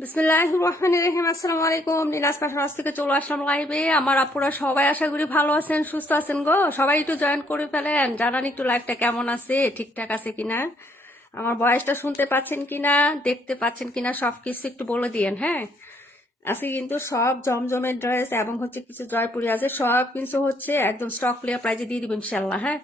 বিসমিল্লাহির রহমানির রহিম। আসসালামু আলাইকুম। নীলাজ পাঠার থেকে চলে আসলাম লাইভে। আমার আপুরা সবাই আশা করি ভালো আছেন, সুস্থ আছেন গো। সবাই একটু জয়েন করে ফেলেন, জানান একটু লাইভটা কেমন আছে, ঠিকঠাক আছে কিনা, আমার ভয়েসটা শুনতে পাচ্ছেন কিনা, দেখতে পাচ্ছেন কিনা, সব কিছু একটু বলে দিয়েন। হ্যাঁ, আজকে কিন্তু সব জমজমের ড্রেস এবং হচ্ছে কিছু জয়পুরি আছে, সব কিছু হচ্ছে একদম স্টক ক্লিয়ার প্রাইজে দিয়ে দিব ইনশাল্লাহ। হ্যাঁ,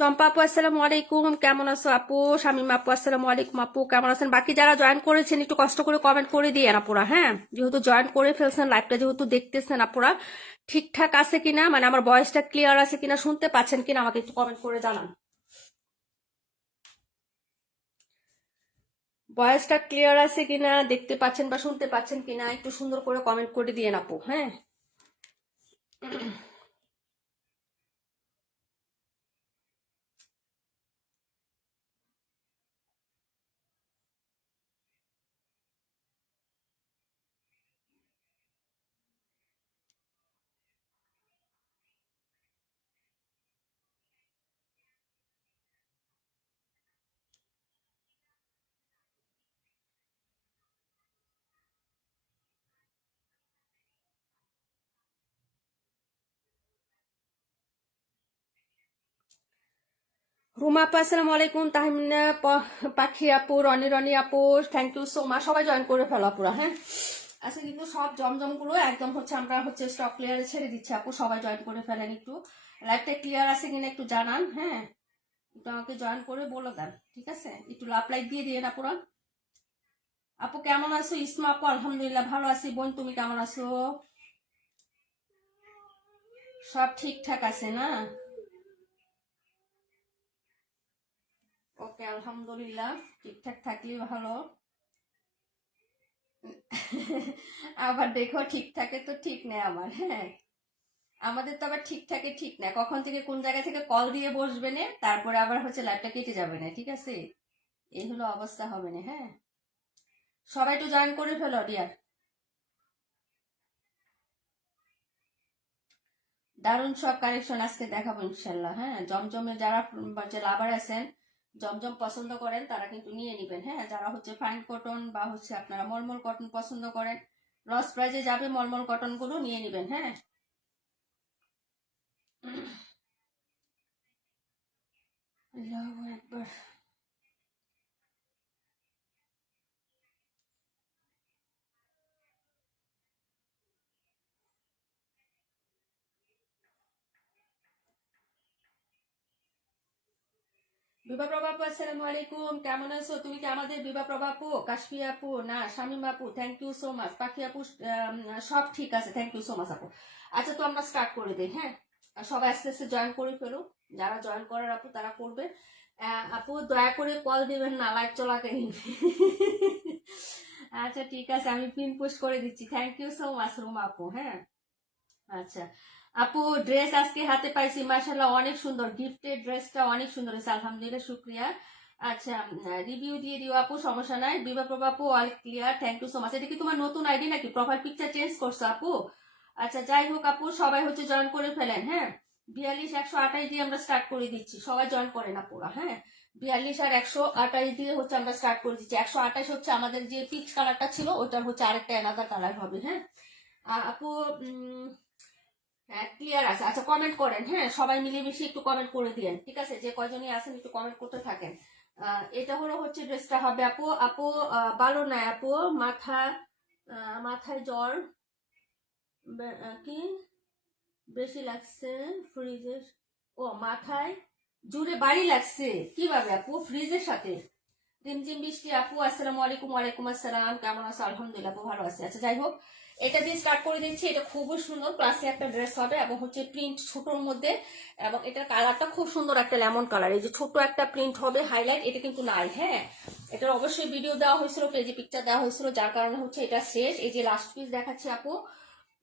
চম্পা আপু আসসালামু আলাইকুম, কেমন আছো আপু? শামিমা আপু আসসালামু আলাইকুম আপু, কেমন আছেন? বাকি যারা জয়েন করেছেন একটু কষ্ট করে কমেন্ট করে দিয়ে আপুরা। হ্যাঁ, যেহেতু জয়েন করে ফেলছেন, লাইভটা যেহেতু দেখতেছেন আপুরা, ঠিকঠাক আছে কিনা, মানে আমার ভয়েসটা ক্লিয়ার আছে কিনা, শুনতে পাচ্ছেন কিনা, আমাকে একটু কমেন্ট করে জানান। ভয়েসটা ক্লিয়ার আছে কিনা, দেখতে পাচ্ছেন বা শুনতে পাচ্ছেন কিনা, একটু সুন্দর করে কমেন্ট করে দিয়ে আপু। হ্যাঁ, রুমা আপু আসসালামু আলাইকুম, তাহমিনা পাখি আপু, রনি রনি আপু, থ্যাংক ইউ সো মাচ, সবাই জয়েন করে ফেলো আপুরা। হ্যাঁ, আচ্ছা, কিন্তু সব জমজম গুলো একদম হচ্ছে আমরা হচ্ছে স্টক ক্লিয়ারে ছেড়ে দিচ্ছি আপু, সবাই জয়েন করে ফেলেন। একটু লাইভটা ক্লিয়ার আছে কিনা একটু জানান। হ্যাঁ, একটু আমাকে জয়েন করে বলে দেন, ঠিক আছে? একটু লাভ লাইক দিয়ে দিয়েন আপুরা। আপু কেমন আছো? ইসমা আপু আলহামদুলিল্লাহ ভালো আছি। বোন তুমি কেমন আছো? সব ঠিকঠাক আছে না? ওকে, আলহামদুলিল্লাহ, ঠিকঠাক থাকলেই ভালো। আবার দেখো, ঠিকঠাকে তো ঠিক নেই আমার। হ্যাঁ, আমাদের তো আবার ঠিকঠাকে ঠিক না, কখন থেকে কোন জায়গা থেকে কল দিয়ে বসবে না, তারপরে আবার হচ্ছে লাইভটা কেটে যাবে না, ঠিক আছে? এই হলো অবস্থা, হবে না। হ্যাঁ, সবাই একটু জয়েন করে ফেলো ডিয়ার। দারুণ সব কালেকশন আজকে দেখাবো ইনশাল্লাহ। হ্যাঁ, জমজমের যারা যে লাভার আছেন, জমজম পছন্দ করেন, তারা কিন্তু নিয়ে নিবেন। হ্যাঁ, যারা হচ্ছে ফাইন কটন বা হচ্ছে আপনারা মলমল কটন পছন্দ করেন, লস প্রাইজে যাবে মলমল কটন গুলো নিয়ে নিবেন। হ্যাঁ, আল্লাহু আকবার। বিভা প্রভা আপু আসসালামু আলাইকুম, কেমন আছো? তুমি কি আমাদের বিভা প্রভা আপু, কাশফি আপু, না শামিম আপু? Thank you so much. Pakhi আপু সব ঠিক আছে, থ্যাংক ইউ সো মাচ আপু। আচ্ছা, তো আমরা স্টার্ট করে দিই, হ্যাঁ? আর সবাই আস্তে আস্তে জয়েন করে ফেলো, যারা জয়েন করার আপু তারা করবে। আপু দয়া করে কল দিবেন না, লাইভ চলাকালীন। আচ্ছা ঠিক আছে, আমি পিন পোস্ট করে দিচ্ছি। Thank you so much Ruma আপু, হ্যাঁ। আচ্ছা আপু, ড্রেস আজকে হাতে পাইছি, মাশাআল্লাহ অনেক সুন্দর। গিফটের ড্রেসটা অনেক সুন্দর হয়েছে, আলহামদুলিল্লাহ, শুক্রিয়া। আচ্ছা, রিভিউ দিয়ে দিও আপু, সমস্যা নাই। বিভা প্রভা আপু all clear, thank you so much. এটা কি তোমার নতুন আইডি নাকি? প্রোফাইল পিকচার চেঞ্জ করছো আপু? আচ্ছা যাই হোক আপু, সবাই হচ্ছে জয়েন করে ফেলেন, হ্যাঁ। 42 128 দিয়ে আমরা স্টার্ট করে দিচ্ছি, সবাই জয়েন করে না পুরা, হ্যাঁ। 42 আর 128 দিয়ে হচ্ছে আমরা স্টার্ট করে দিচ্ছি। 128 হচ্ছে আমাদের যে পিচ কালারটা ছিল, ওটার হচ্ছে আরেকটা এনাদার কালার হবে, হ্যাঁ। আপু হ্যাঁ ক্লিয়ার আছে। আচ্ছা কমেন্ট করেন, হ্যাঁ, সবাই মিলেমিশে একটু কমেন্ট করে দিয়েন, ঠিক আছে? যে কয়জনই আছেন একটু কমেন্ট করতে থাকেন। এটা হলো হচ্ছে ড্রেসটা হবে আপু। আপু ভালো নাই আপু, মাথা মাথায় জ্বর, কি বেশি লাগছে, ফ্রিজের, ও মাথায় জুড়ে বাড়ি লাগছে কিভাবে আপু? ফ্রিজের সাথে রিমঝিম বৃষ্টি আপু, আসসালামু আলাইকুম। ওয়ালাইকুম আসসালাম, কেমন আছো? আলহামদুলিল্লাহ আপু, ভালো আছি। আচ্ছা যাই হোক, এটা দিয়ে স্টার্ট করে দিচ্ছি। এটা খুবই সুন্দর ক্লাসি একটা ড্রেস হবে এবং হচ্ছে প্রিন্ট ছোটর মধ্যে, এবং এটার কালারটা খুব সুন্দর একটা লেমন কালার। এই যে ছোট একটা প্রিন্ট হবে হাইলাইট, এটা কিন্তু নাই, হ্যাঁ। এটার অবশ্যই ভিডিও দেওয়া হয়েছিল, পেজে পিকচার দেওয়া হয়েছিল, যার কারণে হচ্ছে এটা শেষ। এই যে লাস্ট পিস দেখাচ্ছি আপু,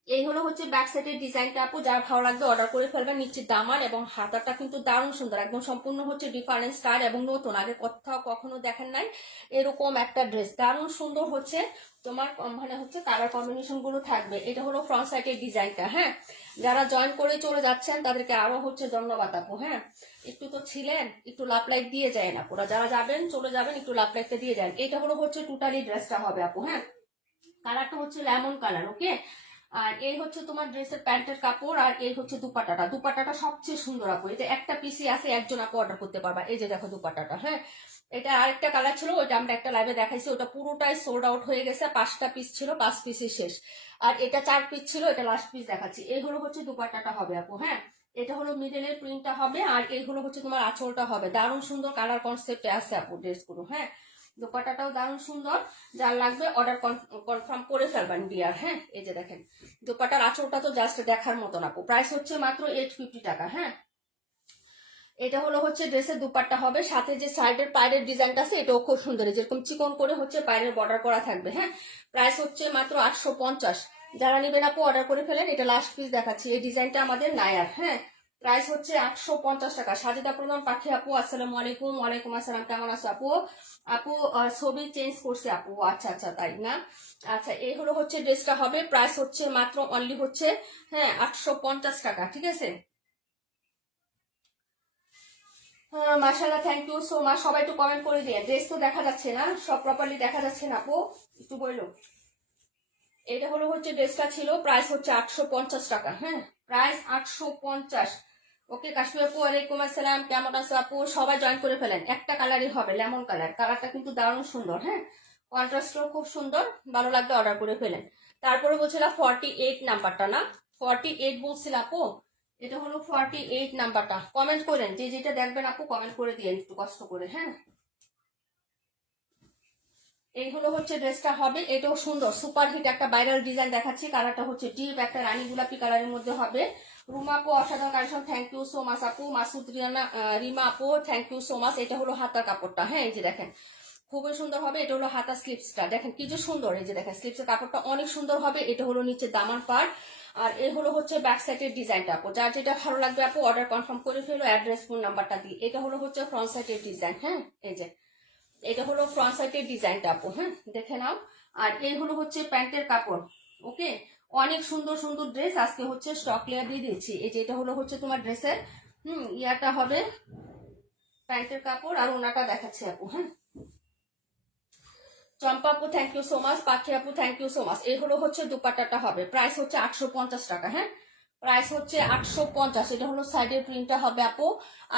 এই হলো হচ্ছে ব্যাক সাইডের ডিজাইনটা আপু। যার ভালো লাগবে অর্ডার করে ফেলবেন। নিচে দামান এবং হাতাটা কিন্তু দারুণ সুন্দর, একদম সম্পূর্ণ হচ্ছে ডিফারেন্ট স্টাইল এবং নতুন, আগে কোথাও কখনো দেখেন নাই এরকম একটা ড্রেস। দারুণ সুন্দর হচ্ছে তোমার মানে হচ্ছে কালার কম্বিনেশন গুলো থাকবে। এটা হলো ফ্রন্ট সাইডের ডিজাইনটা, হ্যাঁ। যারা জয়েন করে চলে যাচ্ছেন তাদেরকে আরো হচ্ছে ধন্যবাদ আপু, হ্যাঁ। একটু তো ছিলেন, একটু লাভ লাইক দিয়ে যায় না পুরা, যারা যাবেন চলে যাবেন একটু লাভ লাইকটা দিয়ে যান। এটা হলো হচ্ছে টোটালি ড্রেসটা হবে আপু, হ্যাঁ। কালারটা হচ্ছে লেমন কালার, ওকে। আর এই হচ্ছে তোমার ড্রেসের প্যান্টের কাপড়, আর এই হচ্ছে দুপাটাটা। দুপাটাটা সবচেয়ে সুন্দর আপু, এটা একটা পিসি আছে, একজন আপু অর্ডার করতে পারবা। এই যে দেখো দুপাটাটা, হ্যাঁ। এটা আরেকটা কালার ছিল, ওইটা আমরা একটা লাইভে দেখাইছি, ওটা পুরোটাই সোল্ড আউট হয়ে গেছে। 5টা পিস ছিল, 5 পিসই শেষ। আর এটা 4 পিস ছিল, এটা লাস্ট পিস দেখাচ্ছি। এইগুলো হচ্ছে দুপাটাটা হবে আপু, হ্যাঁ। এটা হলো মিডলের প্রিন্টটা হবে, আর এইগুলো হচ্ছে তোমার আঁচলটা হবে। দারুণ সুন্দর কালার কনসেপ্টে আছে আপু ড্রেসগুলো, হ্যাঁ। দোপাটাটাও দারুণ সুন্দর, যার লাগবে অর্ডার কনফার্ম করে ফেলবেন ডিয়ার, হ্যাঁ। এই যে দেখেন দোপাটার আঁচলটা তো জাস্ট দেখার মতন আপু। প্রাইস হচ্ছে মাত্র 850 টাকা, হ্যাঁ। এটা হলো হচ্ছে ড্রেসের দুপাট্টা হবে, সাথে যে সাইডের পায়ের ডিজাইনটা আছে এটাও খুব সুন্দর, যেরকম চিকন করে হচ্ছে পায়ের বর্ডার করা থাকবে, হ্যাঁ। প্রাইস হচ্ছে মাত্র 850। যারা নেবেন আপু অর্ডার করে ফেলেন। এটা লাস্ট পিস দেখাচ্ছি, এই ডিজাইনটা আমাদের নায়ার, হ্যাঁ। প্রাইস হচ্ছে 850 টাকা। সাজিদা প্রধান পাখি আপু, আসসালামু আলাইকুম। ওয়ালাইকুম আসসালাম, কেমন আছো আপু? আপু ছবি চেঞ্জ করছে আপু, আচ্ছা আচ্ছা তাই না? আচ্ছা, এই হলো হচ্ছে ড্রেসটা হবে। প্রাইস হচ্ছে মাত্র অনলি হচ্ছে, হ্যাঁ, 850 টাকা, ঠিক আছে। মাশাআল্লাহ, থ্যাংক ইউ সো মাচ। সবাই একটু কমেন্ট করে দিয়ে। ড্রেস তো দেখা যাচ্ছে না, সব প্রপারলি দেখা যাচ্ছে না আপু, একটু বললো। এটা হলো হচ্ছে ড্রেসটা ছিল, প্রাইস হচ্ছে 850 টাকা, হ্যাঁ। প্রাইস 850। ওকে কাশ্মীর আপু, ওয়ালাইকুম আসসালাম, কেমন আছো আপু? সবাই জয়েন করে ফেলেন। একটা কালারই হবে, লেমন কালার। কালারটা কিন্তু দারুণ সুন্দর, হ্যাঁ। কন্ট্রাস্টও খুব সুন্দর, ভালো লাগবে অর্ডার করে ফেলেন। তারপরে বলছিলাম 48 নাম্বারটা না, 48 বলছিল আপু। এটা হলো 48 নাম্বারটা। কমেন্ট করেন, যে যেটা দেখবেন আপু কমেন্ট করে দিয়ে একটু কষ্ট করে, হ্যাঁ। এইগুলো হচ্ছে ড্রেসটা হবে। এটাও সুন্দর সুপার হিট একটা ভাইরাল ডিজাইন দেখাচ্ছি। কালারটা হচ্ছে ডিপ একটা রানী গোলাপি কালারের মধ্যে হবে। রুমা আপু অসাধারণ collection, thank you so much আপু। মাসুদ রিমা আপু, থ্যাংক ইউ সো মাচ। এটা হলো হাতার কাপড়টা, হ্যাঁ। এই যে দেখেন খুবই সুন্দর হবে। এটা হলো হাতা স্লিপসটা, দেখেন কি যে সুন্দর। এই যে দেখেন স্লিপসের কাপড়টা অনেক সুন্দর হবে। এটা হলো নিচে দামান পার, আর এই হলো হচ্ছে ব্যাক সাইডের ডিজাইনটা আপু। যার যেটা ভালো লাগবে আপু অর্ডার কনফার্ম করে ফেলো অ্যাড্রেস ফোন নাম্বারটা দিয়ে। এটা হলো হচ্ছে ফ্রন্ট সাইডের ডিজাইন, হ্যাঁ। এই যে এটা হলো ফ্রন্ট সাইডের ডিজাইনটা আপু, হ্যাঁ, দেখে নাও। আর এই হলো হচ্ছে প্যান্টের কাপড়, ওকে। অনেক সুন্দর সুন্দর ড্রেস আজকে হচ্ছে স্টক লেয়ার দিয়ে দিচ্ছি। এই যে এটা হলো হচ্ছে তোমার ড্রেসের ইয়াটা হবে, প্যান্টের কাপড়, আর ওনাটা দেখাচ্ছি আপু, হ্যাঁ। চম্পা আপু, thank you so much. Pakhi আপু, থ্যাংক ইউ সো মাচ। এই হলো হচ্ছে দুপাট্টাটা হবে। প্রাইস হচ্ছে 850 টাকা, হ্যাঁ। প্রাইস হচ্ছে 850। এটা হলো সাইডের প্রিন্টটা হবে আপু,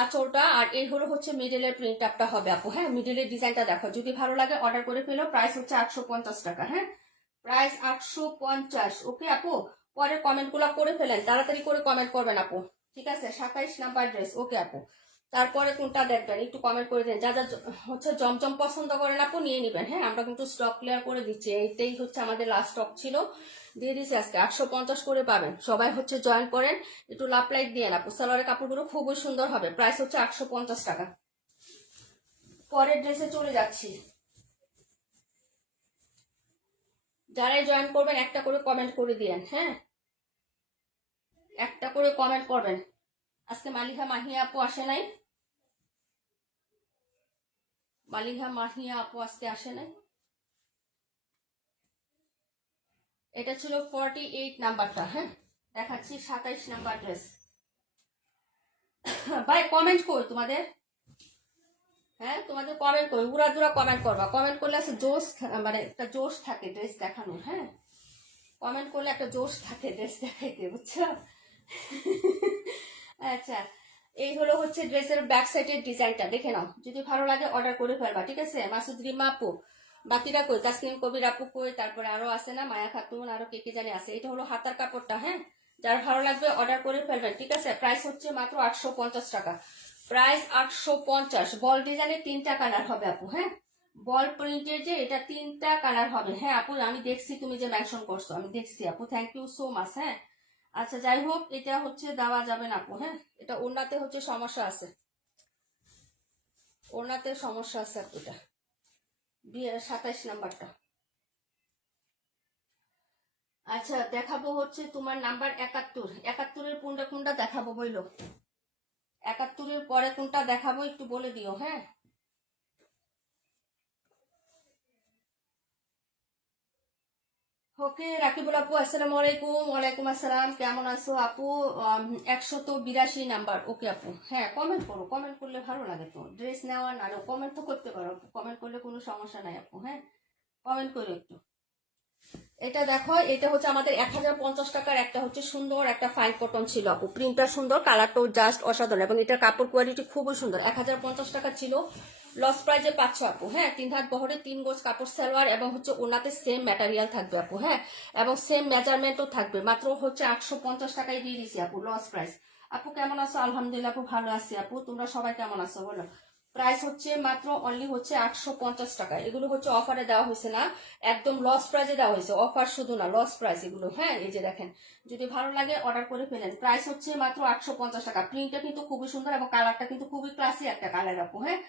আঁচলটা। আর এই হলো হচ্ছে মিডলের প্রিন্ট আপটা হবে আপু, হ্যাঁ। মিডলের ডিজাইনটা দেখো, যদি ভালো লাগে অর্ডার করে ফেলো। প্রাইস হচ্ছে 850 টাকা, হ্যাঁ। প্রাইস 850, ওকে আপু। পরে কমেন্ট গুলা করে ফেলেন, তাড়াতাড়ি করে কমেন্ট করবেন আপু, ঠিক আছে। 27 নাম্বার ড্রেস, ওকে আপু। তারপরে কোনটা দেখবেন একটু কমেন্ট করে দেন। যা যা হচ্ছে জমজম পছন্দ করেন আপু নিয়ে নিবেন। হ্যাঁ, আমরা কিন্তু স্টক ক্লিয়ার করে দিচ্ছি। এইটাই হচ্ছে আমাদের লাস্ট স্টক ছিল, দিয়ে দিচ্ছি আজকে 850 করে পাবেন। সবাই হচ্ছে জয়েন করেন, একটু লাভ লাইক দিয়ে আপু। সালোয়ারের কাপড়গুলো খুবই সুন্দর হবে, প্রাইস হচ্ছে 850 টাকা। পরের ড্রেসে চলে যাচ্ছি। যারাই জয়েন করবেন একটা করে কমেন্ট করে দিয়েন। হ্যাঁ, একটা করে কমেন্ট করবেন। আজকে মালিহা মাহিয়া আপু আসে নাই, মালিহা মাহিয়া আপু আজকে আসে নাই। এটা ছিল 48 নাম্বারটা। হ্যাঁ, দেখাচ্ছি 27 নাম্বার ড্রেস। ভাই কমেন্ট কর তোমাদের, হ্যাঁ তোমাদের কমেন্ট কর, উড়া দুরা কমেন্ট করবা। কমেন্ট করলে আছে জোশ, মানে একটা জোশ থাকে ড্রেস দেখানোর। হ্যাঁ, কমেন্ট করলে একটা জোশ থাকে ড্রেস দেখাইতে, বুঝছো? আচ্ছা, এই হলো হচ্ছে ড্রেসের ব্যাক সাইডের ডিজাইনটা, দেখে নাও। যদি ভালো লাগে অর্ডার করে ফেলবা, ঠিক আছে? মাসুদ রিমা আপু, বাকিরা কই? তাসলিম কবির আপু কই? তারপরে আরো আছে না, মায়া খাতুন, আরো কে কে জানি আছে। এটা হলো হাতার কাপড়টা। হ্যাঁ, যার ভালো লাগবে অর্ডার করে ফেলবেন, ঠিক আছে? প্রাইস হচ্ছে মাত্র 850 টাকা। প্রাইস 850। বল ডিজাইনের 3টা কালার হবে আপু। হ্যাঁ, বল প্রিন্টের যে এটা 3টা কালার হবে। হ্যাঁ আপু, আমি দেখছি তুমি যে মেনশন করছো, আমি দেখছি আপু, থ্যাংক ইউ সো মাচ। হ্যাঁ, আচ্ছা যাই হোক, এটা হচ্ছে দেওয়া যাবে না আপু। হ্যাঁ, এটা ওড়নাতে হচ্ছে সমস্যা আছে, ওড়নাতে সমস্যা আছে আপু। এটা 27 নাম্বারটা। আচ্ছা, দেখাবো হচ্ছে তোমার নাম্বার 71। 71-এর কোনটা কোনটা দেখাবো বইলো? 71-এর পরে কোনটা দেখাবো একটু বলে দিও। হ্যাঁ, ওকে রাকিবুল আপু, আসসালামু আলাইকুম। ওয়ালাইকুম আসসালাম, কেমন আছো আপু? 182 নাম্বার। ওকে আপু, হ্যাঁ কমেন্ট করো, কমেন্ট করলে ভালো লাগে তো। ড্রেস নেওয়া না কমেন্ট তো করতে পারো, কমেন্ট করলে কোনো সমস্যা নাই আপু। হ্যাঁ, কমেন্ট করো একটু। এটা দেখো, এটা হচ্ছে আমাদের 1050 টাকার একটা হচ্ছে সুন্দর একটা ফাইন কটন ছিল আপু। প্রিন্টটা সুন্দর, কালারটাও জাস্ট অসাধারণ, এবং এটার কাপড় কোয়ালিটি খুবই সুন্দর। 1050 টাকা ছিল, লস প্রাইজে পাচ্ছ আপু। হ্যাঁ, 3 হাত বহরে 3 গজ কাপড় সালোয়ার, এবং হচ্ছে ওনাতে সেম ম্যাটেরিয়াল থাকবে আপু। হ্যাঁ, এবং সেম মেজারমেন্টও থাকবে। মাত্র হচ্ছে 850 টাকায় দিয়ে দিছি আপু, লস প্রাইস। আপু কেমন আছো? আলহামদুলিল্লাহ আপু, ভালো আছি আপু। তোমরা সবাই কেমন আছো বলো? প্রাইস হচ্ছে মাত্র অনলি হচ্ছে 850 টাকা। এগুলো হচ্ছে অফারে দেওয়া হয়েছে না, একদম লস প্রাইজে দেওয়া হয়েছে। অফার শুধু না, লস প্রাইস এগুলো। হ্যাঁ, এই যে দেখেন, যদি ভালো লাগে অর্ডার করে ফেলেন। প্রাইস হচ্ছে মাত্র 850 টাকা। প্রিন্টটা কিন্তু খুবই সুন্দর, এবং কালারটা কিন্তু খুবই ক্লাসি একটা কালার আপু। হ্যাঁ,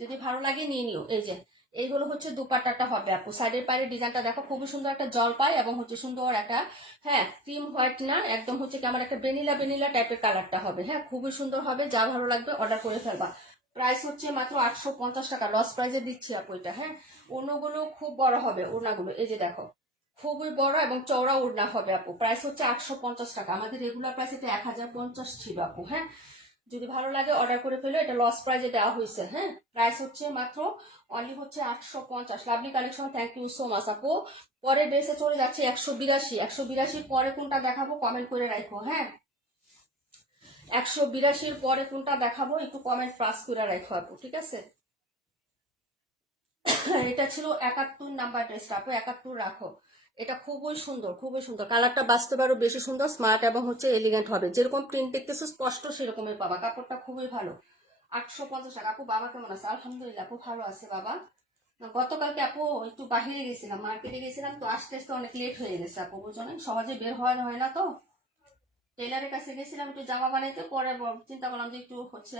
যদি ভালো লাগে নিয়ে নিও। এই যে এইগুলো হচ্ছে দুপাট্টাটা হবে আপু। সাইডের পায়ের ডিজাইনটা দেখো, খুবই সুন্দর একটা জলপাই, এবং হচ্ছে সুন্দর একটা, হ্যাঁ ক্রিম হোয়াইট না, একদম হচ্ছে কেমন একটা বেনিলা বেনিলা টাইপের কালারটা হবে। হ্যাঁ, খুবই সুন্দর হবে। যা ভালো লাগবে অর্ডার করে ফেলবা। প্রাইস হচ্ছে মাত্র 850 টাকা, লস প্রাইসে দিচ্ছি আপু এটা। হ্যাঁ, ওড়নাগুলো খুব বড় হবে, ওড়নাগুলো এই যে দেখো, খুবই বড় এবং চওড়া ওড়না হবে আপু। প্রাইস হচ্ছে 850 টাকা। আমাদের রেগুলার প্রাইস এটা 1050 ছিল আপু। হ্যাঁ, যদি ভালো লাগে অর্ডার করে ফেলো, এটা লস প্রাইজে দেওয়া হয়েছে। হ্যাঁ, প্রাইস হচ্ছে মাত্র অনলি হচ্ছে 850। Lovely collection, thank you so much আপু। পরের ড্রেসে চলে যাচ্ছে 182। 182 পরে কোনটা দেখাবো কমেন্ট করে রাখো। হ্যাঁ, 182 পরে কোনটা দেখাবো একটু কমেন্ট পাস করে রাখো আপু, ঠিক আছে? এটা ছিল 71 নাম্বার ড্রেসটা আপু, 71 রাখো। এটা খুবই সুন্দর, খুবই সুন্দর। কালারটা বাস্তবে আরো বেশি সুন্দর, স্মার্ট এবং হচ্ছে এলিগেন্ট হবে। যেরকম প্রিন্ট দেখতেছো স্পষ্ট সেরকমই পাবা। কাপড়টা খুবই ভালো। 850 টাকা আপু। বাবা কেমন আছে? আলহামদুলিল্লাহ আপু, ভালো আছে বাবা। গতকালকে আপু একটু বাহিরে গেছিলাম, মার্কেটে গেছিলাম, তো আসতে আসতে অনেক লেট হয়ে গেছে আপু, বুঝো না, সহজে বের হওয়া হয় না তো। টেলারের কাছে গেছিলাম একটু জামা বানাইতে, পরে চিন্তা করলাম যে একটু হচ্ছে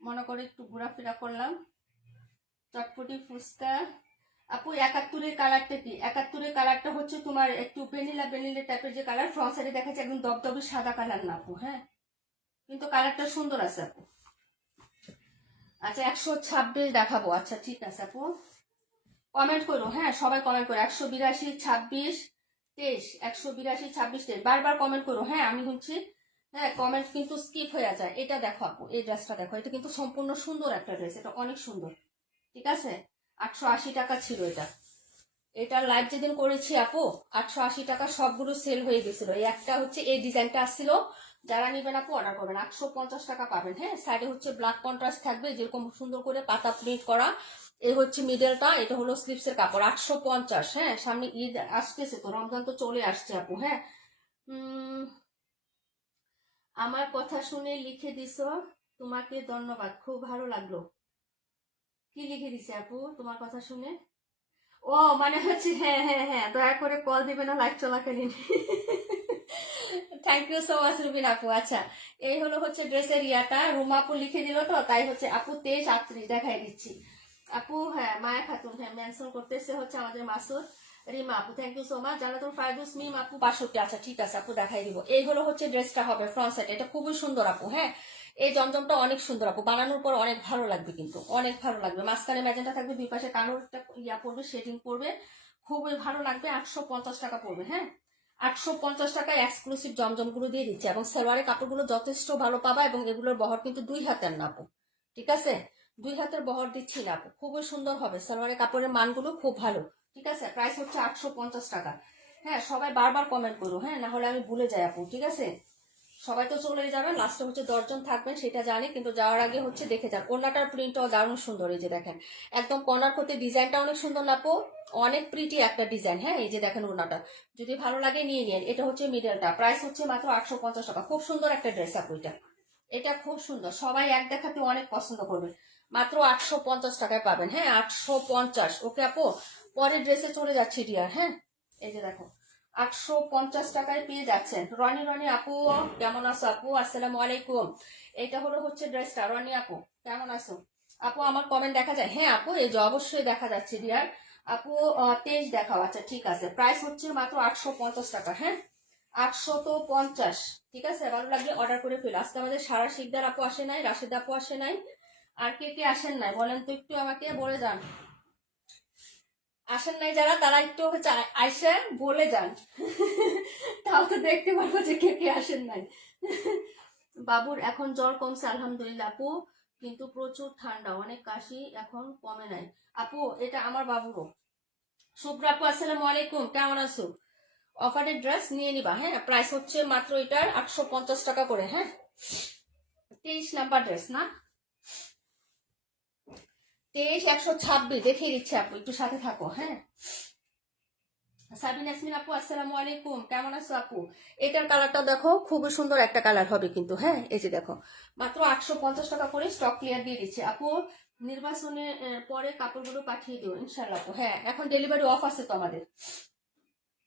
মনে করে একটু ঘোরাফেরা করলাম, চটপটি ফুচকা। আপু 71-এর কালারটা কি? 71-এর কালারটা হচ্ছে তোমার একটু বেনিলা বেনিলা টাইপের যে কালার, ফ্রন্ট সাইডে দেখা যাচ্ছে একদম দবদবে সাদা কালার না আপু। হ্যাঁ, কিন্তু কালারটা সুন্দর আছে আপু। আচ্ছা, 126 দেখাবো। আচ্ছা ঠিক আছে আপু, কমেন্ট করো। হ্যাঁ, সবাই কমেন্ট করো। 182, 26, 23, 182, 26, 23 বারবার কমেন্ট করো। হ্যাঁ, আমি হচ্ছে, হ্যাঁ কমেন্ট কিন্তু স্কিপ হয়ে যায়। এটা দেখো আপু, এই ড্রেসটা দেখো, এটা কিন্তু সম্পূর্ণ সুন্দর একটা ড্রেস, এটা অনেক সুন্দর, ঠিক আছে? 880 টাকা ছিল এটা। এটা লাইভ যেদিন করেছি আপু, 880 টাকা সবগুলো সেল হয়ে গেছিল। এই একটা হচ্ছে এই ডিজাইনটা আসছিল, যারা নিবেন আপু অর্ডার করবেন। 850 টাকা পাবেন। হ্যাঁ, সাইডে হচ্ছে ব্ল্যাক কন্ট্রাস্ট থাকবে, যেরকম সুন্দর করে পাতা প্রিন্ট করা। এই হচ্ছে মিডলটা, এটা হলো স্লিপসের কাপড়। 850। হ্যাঁ, সামনে ঈদ আসতেছে তো, রমজান তো চলে আসছে আপু। হ্যাঁ, আমার কথা শুনে লিখে দিছো, তোমাকে ধন্যবাদ, খুব ভালো লাগলো। কি লিখে দিছে আপু তোমার কথা শুনে? ও মানে হচ্ছে, হ্যাঁ হ্যাঁ হ্যাঁ, দয়া করে কল দিবে না লাইভ চলাকালীন। Thank you so much Rubin আপু। আচ্ছা, এই হলো হচ্ছে ড্রেসের ইয়াটা, রুমা আপু লিখে দিল, তো তাই হচ্ছে আপু 23-38 দেখাই দিচ্ছি। আপু হ্যাঁ, মায়া খাতুন, হ্যাঁ মেনশন করতেছে হচ্ছে আমাদের মাসুদ। রিমা আপু thank you so much. Jannatul Firdous Mim আপু 62। আচ্ছা ঠিক আছে আপু, দেখাই দিব। এই হলো হচ্ছে ড্রেসটা হবে ফ্রন্ট সাইড, এটা খুবই সুন্দর আপু। হ্যাঁ, এই জমজমটা অনেক সুন্দর আপু, বানানোর পর অনেক ভালো লাগবে, কিন্তু অনেক ভালো লাগবে। মাঝখানে ম্যাজেন্টা থাকবে, দুই পাশে কালোরটা ইয়া পড়বে, শেডিং পড়বে, খুবই ভালো লাগবে। 850 টাকা পড়বে। হ্যাঁ, 850 টাকায় এক্সক্লুসিভ জমজমগুলো দিয়ে দিচ্ছে, এবং সালোয়ারের কাপড়গুলো যথেষ্ট ভালো পাবা, এবং এগুলোর বহর কিন্তু 2 হাতের না আপু, ঠিক আছে? 2 হাতের বহর দিচ্ছি না আপু, খুবই সুন্দর হবে। সালোয়ারের কাপড়ের মানগুলো খুব ভালো, ঠিক আছে? প্রাইস হচ্ছে 850 টাকা। হ্যাঁ, সবাই বারবার কমেন্ট করো, হ্যাঁ, না হলে আমি ভুলে যাই আপু, ঠিক আছে? সবাই তো চলে যাবেন, লাস্টে হচ্ছে 10 জন থাকবেন সেটা জানি, কিন্তু যাওয়ার আগে হচ্ছে দেখে যান। ওড়নাটার প্রিন্টটাও দারুণ সুন্দর, এই যে দেখেন, একদম কর্নার করতে ডিজাইনটা অনেক সুন্দর না আপু, অনেক প্রিটি একটা ডিজাইন। হ্যাঁ, এই যে দেখেন ওড়নাটা, যদি ভালো লাগে নিয়ে নিন। এটা হচ্ছে মিডলটা, প্রাইস হচ্ছে মাত্র 850 টাকা। খুব সুন্দর একটা ড্রেস আপু এটা, এটা খুব সুন্দর, সবাই এক দেখাতে অনেক পছন্দ করবে। মাত্র 850 টাকায় পাবেন। হ্যাঁ, 850। ওকে আপু, পরের ড্রেসে চলে যাচ্ছি ডিয়ার। হ্যাঁ, এই যে দেখো, 850 টাকায় পেয়ে যাচ্ছেন। রনি রনি আপু কেমন আছো আপু? আসসালামু আলাইকুম। এটা হলো হচ্ছে ড্রেসটা। রনি আপু কেমন আছো? আপু আমার কমেন্ট দেখা যায়? হ্যাঁ আপু, এই যে অবশ্যই দেখা যাচ্ছে ডিয়ার। আপু 23 দেখাও। আচ্ছা ঠিক আছে, প্রাইস হচ্ছে মাত্র 850 টাকা। হ্যাঁ, 850। ঠিক আছে, ভালো লাগলে অর্ডার করে ফেলো। আজকে আমাদের সারা শিকদার আপু আসে নাই, রাশেদ আপু আসে নাই, আর কে কে আসেন নাই বলেন তো, একটু আমাকে বলে যান। আসেন নাই যারা, তারা একটু হচ্ছে আইসে বলে যান, তাও তো দেখতে পারবো যে কে কে আসেন নাই। বাবুর এখন জ্বর কমছে আলহামদুলিল্লাহ আপু, কিন্তু প্রচুর ঠান্ডা, অনেক কাশি, এখন কমে নাই। আপু এটা আমার বাবুরও। শুভ্র আপু আসসালামু আলাইকুম, কেমন আছো? অফারের ড্রেস নিয়ে নিবা। হ্যাঁ, প্রাইস হচ্ছে মাত্র এটার 850 টাকা করে। হ্যাঁ, 23 নাম্বার ড্রেস না, 23 126 দেখিয়ে দিচ্ছে আপু, একটু সাথে থাকো। হ্যাঁ, সাবিন ইয়াসমিন আপু আসসালামু আলাইকুম, কেমন আছো আপু? এটার কালারটা দেখো, খুবই সুন্দর একটা কালার হবে কিন্তু। হ্যাঁ, এই যে দেখো, মাত্র 850 টাকা করে স্টক ক্লিয়ার দিয়ে দিচ্ছে আপু। নির্বাচনে পরে কাপড়গুলো পাঠিয়ে দিও ইনশাল্লাহ আপু। হ্যাঁ, এখন ডেলিভারি অফ আছে তো আমাদের,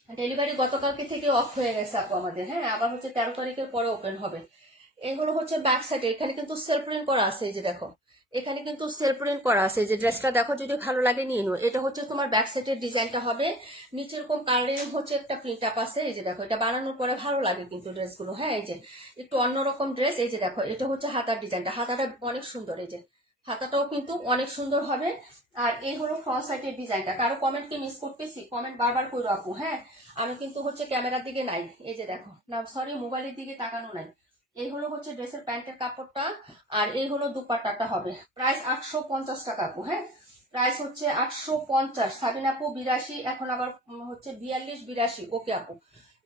ডেলিভারি গতকালকে থেকে অফ হয়ে গেছে আপু আমাদের। হ্যাঁ, আবার হচ্ছে 13 তারিখের পরে ওপেন হবে। এগুলো হচ্ছে ব্যাক সাইডে, এখানে কিন্তু সেলফ প্রিন্ট করা আছে, এই যে দেখো, এখানে কিন্তু সেলফ প্রিন্ট করা আছে। এই যে ড্রেসটা দেখো, যদি ভালো লাগে নিয়ে নিও। এটা হচ্ছে তোমার ব্যাক সাইডের ডিজাইনটা হবে, নিচে এরকম কালারিং হচ্ছে একটা প্রিন্ট আপ আছে। এই যে দেখো, এটা বানানোর পরে ভালো লাগে কিন্তু ড্রেসগুলো। হ্যাঁ, এই যে একটু অন্যরকম ড্রেস। এই যে দেখো, এটা হচ্ছে হাতার ডিজাইনটা, হাতাটা অনেক সুন্দর, এই যে হাতাটাও কিন্তু অনেক সুন্দর হবে। আর এই হলো ফ্রন্ট সাইডের ডিজাইনটা। কারো কমেন্ট কি মিস করতেছি? কমেন্ট বারবার করো আপু। হ্যাঁ, আমি কিন্তু হচ্ছে ক্যামেরার দিকে নাই, এই যে দেখো, না সরি, মোবাইলের দিকে তাকানো নাই। এই হলো হচ্ছে ড্রেসের প্যান্টের কাপড়টা, আর এই হলো দুপাট্টাটা হবে। প্রাইস 850 টাকা আপু। হ্যাঁ, প্রাইস হচ্ছে 850। সাবিন আপু 82, এখন আবার হচ্ছে 42 82। ওকে আপু,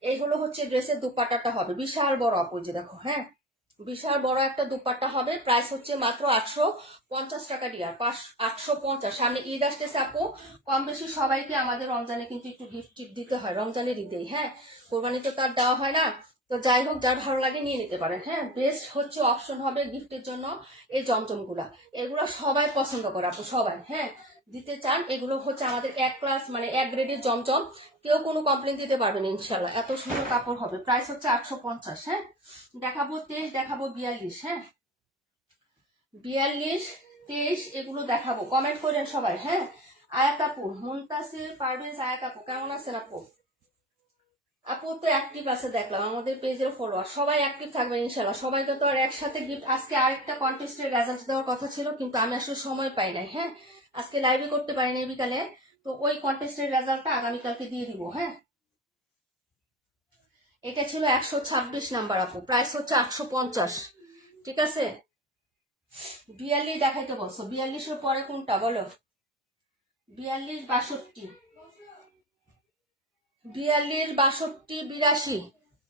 এই হলো হচ্ছে ড্রেসের দুপাট্টাটা হবে, বিশাল বড় আপু, যে দেখো। হ্যাঁ, বিশাল বড় একটা দুপাট্টা হবে। প্রাইস হচ্ছে মাত্র 850 টাকা ডিয়ার, 850। সামনে ঈদ আসতেছে আপু, কম বেশি সবাইকে আমাদের রমজানে কিন্তু একটু গিফট টিফট দিতে হয়, রমজানের ঈদেই। হ্যাঁ, কোরবানিতে তো আর দেওয়া হয় না, তো যাই হোক, যার ভালো লাগে নিয়ে নিতে পারেন। হ্যাঁ, বেস্ট হচ্ছে অপশন হবে গিফটের জন্য এই জমজমগুলা। এগুলো সবাই পছন্দ করে আপু, সবাই। হ্যাঁ, দিতে চান। এগুলো হচ্ছে আমাদের এক ক্লাস মানে এক গ্রেডের জমজম, কেউ কোনো কমপ্লেন দিতে পারবেন ইনশাল্লাহ, এত সুন্দর কাপড় হবে। প্রাইস হচ্ছে 850। হ্যাঁ, দেখাবো 23, দেখাবো 42। হ্যাঁ, 42 23 এগুলো দেখাবো। কমেন্ট করেন সবাই। হ্যাঁ, আয়াত আপু, মুনতাসির পারভেজ, আয়াত আপু কেমন আছেন আপু? আপু তো অ্যাক্টিভ আছে দেখলাম, আমাদের পেজের ফলোয়ার সবাই অ্যাক্টিভ থাকবেন ইনশাল্লাহ। সবাইকে তো আর একসাথে গিফট, আজকে আরেকটা কন্টেস্টের রেজাল্ট দেওয়ার কথা ছিল, কিন্তু আমি আসলে সময় পাই নাই। হ্যাঁ, আজকে লাইভে করতে পারিনি বিকালে, তো ওই কন্টেস্টের রেজাল্টটা আগামীকালকে দিয়ে দিব। হ্যাঁ, এটা ছিল 126 নাম্বার আপু, প্রাইস হচ্ছে 850। ঠিক আছে, 42 দেখাইতে বলছো, 42-এর পরে কোনটা বলো? 42 62, 42 62 82।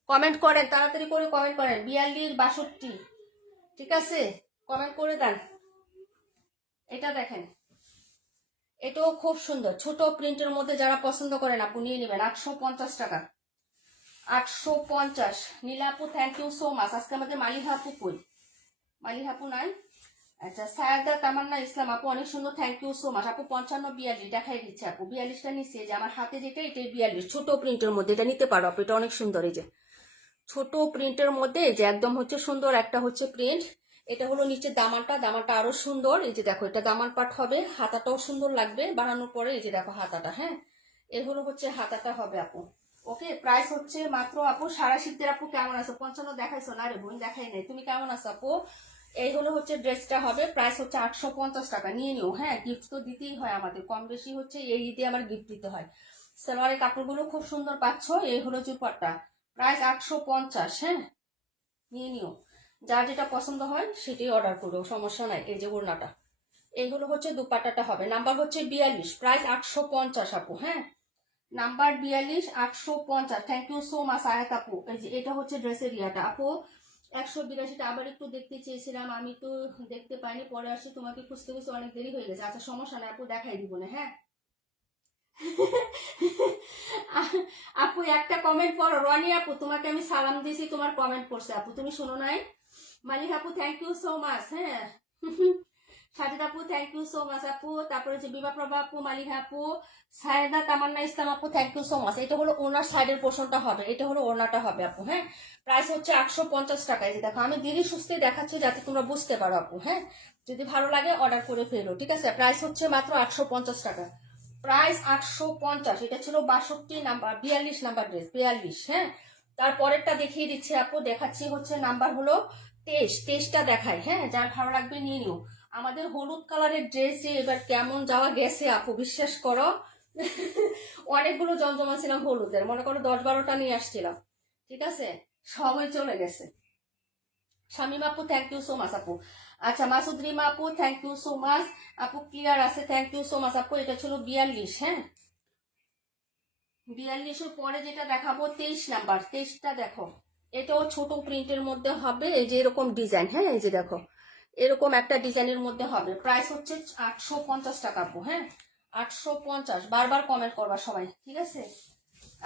কমেন্ট করেন, তাড়াতাড়ি করে কমেন্ট করেন, 42 62। ঠিক আছে, কমেন্ট করে দেন। এটা দেখেন, এটাও খুব সুন্দর, ছোট প্রিন্টের মধ্যে যারা পছন্দ করেন আপু নিয়ে নেবেন। 850 টাকা, 850। নীলা আপু থ্যাংক ইউ সো মাচ। আজকে আমাদের মালিহা আপু কই? মালিহা আপু নাই। আচ্ছা, সায়দা তামান্না ইসলাম আপু অনেক সুন্দর, থ্যাংক ইউ সো মাচ আপু। 55 42 দেখাই দিচ্ছে আপু। 42টা নিচ্ছে, যে আমার হাতে যেটা এটাই 42, ছোট প্রিন্টের মধ্যে, এটা নিতে পারো আপু, এটা অনেক সুন্দর। এই যে ছোট প্রিন্টের মধ্যে, এই যে একদম হচ্ছে সুন্দর একটা হচ্ছে প্রিন্ট। এটা হলো নিচে দামানটা, দামানটা আরো সুন্দর। এই যে দেখো, এটা দামান পাট হবে, হাতাটাও সুন্দর লাগবে বানানোর পরে। এই যে দেখো হাতাটা, হ্যাঁ এর হলো হচ্ছে হাতাটা হবে আপু। ওকে, প্রাইস হচ্ছে মাত্র আপু। সারা শীতের আপু কেমন আছো? 55 দেখাইছো না রে বোন? দেখাই নাই। তুমি কেমন আছো আপু? এই হলো হচ্ছে ড্রেসটা হবে, প্রাইস হচ্ছে 850 টাকা। নিয়ে নিও, হ্যাঁ গিফট তো দিতেই হয় আমাদের, কম বেশি হচ্ছে এই ঈদে আমার গিফট দিতে হয়। সালোয়ারের কাপড়গুলো খুব সুন্দর পাচ্ছ। এই হলো দুপাট্টা, প্রাইস 850। হ্যাঁ নিয়ে নিও, যার যেটা পছন্দ হয় সেটাই অর্ডার করো, সমস্যা নাই। এই যে ওড়নাটা, এইগুলো হচ্ছে দুপাট্টাটা হবে। নাম্বার হচ্ছে 42, প্রাইস 850 আপু। হ্যাঁ number 42, 850। Thank you so much Ayat আপু। এই যে এটা হচ্ছে ড্রেসের ইয়াটা আপু। 182টা আবার একটু দেখতে চেয়েছিলাম, আমি তো দেখতে পাইনি, পরে আসছি, তোমাকে খুঁজতে খুঁজতে অনেক দেরি হয়ে গেছে। আচ্ছা সমস্যা নাই আপু, দেখাই দিব না। হ্যাঁ আপু একটা কমেন্ট পড়ো। রনি আপু তোমাকে আমি সালাম দিয়েছি, তোমার কমেন্ট পড়ছে আপু, তুমি শোনো নাই? মালিক আপু থ্যাংক ইউ সো মাচ। হ্যাঁ সাজিদ আপু থ্যাংক ইউ সো মাচ আপু। তারপরে যে বিভা প্রভা আপু, মালিক আপু, সায়দা তামান্না ইসলাম আপু থ্যাংক ইউ সো মাচ। এটা হলো ওনার সাইডের পোর্শনটা হবে, এটা হলো ওনাটা হবে আপু। হ্যাঁ প্রাইস হচ্ছে 850 টাকা। এই যে দেখো, আমি ধীরে সুস্থে দেখাচ্ছি যাতে তোমরা বুঝতে পারো আপু। হ্যাঁ যদি ভালো লাগে অর্ডার করে ফেলো, ঠিক আছে? প্রাইস হচ্ছে মাত্র 850 টাকা, প্রাইস 850। এটা ছিল 62 নাম্বার, 42 নাম্বার ড্রেস, 42। হ্যাঁ তারপরেরটা দেখিয়ে দিচ্ছি আপু, দেখাচ্ছি হচ্ছে নাম্বার হলো 23। 23টা দেখাই, হ্যাঁ যার ভালো লাগবে নিয়ে নিও। আমাদের হলুদ কালারের ড্রেস যে এবার কেমন যাওয়া গেছে আপু, বিশ্বাস করো। অনেকগুলো জমজমা ছিলাম হলুদের, মনে করো 10-12টা নিয়ে আসছিলাম, ঠিক আছে? সবাই চলে গেছে। শামিম আপু থ্যাংক ইউ সো মাচ আপু। আচ্ছা মাসুদ রিমা আপু থ্যাংক ইউ সো মাচ আপু। ক্লিয়ার আছে, থ্যাংক ইউ সো মাচ আপু। এটা ছিল 42। হ্যাঁ 42-এর পরে যেটা দেখাবো 23 নাম্বার, 23টা দেখো। এটাও ছোট প্রিন্টের মধ্যে হবে, এই যে এরকম ডিজাইন। হ্যাঁ এই যে দেখো, এরকম একটা ডিজাইনের মধ্যে হবে। প্রাইস হচ্ছে 850 টাকা আপু। হ্যাঁ 850। বারবার কমেন্ট করবা সবাই, ঠিক আছে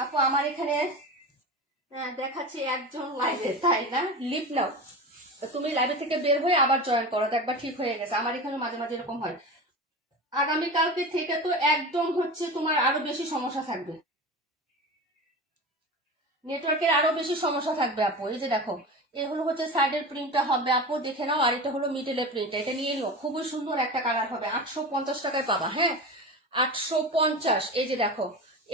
আপু? আমার এখানে দেখাচ্ছি একজন লাইভে, তাই না? লিপ নাও, তুমি লাইভে থেকে বের হয়ে আবার জয়েন করো, একবার ঠিক হয়ে গেছে। আমার এখানে মাঝে মাঝে এরকম হয়। আগামীকালকে থেকে তো একদম হচ্ছে তোমার আরো বেশি সমস্যা থাকবে, নেটওয়ার্কের আরো বেশি সমস্যা থাকবে আপু। এই যে দেখো, এ হলো হচ্ছে সাইডের প্রিন্টটা হবে আপু, দেখে নাও। আর এটা হলো মিডলের প্রিন্ট, এটা নিয়ে নিও, খুবই সুন্দর একটা কালার হবে। 850 টাকায় পাবা। হ্যাঁ 850। এই যে দেখো,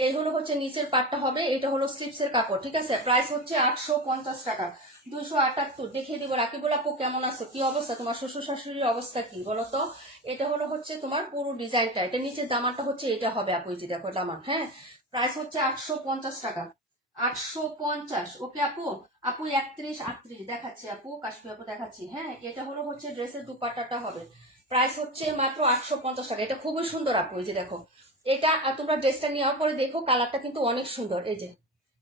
এই হলো হচ্ছে নিচের পাটটা হবে, এটা হলো স্লিপসের কাপড়, ঠিক আছে? প্রাইস হচ্ছে 850 টাকা। 278 দেখিয়ে দিব। রাকিবুল আপু কেমন আছো? কি অবস্থা তোমার? শ্বশুর শাশুড়ির অবস্থা কি বলো তো? এটা হলো হচ্ছে তোমার পুরো ডিজাইনটা, এটা নিচের দামানটা হচ্ছে এটা হবে আপু। এই যে দেখো দামান, হ্যাঁ প্রাইস হচ্ছে 850 টাকা। 850। ওকে আপু। আপু 31 38 দেখাচ্ছি আপু, কাশ্মীর আপু দেখাচ্ছি। হ্যাঁ এটা হলো হচ্ছে ড্রেসের দুপাট্টাটা হবে, প্রাইস হচ্ছে মাত্র 850 টাকা। এটা খুবই সুন্দর আপু। এই যে দেখো, এটা তোমরা ড্রেসটা নেওয়ার পরে দেখো, কালারটা কিন্তু অনেক সুন্দর। এই যে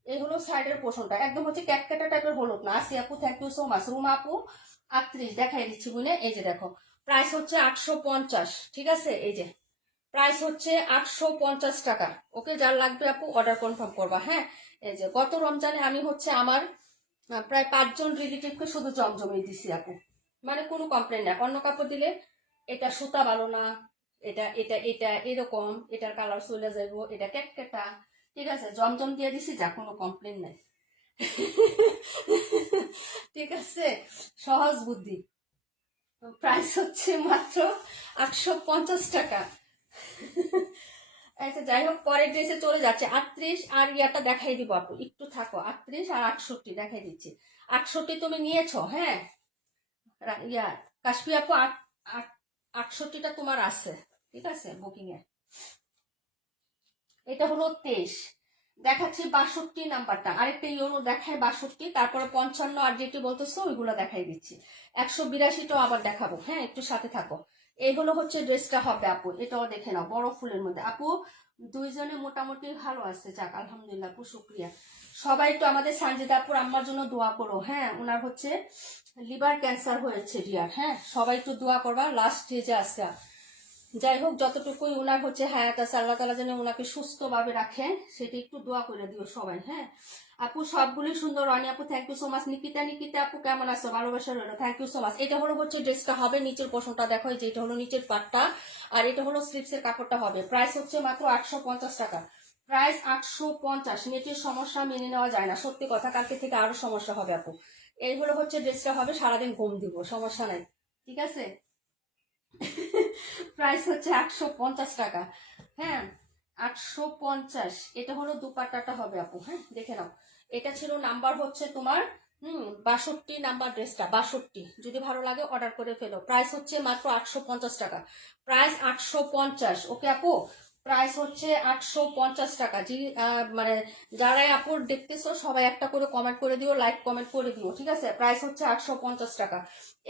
এই হলো সাইডের পোর্শনটা, একদম হচ্ছে ক্যাটকাটা টাইপের হলুদ না। আসি আপু thank you so much. Ruma আপু 38 দেখাই দিচ্ছি বুনে। এই যে দেখো, প্রাইস হচ্ছে 850, ঠিক আছে? এই যে প্রাইস হচ্ছে 850 টাকা। ওকে যার লাগবে আপু অর্ডার কনফার্ম করবা। হ্যাঁ এই যে গত রমজানে আমি হচ্ছে আমার প্রায় 5 জন রিলেটিভকে শুধু জমজমে দিছি আপু, মানে কোনো কমপ্লেন না। অন্য কাপড় দিলে এটা সুতা ভালো না, এটা এটা এটা এরকম, এটার কালার চলে যাইবো, এটা ক্যাটকেটা, ঠিক আছে? জমজম দিয়ে দিছি, যা কোনো কমপ্লেন নাই। ঠিক আছে, সহজ বুদ্ধি। প্রাইস হচ্ছে মাত্র 850 টাকা। আচ্ছা যাই হোক, পরের ড্রেসে চলে যাচ্ছে। 38 আর ইয়াটা দেখাই দিব আপু, একটু থাকো। 38 আর 68 দেখাই দিচ্ছি। 68 তুমি নিয়েছো? হ্যাঁ ইয়া কাশ্মীর আপু 68টা তোমার আছে, ঠিক আছে বুকিং এ। এটা হলো 23। দেখাচ্ছি 62 নাম্বারটা, আরেকটা ইউরো দেখায় 62, তারপরে 55 আর যেটি বলতেছো ওইগুলো দেখাই দিচ্ছি। 182টাও আবার দেখাবো, হ্যাঁ একটু সাথে থাকো। এইগুলো হচ্ছে ড্রেসটা হবে আপু, এটাও দেখে নাও, বড় ফুলের মধ্যে আপু। দুইজনে মোটামুটি ভালো আছে, যাক আলহামদুলিল্লাহ আপু, শুক্রিয়া। সবাই একটু আমাদের সানজিদা আপুর আম্মার জন্য দোয়া করো। হ্যাঁ ওনার হচ্ছে লিভার ক্যান্সার হয়েছে ডিয়ার। হ্যাঁ সবাই একটু দোয়া করবা, লাস্ট স্টেজে আছে। যাই হোক যতটুকুই ওনার হচ্ছে হায়াত আছে, আল্লাহ তাআলা যেন ওনাকে সুস্থভাবে রাখেন, সেটা একটু দোয়া করে দিও সবাই। হ্যাঁ আপু সবগুলি সুন্দর। রানী আপু thank you so much. Nikita Nikita আপু কেমন আছো? ভালোবাসা রইলো, থ্যাংক ইউ সো মাচ। এটা হলো হচ্ছে ড্রেসটা হবে, নিচের পোর্শনটা দেখো, এই যে এটা হলো নিচের পাটটা, আর এটা হলো স্লিপসের কাপড়টা হবে। প্রাইস হচ্ছে মাত্র 850 টাকা। প্রাইস 850। নেটের সমস্যা মেনে নেওয়া যায় না, সত্যি কথা, কালকে থেকে আরো সমস্যা হবে আপু। এই হলো হচ্ছে ড্রেসটা হবে, সারাদিন ঘুম দিব, সমস্যা নাই, ঠিক আছে। প্রাইস হচ্ছে 850 টাকা। হ্যাঁ, 850। এটা হলো দুপাট্টাটা হবে আপু, হ্যাঁ দেখে নাও। এটা ছিল নাম্বার হচ্ছে তোমার 62 নাম্বার ড্রেসটা, 62। যদি ভালো লাগে অর্ডার করে ফেলো। প্রাইস হচ্ছে মাত্র 850 টাকা। প্রাইস 850। ওকে আপু, প্রাইস হচ্ছে 850 টাকা। জি মানে যারাই আপুর দেখতেছো সবাই একটা করে কমেন্ট করে দিও, লাইক কমেন্ট করে দিও, ঠিক আছে। প্রাইস হচ্ছে 850 টাকা।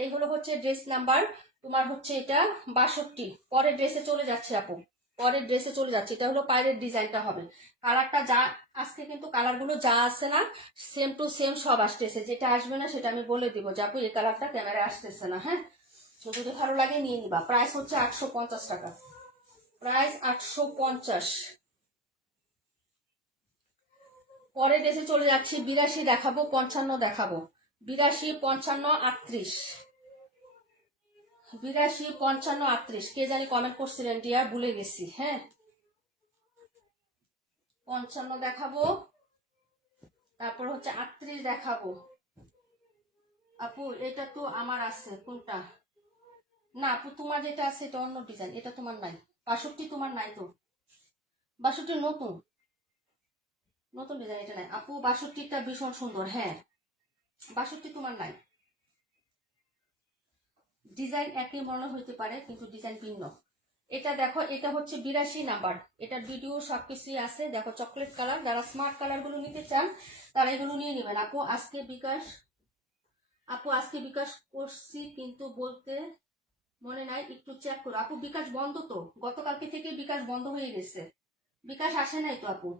এই হলো হচ্ছে ড্রেস নাম্বার তোমার হচ্ছে এটা 62। পরের ড্রেসে চলে যাচ্ছে আপু, পরের ড্রেসে চলে যাচ্ছে। এটা হলো পায়ের ডিজাইনটা হবে। কালারটা যা আজকে কিন্তু কালারগুলো যা আছে না, সেম টু সেম সব আসতেছে। যেটা আসবে না সেটা আমি বলে দিব যে আপু এই কালারটা ক্যামেরায় আসতেছে না। হ্যাঁ, তো যদি ভালো লাগে নিয়ে নিবা। প্রাইস হচ্ছে 850 টাকা। প্রাইস 850। পরের ড্রেসে চলে যাচ্ছি। 82 দেখাবো, 55 দেখাবো। 82, 55, 38। 82, 55, 38। কে জানি কমেন্ট করছিলেন ডিয়ার, ভুলে গেছি। হ্যাঁ, 55 দেখাবো, তারপর হচ্ছে 38 দেখাবো। আপু এটা তো আমার আছে, কোনটা? না আপু, তোমার যেটা আছে এটা অন্য ডিজাইন, এটা তোমার নাই। 62 তোমার নাই তো? 62 নতুন, নতুন ডিজাইন, এটা নাই আপু। 62টা ভীষণ সুন্দর। হ্যাঁ, 62 তোমার নাই। ডিজাইন একই মনে হইতে পারে কিন্তু ডিজাইন ভিন্ন। এটা দেখো, এটা হচ্ছে 82 নাম্বার। এটার ভিডিও সবকিছুই আছে, দেখো চকলেট কালার। যারা স্মার্ট কালার গুলো নিতে চান তারা এগুলো নিয়ে নেবেন। আপু আজকে বিকাশ, আপু আজকে বিকাশ করছি কিন্তু বলতে মনে নাই, একটু চেক করো। আপু বিকাশ বন্ধ তো, গতকালকে থেকে বিকাশ বন্ধ হয়ে গেছে, বিকাশ আসে নাই তো আপু।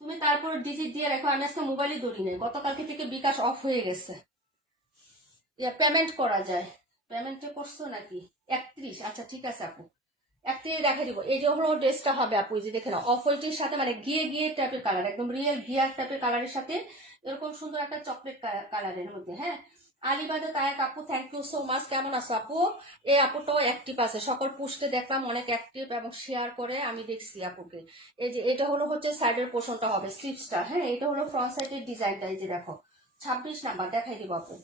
তুমি তারপর ডিজিট দিয়ে রাখো, আমি আজকে মোবাইলই ধরি নাই, গতকালকে থেকে বিকাশ অফ হয়ে গেছে। পেমেন্ট করা যায়, পেমেন্টে করছো নাকি? 31, আচ্ছা ঠিক আছে আপু, 31 দেখা দিব। এই যে হলো ড্রেসটা হবে আপু, এই যে দেখে নাও, অফ হোয়াইটের সাথে মানে গিয়ে গিয়ে টাইপের কালার, একদম রিয়েল গিয়ার টাইপের কালারের সাথে এরকম সুন্দর একটা চকলেট কালারের মধ্যে। হ্যাঁ, আলিবাদে তায়াক আপু থ্যাংক ইউ সো মাচ। কেমন আছো আপু? এই আপুটাও অ্যাক্টিভ আছে, সকল পোস্টে দেখলাম অনেক অ্যাক্টিভ এবং শেয়ার করে, আমি দেখছি আপুকে। এই যে এটা হলো হচ্ছে সাইডের পোর্শনটা হবে, স্লিপসটা। হ্যাঁ, এটা হলো ফ্রন্ট সাইডের ডিজাইনটা, এই যে দেখো 26 নাম্বার দেখাই দিব আপু।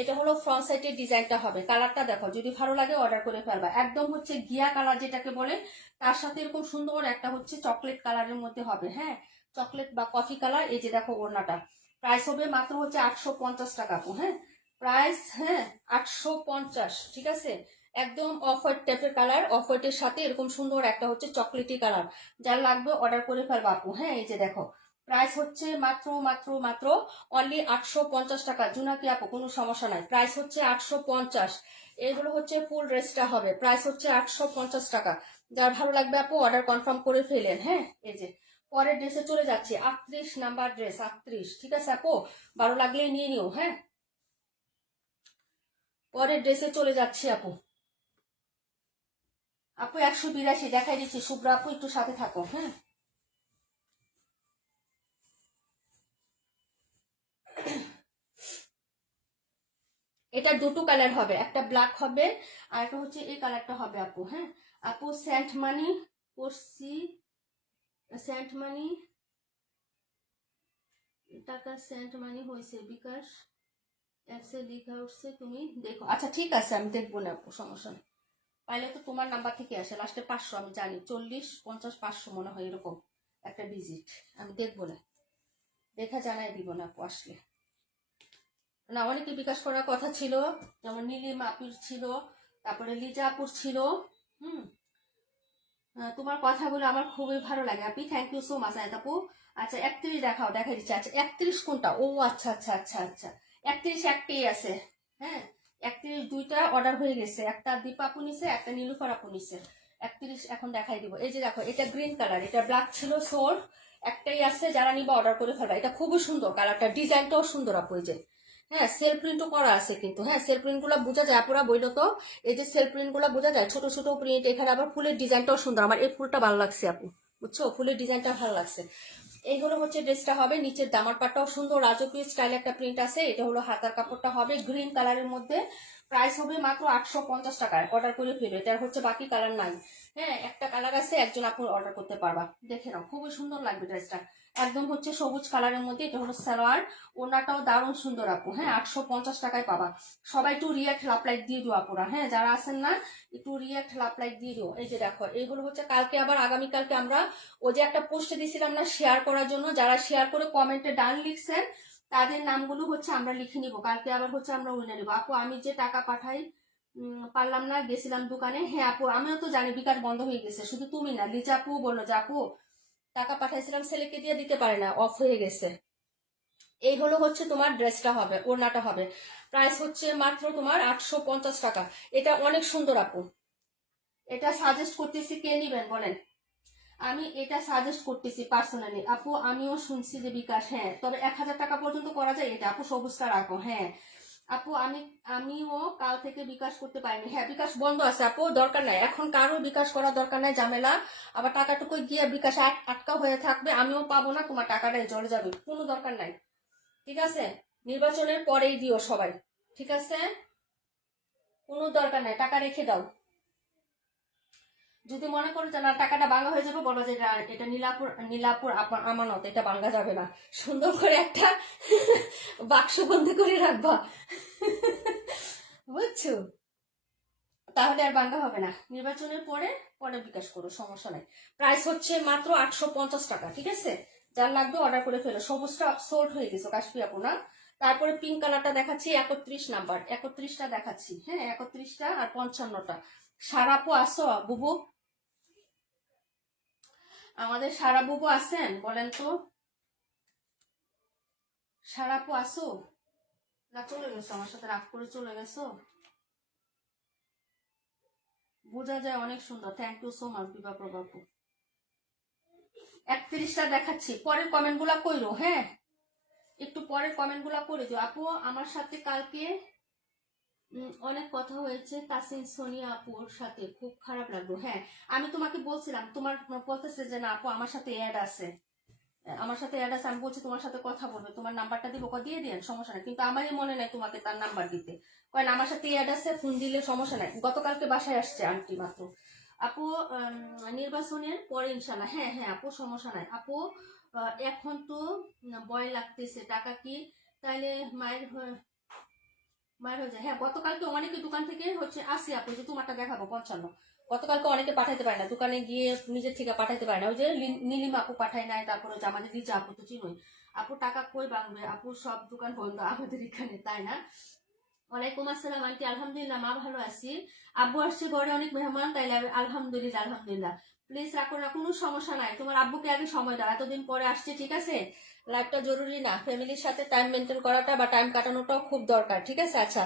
এটা হলো ফ্রন্ট সাইডের ডিজাইনটা হবে। কালারটা দেখো, যদি ভালো লাগে অর্ডার করে ফেলবা। একদম হচ্ছে গিয়া কালার যেটাকে বলে, তার সাথে এরকম সুন্দর একটা হচ্ছে চকলেট কালারের মধ্যে হবে। হ্যাঁ, চকলেট বা কফি কালার। এই যে দেখো ওড়নাটা। প্রাইস হবে মাত্র হচ্ছে 850 টাকা আপু। হ্যাঁ, প্রাইস, হ্যাঁ 850, ঠিক আছে। একদম অফ হোয়াইট টাইপের কালার, অফ হোয়াইটের সাথে এরকম সুন্দর একটা হচ্ছে চকলেটি কালার। যার লাগবে অর্ডার করে ফেলবা আপু। হ্যাঁ, এই যে দেখো প্রাইস হচ্ছে মাত্র মাত্র মাত্র অনলি 850 টাকা। জুনাকি আপু কোনো সমস্যা নাই, প্রাইস হচ্ছে 850। এগুলো হচ্ছে ফুল ড্রেসটা হবে, প্রাইস হচ্ছে 850 টাকা। যার ভালো লাগবে আপু অর্ডার কনফার্ম করে ফেলেন। হ্যাঁ, এই যে পরের ড্রেসে চলে যাচ্ছে। 38 নাম্বার ড্রেস, 38, ঠিক আছে আপু, ভালো লাগলে নিয়ে নিও। হ্যাঁ, পরের ড্রেসে চলে যাচ্ছি আপু। আপু 182 দেখাই দিচ্ছি, শুভ্রা আপু একটু সাথে থাকো। হ্যাঁ, এটা দুটো কালার হবে, একটা ব্ল্যাক হবে আর একটা হচ্ছে এই কালারটা হবে আপু। হ্যাঁ আপু, সেন্ট মানি করছি, সেন্ট মানি টাকা সেন্ট মানি হয়েছে, বিকাশ অ্যাপসে লেখা উঠছে, তুমি দেখো। আচ্ছা ঠিক আছে, আমি দেখবো না আপু, সমস্যা নেই। পাইলে তো তোমার নাম্বার থেকে আসে, লাস্টে 500 আমি জানি, 40, 50, 500 মনে হয় এরকম একটা ডিজিট। আমি দেখবো না, দেখা জানাই দিব না আপু আসলে। না, অনেকে বিকাশ করার কথা ছিল, যেমন নীলিমা আপুর ছিল, তারপরে লিজা আপুর ছিল। হুম, তোমার কথাগুলো আমার খুবই ভালো লাগে আপনি, thank you so much Ayat আপু। আচ্ছা 31 দেখাও, দেখা দিচ্ছি। আচ্ছা 31 কোনটা? ও আচ্ছা আচ্ছা আচ্ছা আচ্ছা, 31 একটাই আছে। হ্যাঁ, 31 দুইটা অর্ডার হয়ে গেছে, একটা দীপা আপু নিছে, একটা নীলুফার আপু নিছে। 31 এখন দেখাই দিব। এই যে দেখো, এটা গ্রিন কালার, এটা ব্ল্যাক ছিল সোর, একটাই আছে, যারা নিবা অর্ডার করে ফেলবা। এটা খুবই সুন্দর কালারটা, ডিজাইনটাও সুন্দর আপু। এই যে হ্যাঁ, সেল প্রিন্টও করা আছে কিন্তু। হ্যাঁ, সেল প্রিন্ট গুলা বোঝা যায় পুরা বইটা তো। এই যে সেল প্রিন্ট গুলা বোঝা যায়, ছোট ছোট প্রিন্ট, এখানে আবার ফুলের ডিজাইনটাও সুন্দর। আমার এই ফুলটা ভালো লাগছে আপু, বুঝছো, ফুলের ডিজাইনটা ভালো লাগছে। এইগুলো হচ্ছে ড্রেসটা হবে, নিচের দামার পাটটাও সুন্দর রাজকীয় স্টাইল একটা প্রিন্ট আছে। এটা হলো হাতার কাপড়টা হবে গ্রিন কালারের মধ্যে, প্রাইস হবে মাত্র 850 টাকায়। অর্ডার করে ফেলো, এটার হচ্ছে বাকি কালার নাই। হ্যাঁ, একটা কালার আছে, একজন আপু অর্ডার করতে পারবা। দেখে নাও, খুবই সুন্দর লাগবে ড্রেসটা, একদম হচ্ছে সবুজ কালারের মধ্যে। এটা হলো সালোয়ার, ওনাটাও দারুণ সুন্দর আপু। হ্যাঁ, 850 টাকায় পাবা। সবাই একটু রিয়াক্ট লাভ লাইক দিয়ে দিও আপুরা, হ্যাঁ যারা আছেন না একটু রিয়াক্ট লাভ লাইক দিয়ে দিও। এই যে দেখো, এইগুলো হচ্ছে কালকে আবার আগামীকালকে আমরা ওই যে একটা পোস্টে দিয়েছিলাম না শেয়ার করার জন্য, যারা শেয়ার করে কমেন্টে ডান লিখছেন তাদের নামগুলো হচ্ছে আমরা লিখে নিব। কালকে আবার হচ্ছে আমরা উইনে নিব। আপু আমি যে টাকা পাঠাই পারলাম না, গেছিলাম দোকানে। হ্যাঁ আপু, আমিও তো জানি বিকাশ বন্ধ হয়ে গেছে, শুধু তুমি না, লিজা আপু বললো যে আপু টাকা পাঠাইছিলাম ছেলেকে দিয়ে দিতে পারে না, অফ হয়ে গেছে। এই হলো হচ্ছে তোমার ড্রেসটা হবে, ওড়নাটা হবে। প্রাইস হচ্ছে মাত্র তোমার 850 টাকা। এটা অনেক সুন্দর আপু, এটা সাজেস্ট করতেছি, কে নিবেন বলেন? আমি এটা সাজেস্ট করতেছি পার্সোনালি আপু, আমিও শুনছি যে বিকাশ, হ্যাঁ তবে 1000 টাকা পর্যন্ত করা যায়। এটা আপু সবুজটা রাখো। হ্যাঁ আপু, আমিও কাল থেকে বিকাশ করতে পারিনি। হ্যাঁ, বিকাশ বন্ধ আছে আপু, দরকার নাই এখন কারো বিকাশ করার দরকার নাই, ঝামেলা। আবার টাকাটুকু গিয়ে বিকাশ আটকা হয়ে থাকবে, আমিও পাবো না, তোমার টাকাটাই চলে যাবে, কোনো দরকার নাই। ঠিক আছে, নির্বাচনের পরেই দিও সবাই, ঠিক আছে, কোনো দরকার নাই, টাকা রেখে দাও। যদি মনে করো যে না টাকাটা ভাঙা হয়ে যাবে, বলো যে এটা নীলাপুর নীলাপুর আমানত, এটা ভাঙা যাবে না, সুন্দর করে একটা বাক্স বন্দি করে রাখবা, বুঝছো, তাহলে আর ভাঙা হবে না। নির্বাচনের পরে পরে বিকাশ করো, সমস্যা নাই। প্রাইস হচ্ছে মাত্র 850 টাকা, ঠিক আছে, যার লাগবে অর্ডার করে ফেলো। সবুজটা সোল্ড হয়ে গেছে কাশ্মীর আপু না। তারপরে পিঙ্ক কালারটা দেখাচ্ছি, 31 নাম্বার, 31টা দেখাচ্ছি। হ্যাঁ, 31টা আর 55টা। সারাপু আসো বুবু, আমাদের সারা বুবু আছেন বলেন তো? সারাপু আসো না চলে গেছো, আমার সাথে রাগ করে চলে গেছো? বোঝা যায় অনেক সুন্দর, থ্যাংক ইউ সো মাচ বিভা প্রভাপু। 31টা দেখাচ্ছি, পরের কমেন্ট গুলা কইরো। হ্যাঁ, একটু পরের কমেন্ট গুলা করে দিও আপু। আমার সাথে কালকে অনেক কথা হয়েছে তাসিন সোনিয়া আপুর সাথে, খুব খারাপ লাগলো। হ্যাঁ, আমি তোমাকে বলছিলাম, তোমার বলতেছে যে না আপু আমার সাথে অ্যাড আছে, আমার সাথে অ্যাড আছে, আমি বলছি তোমার সাথে কথা বলবে, তোমার নাম্বারটা দিব, দিয়ে দিন সমস্যা নাই, কিন্তু আমারই মনে নাই তোমাকে তার নাম্বার দিতে। কারণ আমার সাথে অ্যাড আছে, ফোন দিলে সমস্যা নাই। গতকালকে বাসায় আসছে আন্টি মাত্র। আপু নির্বাচনের পরে ইনশাল্লাহ। হ্যাঁ হ্যাঁ আপু, সমস্যা নাই আপু। এখন তো ভয় লাগতেছে, টাকা কি তাইলে মায়ের মায়ের হয়ে যায়। হ্যাঁ, গতকালকে অনেকে দোকান থেকে হচ্ছে আসি আপু, যে তোমারটা দেখাবো 55। গতকালকে অনেকে পাঠাইতে পারে না, দোকানে গিয়ে নিজের থেকে পাঠাইতে পারে না। ওই যে নীলিম আপু পাঠায় নাই, তারপরে হচ্ছে আমাদের রিচা আপু তো চিনোই। আপু টাকা কই বাংবে আপু, সব দোকান বন্ধ আমাদের এখানে, তাই না? ওয়ালাইকুম আসসালাম আন্টি, আলহামদুলিল্লাহ মা ভালো আছি। আব্বু আসছে ঘরে, অনেক মেহমান, তাইলে আলহামদুলিল্লাহ আলহামদুলিল্লাহ। প্লিজ রাখো না, কোনো সমস্যা নাই, তোমার আব্বুকে আগে সময় দাও, এতদিন পরে আসছে, ঠিক আছে। লাইফটা জরুরি না, ফ্যামিলির সাথে টাইম মেনটেন করাটা বা টাইম কাটানোটাও খুব দরকার, ঠিক আছে। আচ্ছা,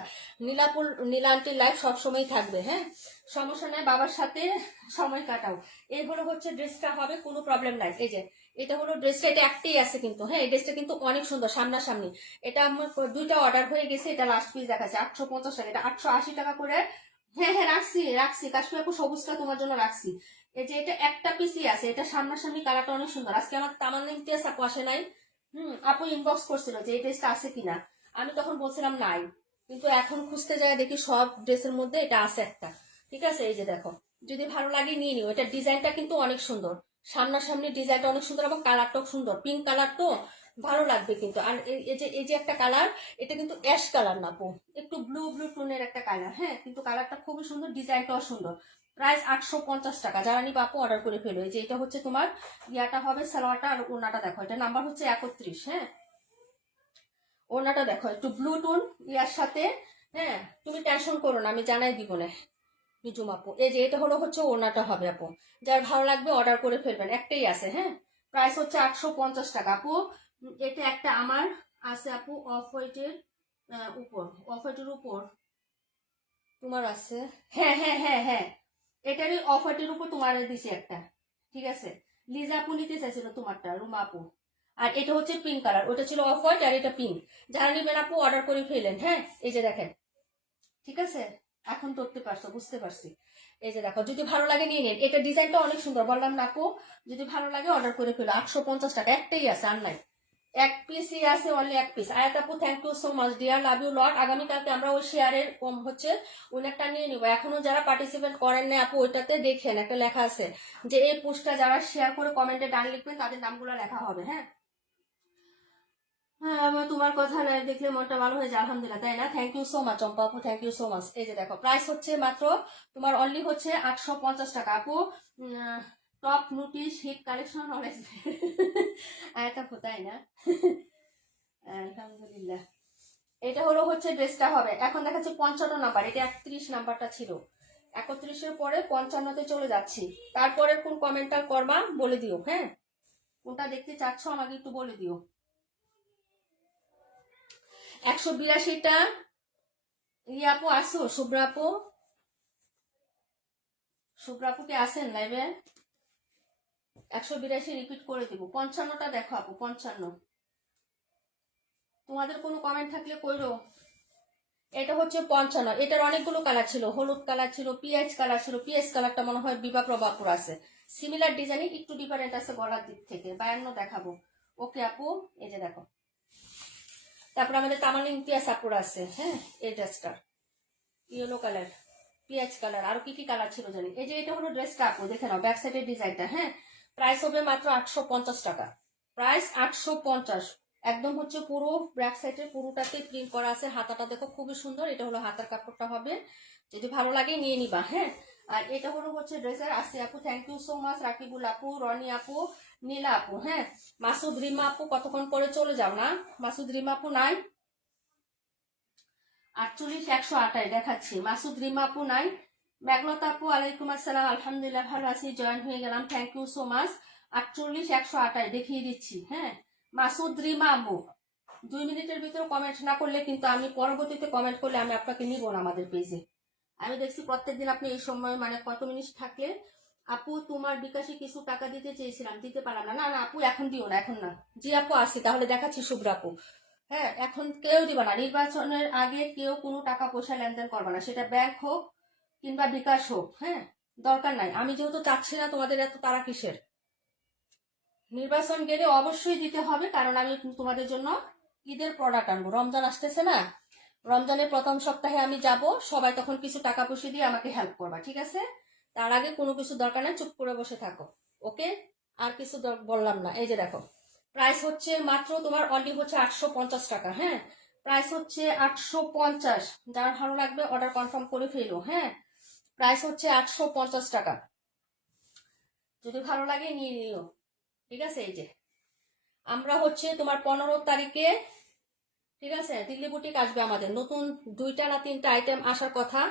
নীলাপুর নীলা আন্টির লাইফ সবসময় থাকবে, হ্যাঁ সমস্যা নাই, বাবার সাথে সময় কাটাও। এই হলো হচ্ছে ড্রেসটা হবে, কোনো প্রবলেম নাই। এই যে এটা হলো ড্রেসটা, এটা একটাই আছে কিন্তু, হ্যাঁ এই ড্রেসটা কিন্তু অনেক সুন্দর সামনাসামনি। এটা আমার দুইটা অর্ডার হয়ে গেছে, এটা লাস্ট পিস দেখাচ্ছে 850 টাকা, এটা 880 টাকা করে। হ্যাঁ হ্যাঁ রাখছি রাখছি, কাশ্মীর আপু সবুজটা তোমার জন্য রাখছি। এই যে এটা একটা পিসই আছে, এটা সামনাসামনি কালারটা অনেক সুন্দর। আজকে আমার তামান্না ইমতিয়াজ আপু আসে নাই। আপু ইনবক্স করছিল যে এই ড্রেসটা আছে কিনা, আমি তখন বলছিলাম নাই, কিন্তু এখন খুঁজতে যায় দেখি সব ড্রেসের মধ্যে এটা আছে একটা। ঠিক আছে, এই যে দেখো, যদি ভালো লাগে নিয়ে নিও। এটা ডিজাইনটা কিন্তু অনেক সুন্দর, সামনাসামনি ডিজাইনটা অনেক সুন্দর এবং কালারটাও সুন্দর, পিঙ্ক কালার তো ভালো লাগবে কিন্তু। আর এই যে একটা কালার, এটা কিন্তু অ্যাশ কালার না পো, একটু ব্লু ব্লু টোনের একটা কালার। হ্যাঁ, কিন্তু কালারটা খুবই সুন্দর, ডিজাইনটাও সুন্দর। প্রাইস 850 টাকা, যারা নিবা আপু অর্ডার করে ফেলো। এই যে এটা হচ্ছে তোমার ইয়াটা হবে সালোয়ারটা, আর ওনাটা দেখো, এটা নাম্বার হচ্ছে 31। হ্যাঁ, ওনাটা দেখো একটু ব্লু টোন ইয়ার সাথে। হ্যাঁ, তুমি টেনশন করো না, আমি জানাই দিব না নিজুম আপু। এই যে এটা হলো হচ্ছে ওনাটা হবে আপু, যার ভালো লাগবে অর্ডার করে ফেলবেন, একটাই আছে। হ্যাঁ, প্রাইস হচ্ছে 850 টাকা আপু। এটা একটা আমার আছে আপু, অফ হোয়াইটের উপর, অফ হোয়াইটের উপর তোমার আছে। হ্যাঁ হ্যাঁ হ্যাঁ হ্যাঁ, এটারই অফ হোয়াইটের উপর তোমার দিছি একটা, ঠিক আছে। লিজা আপু নিতে চাইছিল তোমারটা, রুমা আপু। আর এটা হচ্ছে পিঙ্ক কালার, ওটা ছিল অফ হোয়াইট আর এটা পিঙ্ক। যারা নেবেন আপু অর্ডার করে ফেলেন। হ্যাঁ, এই যে দেখেন, ঠিক আছে। এখন ধরতে পারছো, বুঝতে পারছি। এই যে দেখো, যদি ভালো লাগে নিয়ে নিন। এটা ডিজাইনটা অনেক সুন্দর, বললাম না আপু, যদি ভালো লাগে অর্ডার করে ফেলো। 850 টাকা, একটাই আছে, আর নাই, এক পিসই আছে, অনলি এক পিস। আয়াত আপু thank you so much dear, love you lot. আগামীকালকে আমরা ওই শেয়ারের কম হচ্ছে উইনারটা নিয়ে নিবো। এখনো যারা পার্টিসিপেট করেন না আপু, ওইটাতে দেখেন একটা লেখা আছে যে এই পোস্টটা যারা শেয়ার করে কমেন্টে ডান লিখবেন তাদের নামগুলো লেখা হবে। হ্যাঁ, হ্যাঁ, আমার তোমার কথা লাইভ দেখলে মনটা ভালো হয়ে যায়, আলহামদুলিল্লাহ, তাই না? থ্যাংক ইউ সো মাচ চম্পা আপু, থ্যাংক ইউ সো মাচ। এই যে দেখো, প্রাইস হচ্ছে মাত্র তোমার অনলি হচ্ছে 850 টাকা আপু। টপ নোটিশ হিট কালেকশন অনেক আয়াত আপু, তাই না? আলহামদুলিল্লাহ। এটা হলো হচ্ছে ড্রেসটা হবে, এখন দেখাচ্ছি 55 নাম্বার, এটা 31 নাম্বারটা ছিল, 31-এর পরে 55-তে চলে যাচ্ছি। তারপরে কোন কমেন্টটা করবা বলে দিও। হ্যাঁ, কোনটা দেখতে চাচ্ছ আমাকে একটু বলে দিও। 182টা আপু আসো, শুভ্রাপু, শুভ্রাপু কে আসেন লাইভে? 182 রিপিট করে দিব। 55টা দেখো আপু, 55। তোমাদের কোনো কমেন্ট থাকলে কইরো। এটা হচ্ছে 55। এটার অনেকগুলো কালার ছিল, হলুদ কালার ছিল, পিএইচ কালার ছিল। পিএইচ কালারটা মনে হয় বিবা প্রভাপুর আছে। সিমিলার ডিজাইন, একটু ডিফারেন্ট আছে গলার দিক থেকে। 52 দেখাবো। ওকে আপু, এই যে দেখো। তারপর আমাদের তামাল ইমতিয়াজ আপুর আছে। হ্যাঁ, এই ড্রেসটা ইয়েলো কালার, পিএইচ কালার, আর কি কি কালার ছিল জানি। এই যে এটা হলো ড্রেসটা আপু, দেখে নাও ব্যাক সাইডের ডিজাইনটা। হ্যাঁ, প্রাইস হবে মাত্র 850 টাকা। প্রাইস 850। একদম হচ্ছে পুরো ব্যাক সাইডের পুরোটাতে প্রিন্ট করা আছে। হাতাটা দেখো খুবই সুন্দর, এটা হলো হাতার কাপড়টা হবে। যদি ভালো লাগে নিয়ে নিবা। হ্যাঁ, আর এটা হলো হচ্ছে ড্রেসের। আসি আপু thank you so much, Rakibul আপু, রনি আপু, নীলা আপু। হ্যাঁ, মাসুদ রিমা আপু কতক্ষণ পরে চলে যাও না? মাসুদ রিমা আপু নাই। 48-128 দেখাচ্ছি। মাসুদ রিমা আপু নাই। মেঘলতা আপু আলাইকুম আসসালাম, আলহামদুলিল্লাহ ভালো আছি, জয়েন হয়ে গেলাম, থ্যাংক ইউ সো মাচ। 48-128 দেখিয়ে দিচ্ছি। হ্যাঁ, মাসুদ রিমা আপু 2 মিনিটের ভিতরে কমেন্ট না করলে কিন্তু আমি পরবর্তীতে কমেন্ট করলে আমি আপনাকে নিব না আমাদের পেজে। আমি দেখছি প্রত্যেকদিন আপনি এই সময় মানে কত মিনিট থাকলে, আপু তোমার বিকাশে কিছু টাকা দিতে চেয়েছিলাম, দিতে পারলাম না। না না আপু, এখন দিও না, এখন না। জি আপু আসি, তাহলে দেখাচ্ছি শুভ্রা আপু। হ্যাঁ, এখন কেউ দিবা না, নির্বাচনের আগে কেউ কোনো টাকা পয়সা লেনদেন করবে না, সেটা ব্যাংক হোক কিংবা বিকাশ হোক। হ্যাঁ, দরকার নাই। আমি যেহেতু চাচ্ছি না, তোমাদের এত তারা কিসের? নির্বাচন গেলে অবশ্যই দিতে হবে, কারণ আমি তোমাদের জন্য ঈদের প্রোডাক্ট আনবো। রমজান আসতেছে না, রমজানের প্রথম সপ্তাহে আমি যাব, সবাই তখন কিছু টাকা পয়সা দিয়ে আমাকে হেল্প করবা, ঠিক আছে? তার আগে কোনো কিছু দরকার নাই, চুপ করে বসে থাকো। ওকে, আর কিছু বললাম না। এই যে দেখো, প্রাইস হচ্ছে মাত্র তোমার অনলি হচ্ছে 850 টাকা। হ্যাঁ, প্রাইস হচ্ছে 850। যার ভালো লাগবে অর্ডার কনফার্ম করে ফেলো। হ্যাঁ, প্রাইস হচ্ছে 850 টাকা। যদি ভালো লাগে নিয়ে নিও, ঠিক আছে? এই যে আমরা হচ্ছে তোমার 15 তারিখে, ঠিক আছে, দিল্লি বুটিক আসবে আমাদের নতুন 2টা না 3টা আইটেম আসার কথা।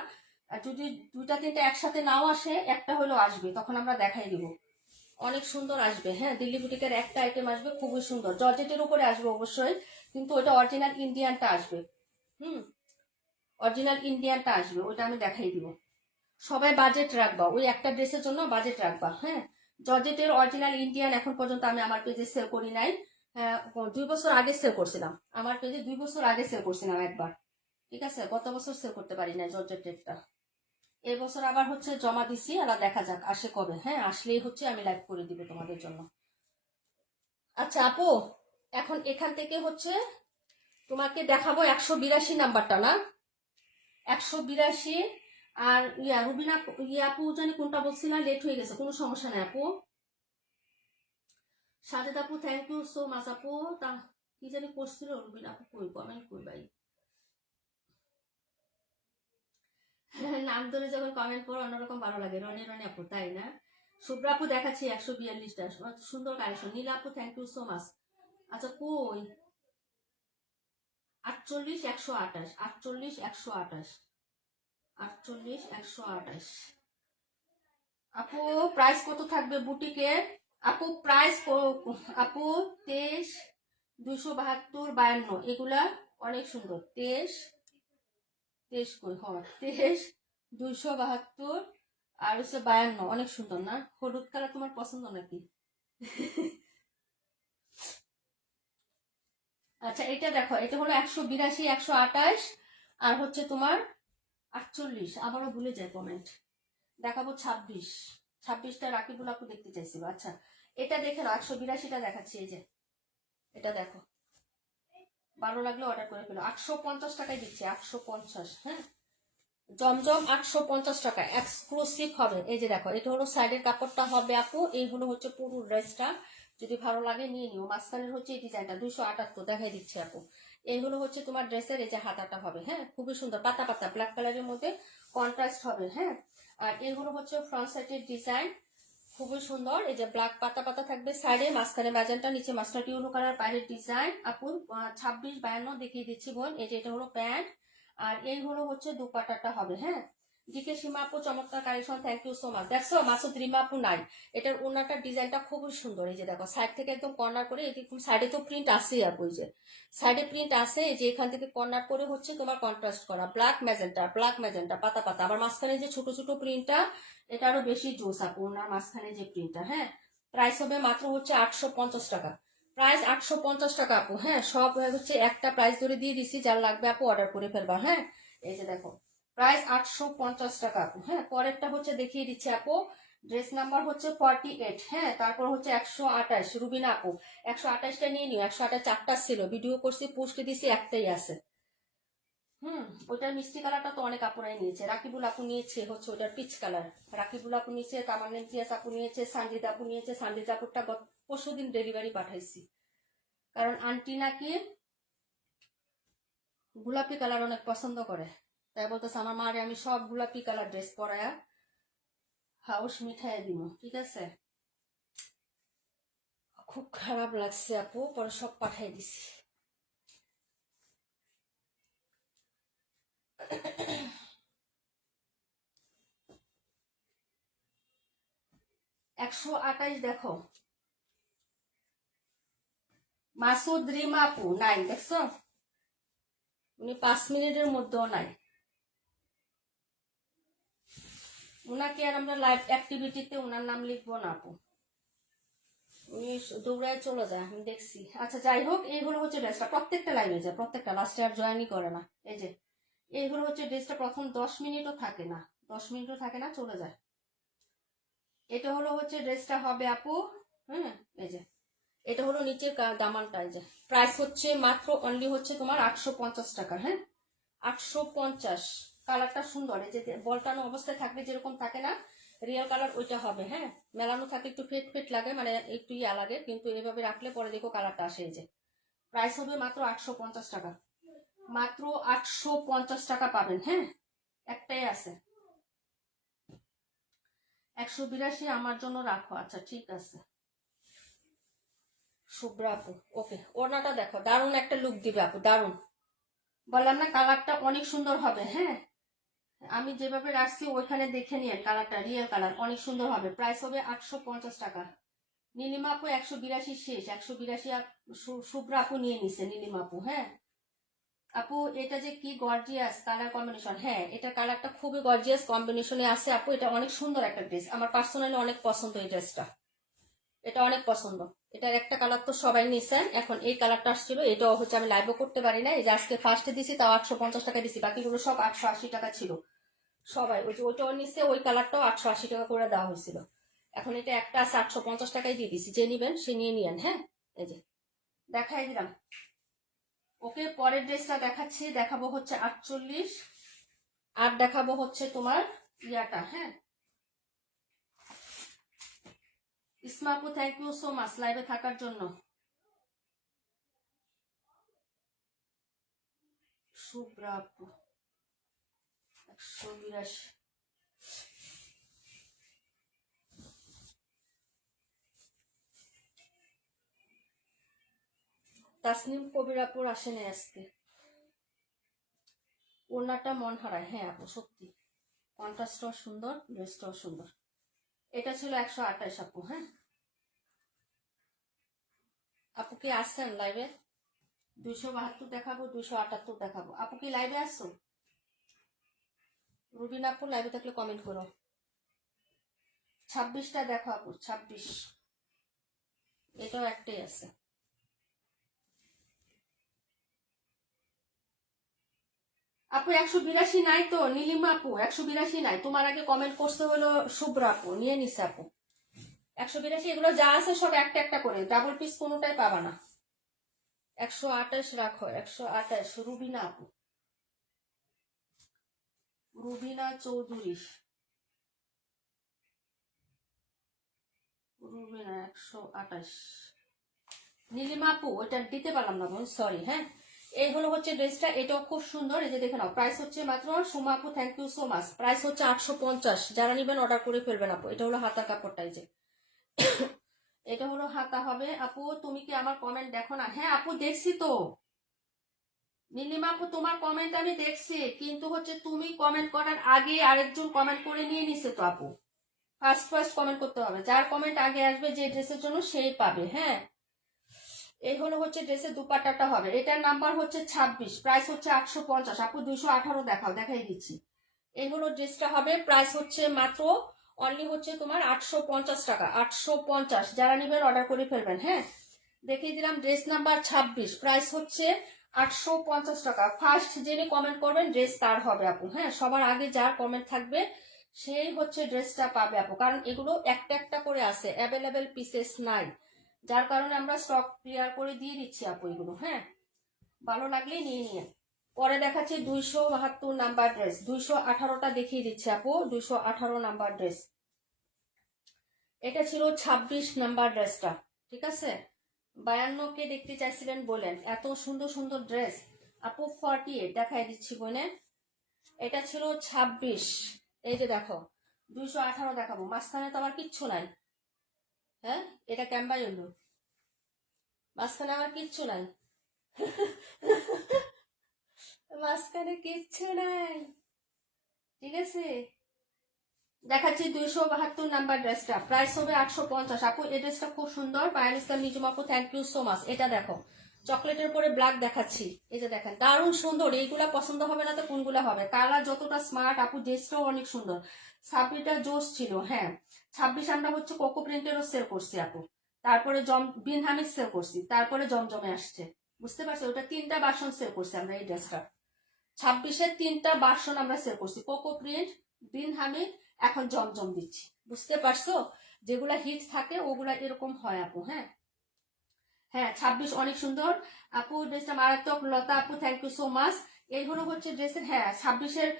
আর যদি 2টা 3টা একসাথে নাও আসে, একটা হলেও আসবে, তখন আমরা দেখাই দিব। অনেক সুন্দর আসবে। হ্যাঁ, দিল্লি বুটিকের একটা আইটেম আসবে খুবই সুন্দর, জর্জেটের উপরে আসবে অবশ্যই, কিন্তু ওটা অরিজিনাল ইন্ডিয়ানটা আসবে। অরিজিনাল ইন্ডিয়ানটা আসবে, ওটা আমি দেখাই দিব। সবাই বাজেট রাখবা, ওই একটা ড্রেসের জন্য বাজেট রাখবা। হ্যাঁ, জর্জেটের অরিজিনাল ইন্ডিয়ান এখন পর্যন্ত আমি আমার পেজে সেল করি নাই। 2 বছর আগে সেল করছিলাম আমার পেজে, 2 বছর আগে সেল করছিলাম একবার, ঠিক আছে? গত বছর সেল করতে পারি না জর্জেটেরটা। এই বছর আবার হচ্ছে জমা দিছি, আর দেখা যাক আসে কবে। হ্যাঁ, আসলেই হচ্ছে আমি লাইভ করে দিব তোমাদের জন্য। আচ্ছা আপু, এখন এখান থেকে হচ্ছে তোমাকে দেখাবো 182 নাম্বারটা না, 182। আর রুবিনা আপু জানি কোনটা বলছিলাম, লেট হয়ে গেছে, কোনো সমস্যা নাই আপু। সাজেদ আপু থ্যাংক ইউ সো মাচ আপু। তা কি জানি করছিল রুবিনা আপু, কই কমেন্ট কই ভাই? নাম ধরে যখন কমেন্ট করো অন্যরকম ভালো লাগে। রনি রনি আপু, তাই না? শুভ্রা আপু দেখাচ্ছি 142টা, সুন্দর কালেকশন। নীলা আপু থ্যাংক ইউ সো মাচ। আচ্ছা কই 48-128, 48-128, 48-128 আপু। প্রাইস কত থাকবে বুটিকে আপু? প্রাইস আপু 23-272-52, এগুলা অনেক সুন্দর। 23 কই, হয় 23-272 আর হচ্ছে 52, অনেক সুন্দর না? হলুদ কালার তোমার পছন্দ নাকি? আচ্ছা এটা দেখো, এটা হলো 182-128, আর হচ্ছে তোমার 48, আবারও ভুলে যায় কমেন্ট। দেখাবো 26, 26টা রাকিবুল আপু দেখতে চাইছিল। আচ্ছা এটা দেখে নাও, 182টা দেখাচ্ছি। এই যে এটা দেখো, ভালো লাগলে অর্ডার করে ফেলো। 850 টাকায় দিচ্ছে, 850। হ্যাঁ, জমজম 850 টাকা এক্সক্লুসিভ হবে। এই যে দেখো, এটা হলো সাইডের কাপড়টা হবে আপু, এইগুলো হচ্ছে পুরো ড্রেসটা। যদি ভালো লাগে নিয়ে নিও। মাঝখানের হচ্ছে এই ডিজাইনটা 278 দেখাই দিচ্ছে আপু। এইগুলো হচ্ছে তোমার ড্রেসের এই যে হাতাটা হবে। হ্যাঁ, খুবই সুন্দর, পাতা পাতা ব্ল্যাক কালারের মধ্যে কন্ট্রাস্ট হবে। হ্যাঁ, আর এগুলো হচ্ছে ফ্রন্ট সাইডের ডিজাইন, খুবই সুন্দর। এই যে ব্ল্যাক পাতা পাতা থাকবে সাইডে, মাঝখানে ম্যাজেন্টা, নিচে মাস্টার্ড ইউনো কালার, বাইরের ডিজাইন আপু 26-52 দেখিয়ে দিচ্ছি বোন। এই যে এটা হলো প্যান্ট, আর এই হলো হচ্ছে দুপাটাটা হবে। হ্যাঁ, ডিকে সীমা আপু চমৎকার collection, thank you so much. দেখছো মাসুদ রিমা আপু নাই, এটার ওনাটার ডিজাইনটা খুবই সুন্দর। এই যে দেখো সাইড থেকে একদম কর্নার করে, এরকম সাইডে তো প্রিন্ট আছে আপু, এই যে সাইডে প্রিন্ট আছে। এই যে এখান থেকে কর্নার করে হচ্ছে তোমার কন্ট্রাস্ট করা ব্ল্যাক ম্যাজেন্টা, ব্ল্যাক ম্যাজেন্টা পাতা পাতা। আবার মাঝখানে যে ছোট ছোট প্রিন্টটা, এটা আরো বেশি জোস আপু, ওনার মাঝখানে যে প্রিন্টটা। হ্যাঁ, প্রাইস হবে মাত্র হচ্ছে 850 টাকা। প্রাইস 850 টাকা আপু। হ্যাঁ, সব হচ্ছে একটা প্রাইস ধরে দিয়ে দিচ্ছি, যার লাগবে আপু অর্ডার করে ফেলবা। হ্যাঁ, এই যে দেখো প্রাইস 850 টাকা আপু। হ্যাঁ, পরেরটা হচ্ছে দেখিয়ে দিচ্ছি আপু, ড্রেস নাম্বার হচ্ছে 48। হ্যাঁ, তারপর হচ্ছে 128, রুবিনা আপু 128টা নিয়ে নিও। 128 4টা ছিল, ভিডিও করছি পোস্ট দিছি, একটাই আছে। ওইটার মিষ্টি কালারটা তো অনেক আপুরাই নিয়েছে। রাকিবুল আপু নিয়েছে হচ্ছে ওইটার পিচ কালার, রাকিবুল আপু নিয়েছে, তামান্না ইমতিয়াজ আপু নিয়েছে, সানজিদা আপু নিয়েছে। সানজিদা আপুরটা পরশুদিন ডেলিভারি পাঠাইছি, কারণ আন্টি নাকি গোলাপি কালার অনেক পছন্দ করে, তাই বলতেছে আমার মারে আমি সব গোলাপি কালার ড্রেস পরায়া হাউস মিঠাই দিব। ঠিক আছে, খুব খারাপ লাগছে আপু, পরে সব পাঠাই দিছি। একশো 28 দেখো, মাসুদ রিমা আপু নাই, দেখছো উনি 5 মিনিটের মধ্যেও নাই। উনাকে আর আমরা লাইভ অ্যাক্টিভিটিতে ওনার নাম লিখবো না আপু, উনি দৌড়ায় চলে যায়, আমি দেখছি। আচ্ছা যাই হোক, এইগুলো হচ্ছে ড্রেসটা, প্রত্যেকটা লাইভে যায়, প্রত্যেকটা, লাস্টে আর জয়েনই করে না। এই যে এইগুলো হচ্ছে ড্রেসটা, প্রথম 10 মিনিটও থাকে না, 10 মিনিটও থাকে না, চলে যায়। এটা হলো হচ্ছে ড্রেসটা হবে আপু। হ্যাঁ, এই যে এটা হলো নিচের দামানটা। এই যে প্রাইস হচ্ছে মাত্র অনলি হচ্ছে তোমার 850 টাকা। হ্যাঁ, 850। কালারটা সুন্দর, এই যে বলটানো অবস্থায় থাকবে যেরকম থাকে না রিয়েল কালার, ওইটা হবে। হ্যাঁ, মেলানো থাকে একটু ফেট ফেট লাগে, মানে একটু ইয়া লাগে, কিন্তু এভাবে রাখলে পরে দেখো কালারটা আসে। এই যে প্রাইস হবে মাত্র 850 টাকা, মাত্র 850 টাকা পাবেন। হ্যাঁ, একটাই আছে। 182 আমার জন্য রাখো। আচ্ছা ঠিক আছে শুভ্রা আপু, ওকে। ওড়নাটা দেখো, দারুণ একটা লুক দিবে আপু, দারুণ। বললাম না কালারটা অনেক সুন্দর হবে। হ্যাঁ, আমি যেভাবে রাখছি ওইখানে দেখে নিয়ে, কালারটা রিয়েল কালার, অনেক সুন্দর হবে। প্রাইস হবে 850 টাকা। নীলিমা আপু 182 শেষ, 182 শুভ্রা আপু নিয়ে নিছে, নীলিমা আপু। হ্যাঁ আপু, এটা যে কি গর্জিয়াস কালার কম্বিনেশন। হ্যাঁ, এটা কালারটা খুবই গর্জিয়াস কম্বিনেশনে আছে আপু, এটা অনেক সুন্দর একটা ড্রেস, আমার পার্সোনালি অনেক পছন্দ এই ড্রেসটা, এটা অনেক পছন্দ। এটার একটা কালার তো সবাই নিছেন, এখন এই কালারটা আসছিল, এটাও হচ্ছে আমি লাইভও করতে পারি না, এই যে আজকে ফার্স্টে দিছি, তাও 850 টাকা দিছি, বাকিগুলো সব 880 টাকা ছিল। সবাই ওই যে ওইটাও নিচ্ছে, ওই কালারটাও 880 টাকা করে দেওয়া হয়েছিল। এখন এটা একটা আছে 850 টাকায় দিয়ে দিছি, যে নিবেন সে নিয়ে নিয়েন। হ্যাঁ, এই যে দেখাই দিলাম। ওকে, পরের ড্রেসটা দেখাচ্ছি, দেখাবো হচ্ছে 48, আর দেখাবো হচ্ছে তোমার ইয়াটা। হ্যাঁ, ইসমা আপু থ্যাংক ইউ সো মাচ লাইভে থাকার জন্য। শুভ্রা আপু 182, তাসনিম কবির আপুর আসেনি আজকে। ওড়নাটা মন হারায়। হ্যাঁ আপু সত্যি, কন্ট্রাস্টটাও সুন্দর, ড্রেসটাও সুন্দর। এটা ছিল 128 আপু। হ্যাঁ, আপু কি আসছেন লাইভে? 272 দেখাবো, 278 দেখাবো। আপু কি লাইভে আসছো? রুবিন আপু লাইভে থাকলে কমেন্ট করো। 26টা দেখো আপু, 26, এটাও একটাই আছে। 26, 26, 26, 26, 26, 26, 26, 26, 26, 26, 26, 26, 26, 26, 26, 26, 26, 26, 26, 26, 26, 26, 26, 26, 26, 26, 26, 26, 26, 26, 26, 26, 26, 26, 26, 26, 26, 26, 26, এটা একটাই আছে। আপু 182 নাই তো নীলিমা আপু, 182 নাই। তোমার আগে কমেন্ট করতে হলো শুভ্রা আপু, নিয়ে নিছে আপু। 182 এগুলো যা আছে সব একটা একটা করে, ডাবল পিস কোনোটাই পাবা না। 128 রাখো, 128। রুবিনা আপু, রুবিনা চৌধুরী, রুবিনা 128। নীলিমা আপু ওইটা দিতে পারলাম না বোন, সরি। হ্যাঁ, এই হলো হচ্ছে ড্রেসটা, এটাও খুব সুন্দর। এই যে দেখে নাও, প্রাইস হচ্ছে মাত্র, সুমা আপু thank you so much, price হচ্ছে 850। যারা নিবেন অর্ডার করে ফেলবেন আপু। এটা হলো হাতার কাপড়টা, এই যে এটা হলো হাতা হবে। আপু তুমি কি আমার কমেন্ট দেখো না? হ্যাঁ আপু দেখছি তো নীলিমা আপু, তোমার কমেন্ট আমি দেখছি, কিন্তু হচ্ছে তুমি কমেন্ট করার আগে আরেকজন কমেন্ট করে নিয়ে নিছে তো আপু। ফার্স্ট ফার্স্ট কমেন্ট করতে হবে, যার কমেন্ট আগে আসবে যে ড্রেসের জন্য সেই পাবে। হ্যাঁ, এই হলো হচ্ছে ড্রেসের দুপাট্টাটা হবে। এটার নাম্বার হচ্ছে 26, প্রাইস হচ্ছে 850। আপু 218 দেখাও, দেখাই দিচ্ছি। এই হলো ড্রেসটা হবে, প্রাইস হচ্ছে মাত্র অনলি হচ্ছে তোমার 850 টাকা, 850। যারা নিবেন অর্ডার করে ফেলবেন। হ্যাঁ, দেখিয়ে দিলাম ড্রেস নাম্বার 26, প্রাইস হচ্ছে 850 টাকা। ফার্স্ট যিনি কমেন্ট করবেন ড্রেস তার হবে আপু। হ্যাঁ, সবার আগে যার কমেন্ট থাকবে সেই হচ্ছে ড্রেসটা পাবে আপু, কারণ এগুলো একটা একটা করে আছে, অ্যাভেলেবেল পিসেস নাই, যার কারণে আমরা স্টক ক্লিয়ার করে দিয়ে দিচ্ছি আপু এগুলো। হ্যাঁ, ভালো লাগলেই নিয়ে নিয়ে। পরে দেখাচ্ছি 272 নাম্বার ড্রেস, 218টা দেখিয়ে দিচ্ছি আপু, 218 নাম্বার ড্রেস। এটা ছিল 26 নাম্বার ড্রেসটা, ঠিক আছে। 52 কে দেখতে চাইছিলেন বলেন, এত সুন্দর সুন্দর ড্রেস আপু। 48 দেখাই দিচ্ছি বোনে, এটা ছিল 26। এই যে দেখো 218 দেখাবো, মাঝখানে তো আবার কিচ্ছু নাই। হ্যাঁ, এটা ক্যাম্বাই হলো, মাঝখানে আবার কিচ্ছু নাই। মাঝখানে কিচ্ছু নাই, ঠিক আছে। দেখাচ্ছি 272 নাম্বার ড্রেসটা, প্রাইস হবে 850 আপু। এই ড্রেসটা খুব সুন্দর, পায়েল ইসলাম নিজম আপু থ্যাংক ইউ সো মাচ। এটা দেখো চকলেটের পরে ব্ল্যাক দেখাচ্ছি, এই যে দেখেন দারুণ সুন্দর। এইগুলা পছন্দ হবে না তো কোনগুলা হবে? কালার যতটা স্মার্ট আপু, ড্রেসটাও অনেক সুন্দর। 26টা জোস ছিল। হ্যাঁ, 26 আমরা হচ্ছে কোকো প্রিন্টেরও সেল করছি আপু, তারপরে বিন হামিদ সেল করছি, তারপরে জমজমে আসছে, বুঝতে পারছো? ওটা 3টা বাসন সেল করছি আমরা এই ড্রেসটা। 26-এর 3টা ভার্সন আমরা সেল করছি, কোকো প্রিন্ট, বিন হামিদ, এখন জমজম দিচ্ছি, বুঝতে পারছো? যেগুলা হিট থাকে ওগুলা এরকম হয় আপু। হ্যাঁ, হ্যাঁ 26 অনেক সুন্দর আপু, ড্রেসটা মারাত্মক। লতা আপু থ্যাংক ইউ সো মাচ। এই হলো হচ্ছে ড্রেসের, হ্যাঁ 26-এর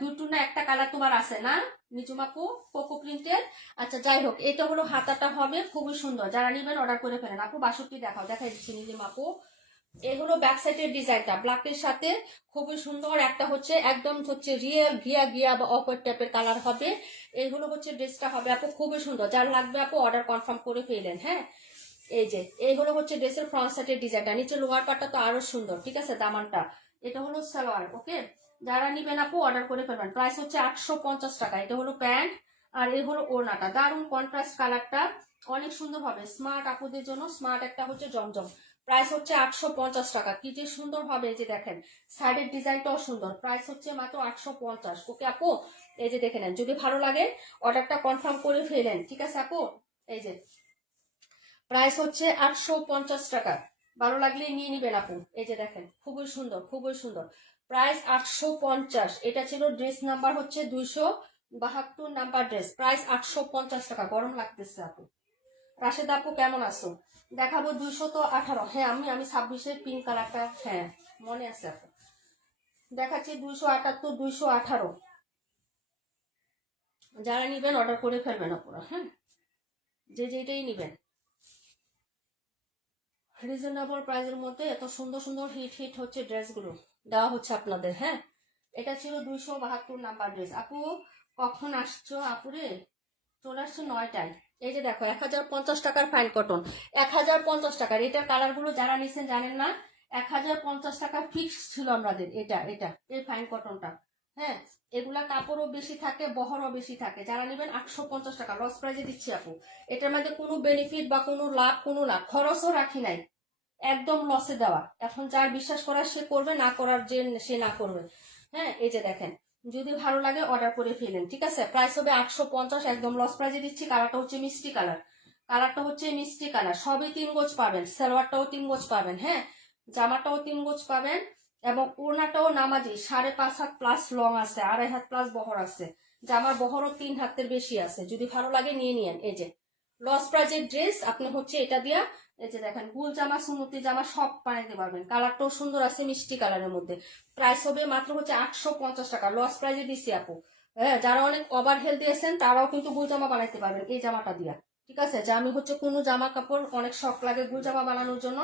দুটো না একটা কালার তোমার আছে না নিজুম আপু, কোকো প্রিন্টের। আচ্ছা যাই হোক, এটা হলো হাতাটা হবে, খুবই সুন্দর। যারা নিবেন অর্ডার করে ফেলেন আপু। 62 দেখাও, দেখাই দিচ্ছি নিজুম আপু। এগুলো ব্যাক সাইডের ডিজাইনটা ব্ল্যাকের সাথে খুবই সুন্দর। একটা হচ্ছে একদম হচ্ছে রিয়েল ঘিয়া ঘিয়া বা অকওয়ার্ড টাইপের কালার হবে। এইগুলো হচ্ছে ড্রেসটা হবে আপু, খুবই সুন্দর। যার লাগবে আপু অর্ডার কনফার্ম করে ফেলেন। হ্যাঁ, এই যে এই হলো হচ্ছে ড্রেসের ফ্রন্ট সাইডের ডিজাইনটা, নিচে লোয়ার পার্টটা তো আরো সুন্দর, ঠিক আছে। দামানটা এটা হলো সালোয়ার। ওকে, যারা নিবেন আপু অর্ডার করে ফেলবেন। প্রাইস হচ্ছে 850 টাকা। এটা হলো প্যান্ট আর এই হলো ওড়নাটা, দারুণ কন্ট্রাস্ট কালারটা, অনেক সুন্দর হবে স্মার্ট আপুদের জন্য। স্মার্ট একটা হচ্ছে জমজম, প্রাইস হচ্ছে 850 টাকা। কি যে সুন্দর হবে, এই যে দেখেন সাইডের ডিজাইনটাও সুন্দর। প্রাইস হচ্ছে মাত্র 850। ওকে আপু, এই যে দেখে নেন, যদি ভালো লাগে অর্ডারটা কনফার্ম করে ফেলেন, ঠিক আছে আপু। এই যে প্রাইস হচ্ছে 850 টাকা, ভালো লাগলে নিয়ে নিবেন আপু। এই যে দেখেন খুবই সুন্দর, খুবই সুন্দর। প্রাইস 850। এটা ছিল ড্রেস নাম্বার হচ্ছে 272 নাম্বার ড্রেস, প্রাইস 850 টাকা। গরম লাগতেছে আপু। রাশেদ আপু কেমন আছো? দেখাবো 218। হ্যাঁ, আমি 26-এর পিঙ্ক কালারটা, হ্যাঁ মনে আছে আপু। দেখাচ্ছি 278, 218। যারা নিবেন অর্ডার করে ফেলবেন আপুরা। হ্যাঁ, যে যেটাই নিবেন রিজনেবল প্রাইসের মধ্যে এত সুন্দর সুন্দর হিট হিট হচ্ছে ড্রেসগুলো দেওয়া হচ্ছে আপনাদের। হ্যাঁ, এটা ছিল 272 নাম্বার ড্রেস। আপু কখন আসছো আপুরে? চলে আসছো 9টায়। এই যে দেখো 1050 টাকার ফাইন কটন, 1050 টাকার। এটার কালারগুলো যারা নিচ্ছেন জানেন না, 1050 টাকা ফিক্স ছিল আমাদের। এটা এটা এই ফাইন কটনটা। হ্যাঁ, এগুলা কাপড়ও বেশি থাকে, বহরও বেশি থাকে। যারা নেবেন 850 টাকা লস প্রাইজে দিচ্ছি আপু। এটার মধ্যে কোনো বেনিফিট বা কোনো লাভ খরচও রাখি নাই, একদম লসে দেওয়া। এখন যার বিশ্বাস করার সে করবে, না করার যে সে না করবে। হ্যাঁ, এই যে দেখেন, যদি ভালো লাগে অর্ডার করে ফেলেন, ঠিক আছে। প্রাইস হবে 850, একদম লস প্রাইজে দিচ্ছি। কালারটা হচ্ছে মিষ্টি কালার, কালারটা হচ্ছে মিষ্টি কালার। সবই 3 গজ পাবেন, সালোয়ারটাও 3 গজ পাবেন, হ্যাঁ জামাটাও 3 গজ পাবেন। এবং ওড়নাটাও নামাজি, 5.5 হাত প্লাস লং আছে, 2.5 হাত প্লাস বহর আছে, জামার বহরও 3 হাতের বেশি আছে। যদি ভালো লাগে নিয়ে নিয়েন। এই যে লস প্রাইজের ড্রেস, আপনি হচ্ছে এটা দিয়া এই যে দেখেন গুল জামা, সুন্নতি জামা সব বানাইতে পারবেন। কালারটাও সুন্দর আছে, মিষ্টি কালারের মধ্যে। প্রাইস হবে মাত্র হচ্ছে 850 টাকা, লস প্রাইজে দিচ্ছি আপু। হ্যাঁ, যারা অনেক ওভার হেলদি আছেন তারাও কিন্তু গুল জামা বানাইতে পারবেন এই জামাটা দিয়া। ঠিক আছে, যে আমি হচ্ছে কোনো জামা কাপড় অনেক শখ লাগে গুল জামা বানানোর জন্য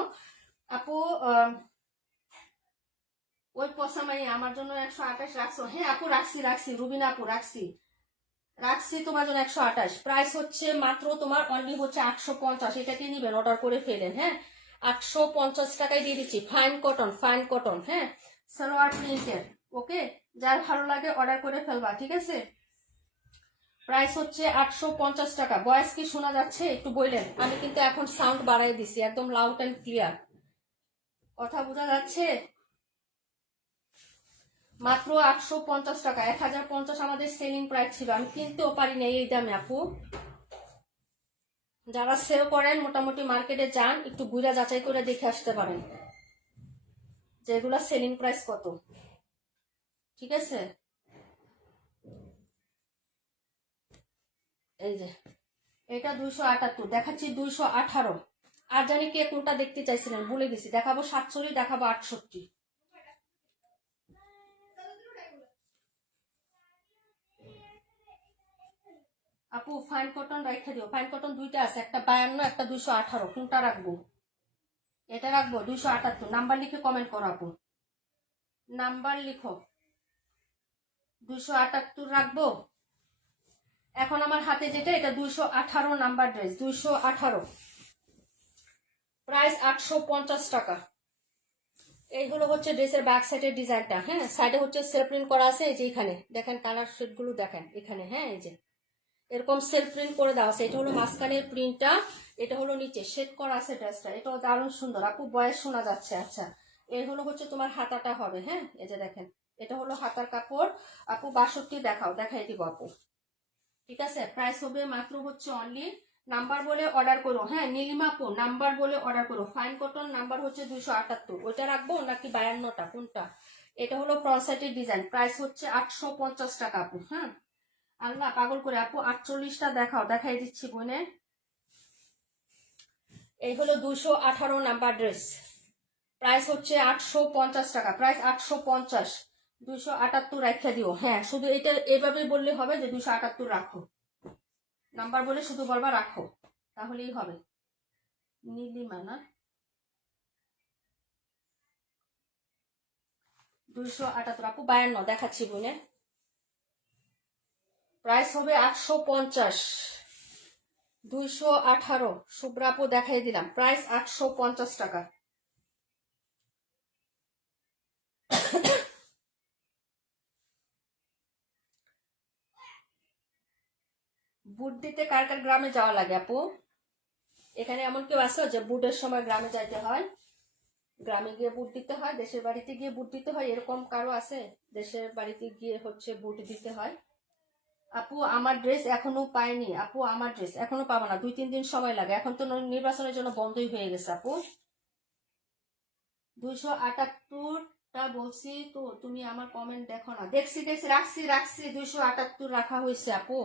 আপু। ওই পসামাই আমার জন্য 128 রাখছো? হ্যাঁ আপু, রাখছি রাখছি, রুবিনা আপু রাখছি রাখছি তোমার জন্য 128। প্রাইস হচ্ছে মাত্র তোমার অনলি হচ্ছে 850। এটাকে নিবেন, অর্ডার করে ফেলেন। হ্যাঁ, 850 টাকায় দিয়ে দিচ্ছি। Fine cotton, fine cotton. হ্যাঁ, সালোয়ার প্রিন্টের। ওকে, যার ভালো লাগে অর্ডার করে ফেলবা। ঠিক আছে, প্রাইস হচ্ছে 850 টাকা। ভয়েস কি শোনা যাচ্ছে একটু বললেন? আমি কিন্তু এখন সাউন্ড বাড়াই দিছি, একদম লাউড অ্যান্ড ক্লিয়ার। কথা বোঝা যাচ্ছে? মাত্র 850 টাকা। 1050 আমাদের সেলিং প্রাইস ছিল, আমি কিনতেও পারি না এই দামে আপু। যারা সেল করেন মোটামুটি মার্কেটে যান, একটু ঘুরে যাচাই করে দেখে আসতে পারেন যেগুলা সেলিং প্রাইস কত। ঠিক আছে, এই যে এটা 278 দেখাচ্ছি, 218। আর জানি কে কোনটা দেখতে চাইছিলেন, ভুলে গেছি। দেখাবো 47, দেখাবো 68। আপু ফাইন কটন রাখা দিও। ফাইন কটন দুইটা আছে, একটা 52, একটা 218। কোনটা রাখবো? এটা রাখবো 278। নাম্বার লিখে কমেন্ট করো আপু, নাম্বার লিখো। 278 রাখবো। এখন আমার হাতে যেটা, এটা 218 নাম্বার ড্রেস, 218। প্রাইস 850 টাকা। এই হলো হচ্ছে ড্রেসের ব্যাক সাইডের ডিজাইনটা। হ্যাঁ, সাইডে হচ্ছে সেলফ প্রিন্ট করা আছে, এই যে এখানে দেখেন কালার শেডগুলো দেখেন এখানে। হ্যাঁ, এই যে এরকম সেলফ প্রিন্ট করে দেওয়া আছে। এটা হলো মাঝখানের প্রিন্টটা, এটা হলো নিচে শেড করা আছে ড্রেসটা। এটাও দারুণ সুন্দর আপু, বয়স শোনা যাচ্ছে। আচ্ছা, এর হলো হচ্ছে তোমার হাতাটা হবে। হ্যাঁ, এই যে দেখেন এটা হলো হাতার কাপড় আপু। 62 দেখাও, দেখাই দিব আপু। ঠিক আছে, প্রাইস হবে মাত্র হচ্ছে অনলি, নাম্বার বলে অর্ডার করো। হ্যাঁ, নীলিমা আপু নাম্বার বলে অর্ডার করো। ফাইন কটন নাম্বার হচ্ছে 278। ওইটা রাখবো নাকি 52টা, কোনটা? এটা হলো ফ্রন্ট সাইডের ডিজাইন। প্রাইস হচ্ছে 850 টাকা আপু। হ্যাঁ, আল্লাহ পাগল করে আপু, 48টা দেখাও, দেখাই দিচ্ছি বোনে। এই হলো 218 নাম্বার ড্রেস। প্রাইস হচ্ছে 850 টাকা। প্রাইস 850। 278 রাখা দিও। হ্যাঁ, শুধু এটা এভাবেই বললে হবে যে 278 রাখো। নাম্বার বলে শুধু বলবা রাখো, তাহলেই হবে। নীলিমা না, 278 আপু। 52 দেখাচ্ছি বোনে। প্রাইস হবে 850। 218 শুভ্রাপু দেখাই দিলাম। প্রাইস 850 টাকা। বুট দিতে কার কার গ্রামে যাওয়া লাগে আপু? এখানে এমন কেউ আছে যে বুটের সময় গ্রামে যাইতে হয়, গ্রামে গিয়ে বুট দিতে হয়, দেশের বাড়িতে গিয়ে বুট দিতে হয়, এরকম কারো আছে? দেশের বাড়িতে গিয়ে হচ্ছে বুট দিতে হয়। আপু আমার ড্রেস এখনো পাইনি আপু, আমার ড্রেস এখনো পাবো না, 2-3 দিন সময় লাগে। এখন তো নির্বাচনের জন্য বন্ধই হয়ে গেছে আপু। 278টা বলছি তো, তুমি আমার কমেন্ট দেখো না। দেখছি দেখছি, রাখছি রাখছি, 278 রাখা হয়েছে আপু।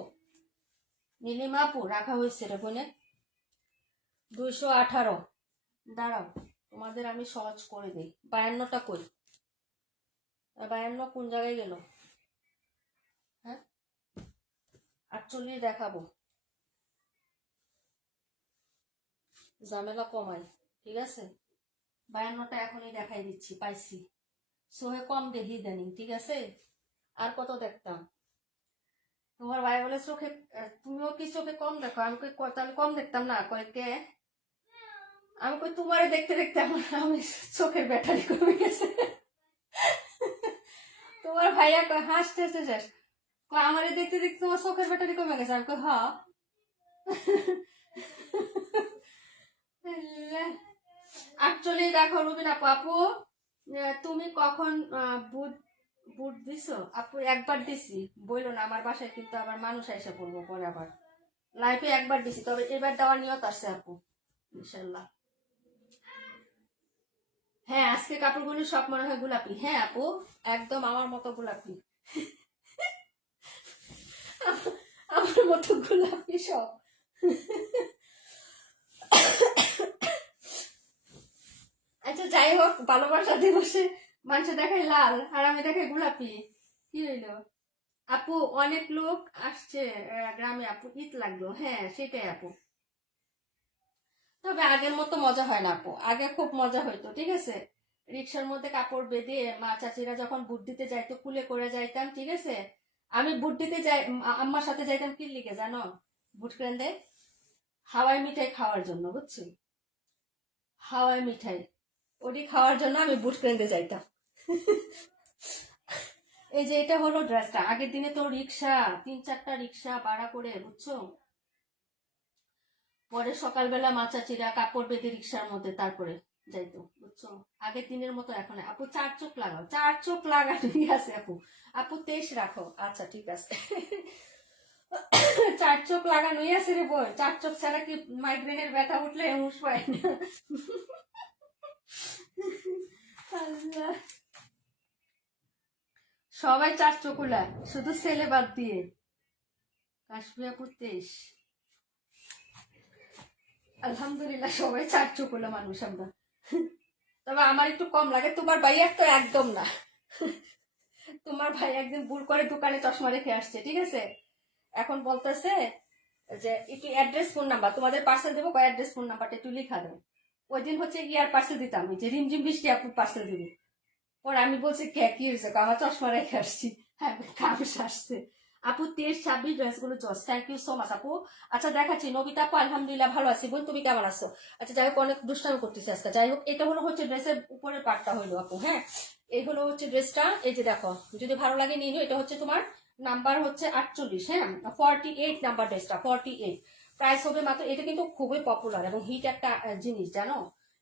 নীলিমা আপু রাখা হয়েছে রে বোনে। 218। দাঁড়াও, তোমাদের আমি সহজ করে দিই। 52টা কই? 52 কোন জায়গায় গেল? হ্যাঁ, 48 দেখাবো, ঝামেলা কমাই। ঠিক আছে, 52টা এখনই দেখাই দিচ্ছি, পাইছি। সোহে কম দেখি ইদানিং। ঠিক আছে, আর কত দেখতাম? তোমার ভাই বলে চোখে, তুমিও কি চোখে কম দেখো? আমি কই তাহলে কম দেখতাম না। কয় কে? আমি কই তোমারে দেখতে দেখতে আমি চোখের ব্যাটারি কমে গেছে। তোমার ভাইয়া কয় হাসতে হাসতে শেষ। কয় আমারে দেখতে দেখতে তোমার চোখের ব্যাটারি কমে গেছে। আমি কই হ্যাঁ। অ্যাকচুয়ালি দেখো রুবিনা আপু, তুমি কখন বুট বুট দিছো আপু? একবার দিছি, বইলো না। আমার বাসায় কিন্তু আবার মানুষ এসে পড়বো পরে, আবার লাইফে একবার দিছি, তবে এবার দেওয়ার নিয়ত আসছে আপু, ইনশাল্লাহ। হ্যাঁ আজকে কাপড়গুলো সব মনে হয় গোলাপি। হ্যাঁ আপু, একদম আমার মতো গোলাপি। আমার মতো গোলাপি সব। আচ্ছা যাই হোক, ভালোবাসা দিবসে মানুষ দেখায় লাল আর আমি দেখাই গোলাপি, কি হইলো? আপু অনেক লোক আসছে গ্রামে আপু, ঈদ লাগলো। হ্যাঁ সেটাই আপু, তবে আগের মতো মজা হয় না আপু, আগে খুব মজা হইতো। ঠিক আছে, রিক্সার মধ্যে কাপড় বেঁধে মা চাচিরা যখন বুট দিতে যাইতো কুলে করে যাইতাম। ঠিক আছে, আমি বুট দিতে যাই, আম্মার সাথে যাইতাম কি লিগে জানো? বুট কেন্দ্রে হাওয়াই মিঠাই খাওয়ার জন্য, বুঝছি? হাওয়াই মিঠাই ওটি খাওয়ার জন্য আমি বুট কেন্দ্রে যাইতাম। এই যে এটা হলো ড্রেসটা। আগের দিনে তো রিক্সা, 3-4টা রিক্সা ভাড়া করে, বুঝছো? পরে সকালবেলা মা চাচিরা কাপড় বেঁধে রিক্সার মধ্যে তারপরে যাইতো, বুঝছো? আগের দিনের মতো এখন আপু 4 চোখ লাগাও, 4 চোখ লাগানোই আছে আপু। আপু 23 রাখো, আচ্ছা ঠিক আছে। 4 চোখ লাগানোই আছে রে বই, 4 চোখ ছাড়া কি মাইগ্রেনের ব্যথা উঠলে হুঁশ পায় না? আল্লাহ। সবাই 4 চোখলা, শুধু ছেলে বাদ দিয়ে। কাশ্মীর আপু 23। আলহামদুলিল্লাহ সবাই 4 চোখলা মানুষ আমরা। তবে আমার একটু কম লাগে, তোমার ভাইয়ার তো একদম না। তোমার ভাই একদিন ভুল করে দোকানে চশমা রেখে আসছে। ঠিক আছে, এখন বলতেছে যে একটু অ্যাড্রেস ফোন নাম্বার, তোমাদের পার্সেল দেবো, অ্যাড্রেস ফোন নাম্বারটা একটু লিখা দেবো। ওই দিন হচ্ছে ইয়ার পার্সেল দিতাম, যে রিমঝিম বৃষ্টি আপু পার্সেল দিব। পরে আমি বলছি কে কি হয়েছে, আমার চশমা রেখে আসছি। হ্যাঁ কামিজ আসছে। আপু 23-26 ড্রেসগুলো জস, থ্যাংক ইউ সো মাচ আপু। আচ্ছা দেখাচ্ছি নবিতা আপু, আলহামদুলিল্লাহ ভালো আছি বোন, তুমি কেমন আছো? আচ্ছা যাই হোক, অনেক দুষ্টামি করতেছে আজকে। যাই হোক, এটা হলো হচ্ছে ড্রেসের উপরের পার্টটা হইলো আপু। হ্যাঁ এই হলো হচ্ছে ড্রেসটা, এই যে দেখো, যদি ভালো লাগে নিয়ে নিও। এটা হচ্ছে তোমার নাম্বার হচ্ছে 48। হ্যাঁ 48 নাম্বার ড্রেসটা, 48। প্রাইস হবে মাত্র, এটা কিন্তু খুবই পপুলার এবং হিট একটা জিনিস জানো।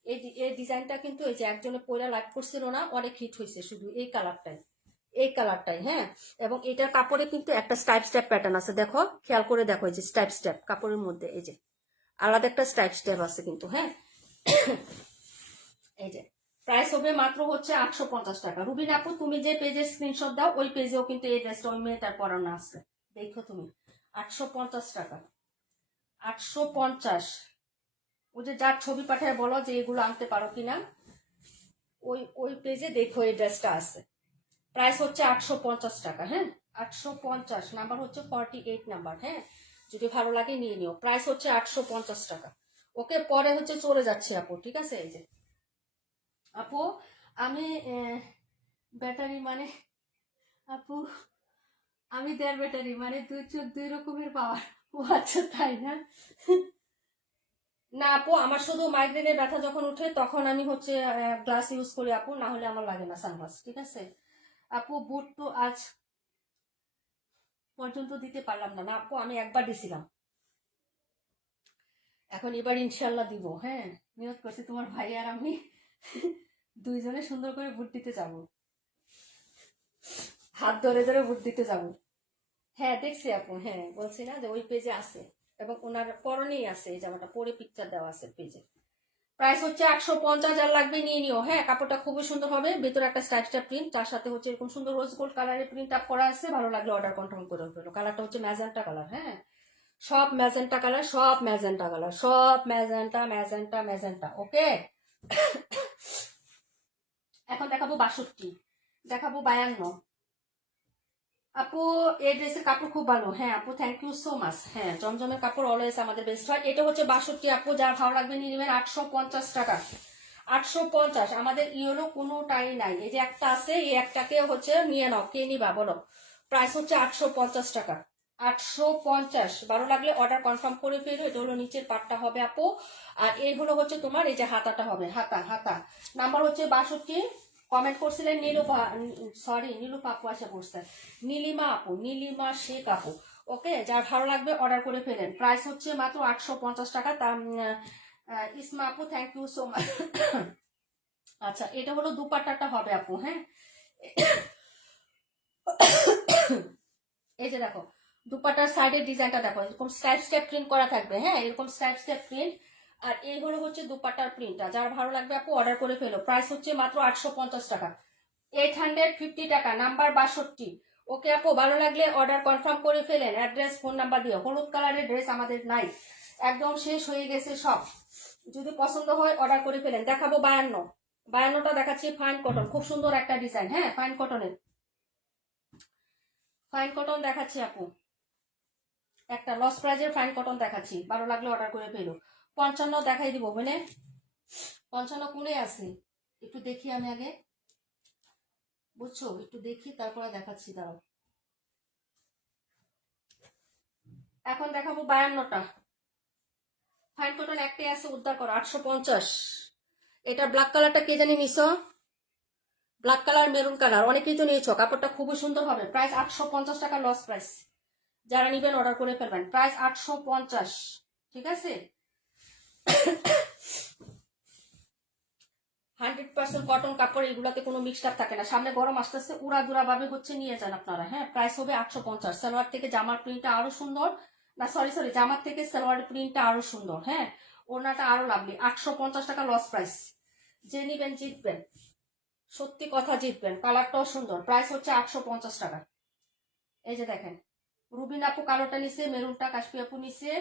এই ডিজাইনটা কিন্তু এই যে একজনে পয়লা লাইক করছিল না, অনেক হিট হয়েছে শুধু এই কালারটাই, এই কালারটাই। হ্যাঁ এবং এটার কাপড়ে কিন্তু একটা স্টাইপ স্টেপ প্যাটার্ন আছে, দেখো খেয়াল করে দেখো, এই যে স্টাইপ স্টেপ কাপড়ের মধ্যে, এই যে আলাদা একটা স্টাইপ স্টেপ আছে কিন্তু। হ্যাঁ এই যে প্রাইস হবে মাত্র হচ্ছে 850 টাকা। রুবিন আপু তুমি যে পেজের স্ক্রিনশট দাও, ওই পেজেও কিন্তু এই ড্রেসটা ওই মেয়েটার পরানো আছে, দেখো তুমি। 850 টাকা, 850। ও যে যার ছবি পাঠায় বলো যে এগুলো আনতে পারো কিনা, ওই ওই পেজে দেখো এই ড্রেসটা আছে। প্রাইস হচ্ছে 850 টাকা। হ্যাঁ 850, নাম্বার হচ্ছে 48 নাম্বার। হ্যাঁ যদি ভালো লাগে নিয়ে নিও, প্রাইস হচ্ছে 850 টাকা। ওকে পরে হচ্ছে চলে যাচ্ছে আপু। ঠিক আছে, এই যে আপু আমি ব্যাটারি মানে, আপু আমি 1.5 ব্যাটারি মানে 2 চোখ 2 রকমের পাওয়ার। ও আচ্ছা তাই না? না আপু, আমার শুধু মাইগ্রেনের ব্যথা যখন উঠে তখন আমি হচ্ছে গ্লাস ইউজ করি আপু, না হলে আমার লাগে না সানগ্লাস। ঠিক আছে আপু, বুট তো আজ পর্যন্ত দিতে পারলাম না। না আপু আমি একবার দিছিলাম, এখন এবার ইনশাল্লাহ দিব। হ্যাঁ নিয়ত করছি, তোমার ভাই আর আমি দুইজনে সুন্দর করে ভোট দিতে যাব, হাত ধরে ধরে ভোট দিতে যাব। হ্যাঁ দেখছি আপু, হ্যাঁ বলছি না যে ওই পেজে আছে, এবং ওনার পরনেই আছে, এই জামাটা পরে পিকচার দেওয়া আছে পেজে। প্রাইস হচ্ছে 850, আর লাগবে নিয়ে নিও। হ্যাঁ কাপড়টা খুবই সুন্দর হবে, ভেতরে একটা স্টাইপ স্টাইপ প্রিন্ট, তার সাথে হচ্ছে এরকম সুন্দর রোজ গোল্ড কালারের প্রিন্ট আপ করা আছে। ভালো লাগলে অর্ডার কনফার্ম করে ফেলো। কালারটা হচ্ছে ম্যাজেন্টা কালার। হ্যাঁ সব ম্যাজেন্টা কালার, সব ম্যাজেন্টা কালার, সব ম্যাজেন্টা ম্যাজেন্টা ম্যাজেন্টা। ওকে এখন দেখাবো 62, দেখাবো 52। আপু এই ড্রেসের কাপড় খুব ভালো। হ্যাঁ আপু থ্যাংক ইউ সো মাচ। হ্যাঁ জমজমের কাপড় অলওয়েজ আমাদের বেস্ট হয়। এটা হচ্ছে 62 আপু, যার ভালো লাগবে নিয়ে নেবেন। 850 টাকা, 850। আমাদের ইয়েলো কোনোটাই নাই, এই যে একটা আছে, এই একটাকে হচ্ছে নিয়ে নাও, কে নিবা বলো? প্রাইস হচ্ছে 850 টাকা, 850। ভালো লাগলে অর্ডার কনফার্ম করে ফেলো। এটা হলো নিচের পাটটা হবে আপু, আর এই হলো হচ্ছে তোমার এই যে হাতাটা হবে, হাতা হাতা। নাম্বার হচ্ছে 62। কমেন্ট করছিলেন নীলু, সরি নীলু আপু আসে পড়ছে, নীলিমা আপু, নীলিমা শেখ আপু। ওকে যার ভালো লাগবে অর্ডার করে ফেলেন। প্রাইস হচ্ছে মাত্র 850 টাকা। তা ইসমা আপু থ্যাংক ইউ সো মাচ। আচ্ছা এটা হলো দুপাট্টাটা হবে আপু। হ্যাঁ এই যে দেখো দুপাট্টার সাইডের ডিজাইনটা দেখো, এরকম স্ট্রাইপ স্টেপ প্রিন্ট করা থাকবে। হ্যাঁ এরকম স্ট্রাইপ স্টেপ প্রিন্ট, আর এই হলো হচ্ছে দুপাট্টার প্রিন্টটা, যার ভালো লাগবে আপু অর্ডার করে ফেলো। প্রাইস হচ্ছে মাত্র 850 টাকা, 850 টাকা, নাম্বার 62। ওকে আপু, ভালো লাগলে অর্ডার কনফার্ম করে ফেলেন, অ্যাড্রেস ফোন নাম্বার দিয়ে। হলুদ কালারের ড্রেস আমাদের নাই, একদম শেষ হয়ে গেছে সব। যদি পছন্দ হয় অর্ডার করে ফেলেন। দেখাবো 52টা দেখাচ্ছি, ফাইন কটন, খুব সুন্দর একটা ডিজাইন। হ্যাঁ, ফাইন কটনের, ফাইন কটন দেখাচ্ছি আপু, একটা লস প্রাইজের ফাইন কটন দেখাচ্ছি, ভালো লাগলে অর্ডার করে ফেলো। 55 দেখাই দিব, মানে 55 কোনে আছে একটু দেখি আমি আগে, বুঝছো, একটু দেখি তারপরে দেখাচ্ছি, দাঁড়াও। এখন দেখাবো 52টা। ফাইন কটন একটাই আছে, উদ্ধার করো, 850। এটা ব্ল্যাক কালারটা কে জানি নিছো, ব্ল্যাক কালার মেরুন কালার, অনেকেই তো নিয়েছো, কাপড়টা খুবই সুন্দর হবে। প্রাইস 850 টাকা, লস প্রাইস। যারা নিবেন অর্ডার করে ফেলবেন, প্রাইস 850। ঠিক আছে, 100% কটন কাপড়, এগুলাতে কোনো মিক্সড আপ থাকে না। সামনে গরম আসতেছে, উড়া দুরা ভাবে হচ্ছে নিয়ে যান আপনারা। হ্যাঁ, প্রাইস হবে 850। সালোয়ার থেকে জামার প্রিন্টটা আরো সুন্দর, না সরি সরি, জামার থেকে সালোয়ার প্রিন্টটা আরো সুন্দর। হ্যাঁ, ওনাটা আরো লাভলি। 850 টাকা, লস প্রাইস। যে নিবেন জিতবেন, সত্যি কথা জিতবেন। কালারটাও সুন্দর। প্রাইস হচ্ছে 850 টাকা। এই যে দেখেন, রুবিন আপু কালোটা নিছে, মেরুনটা কাশপি আপু নিছে,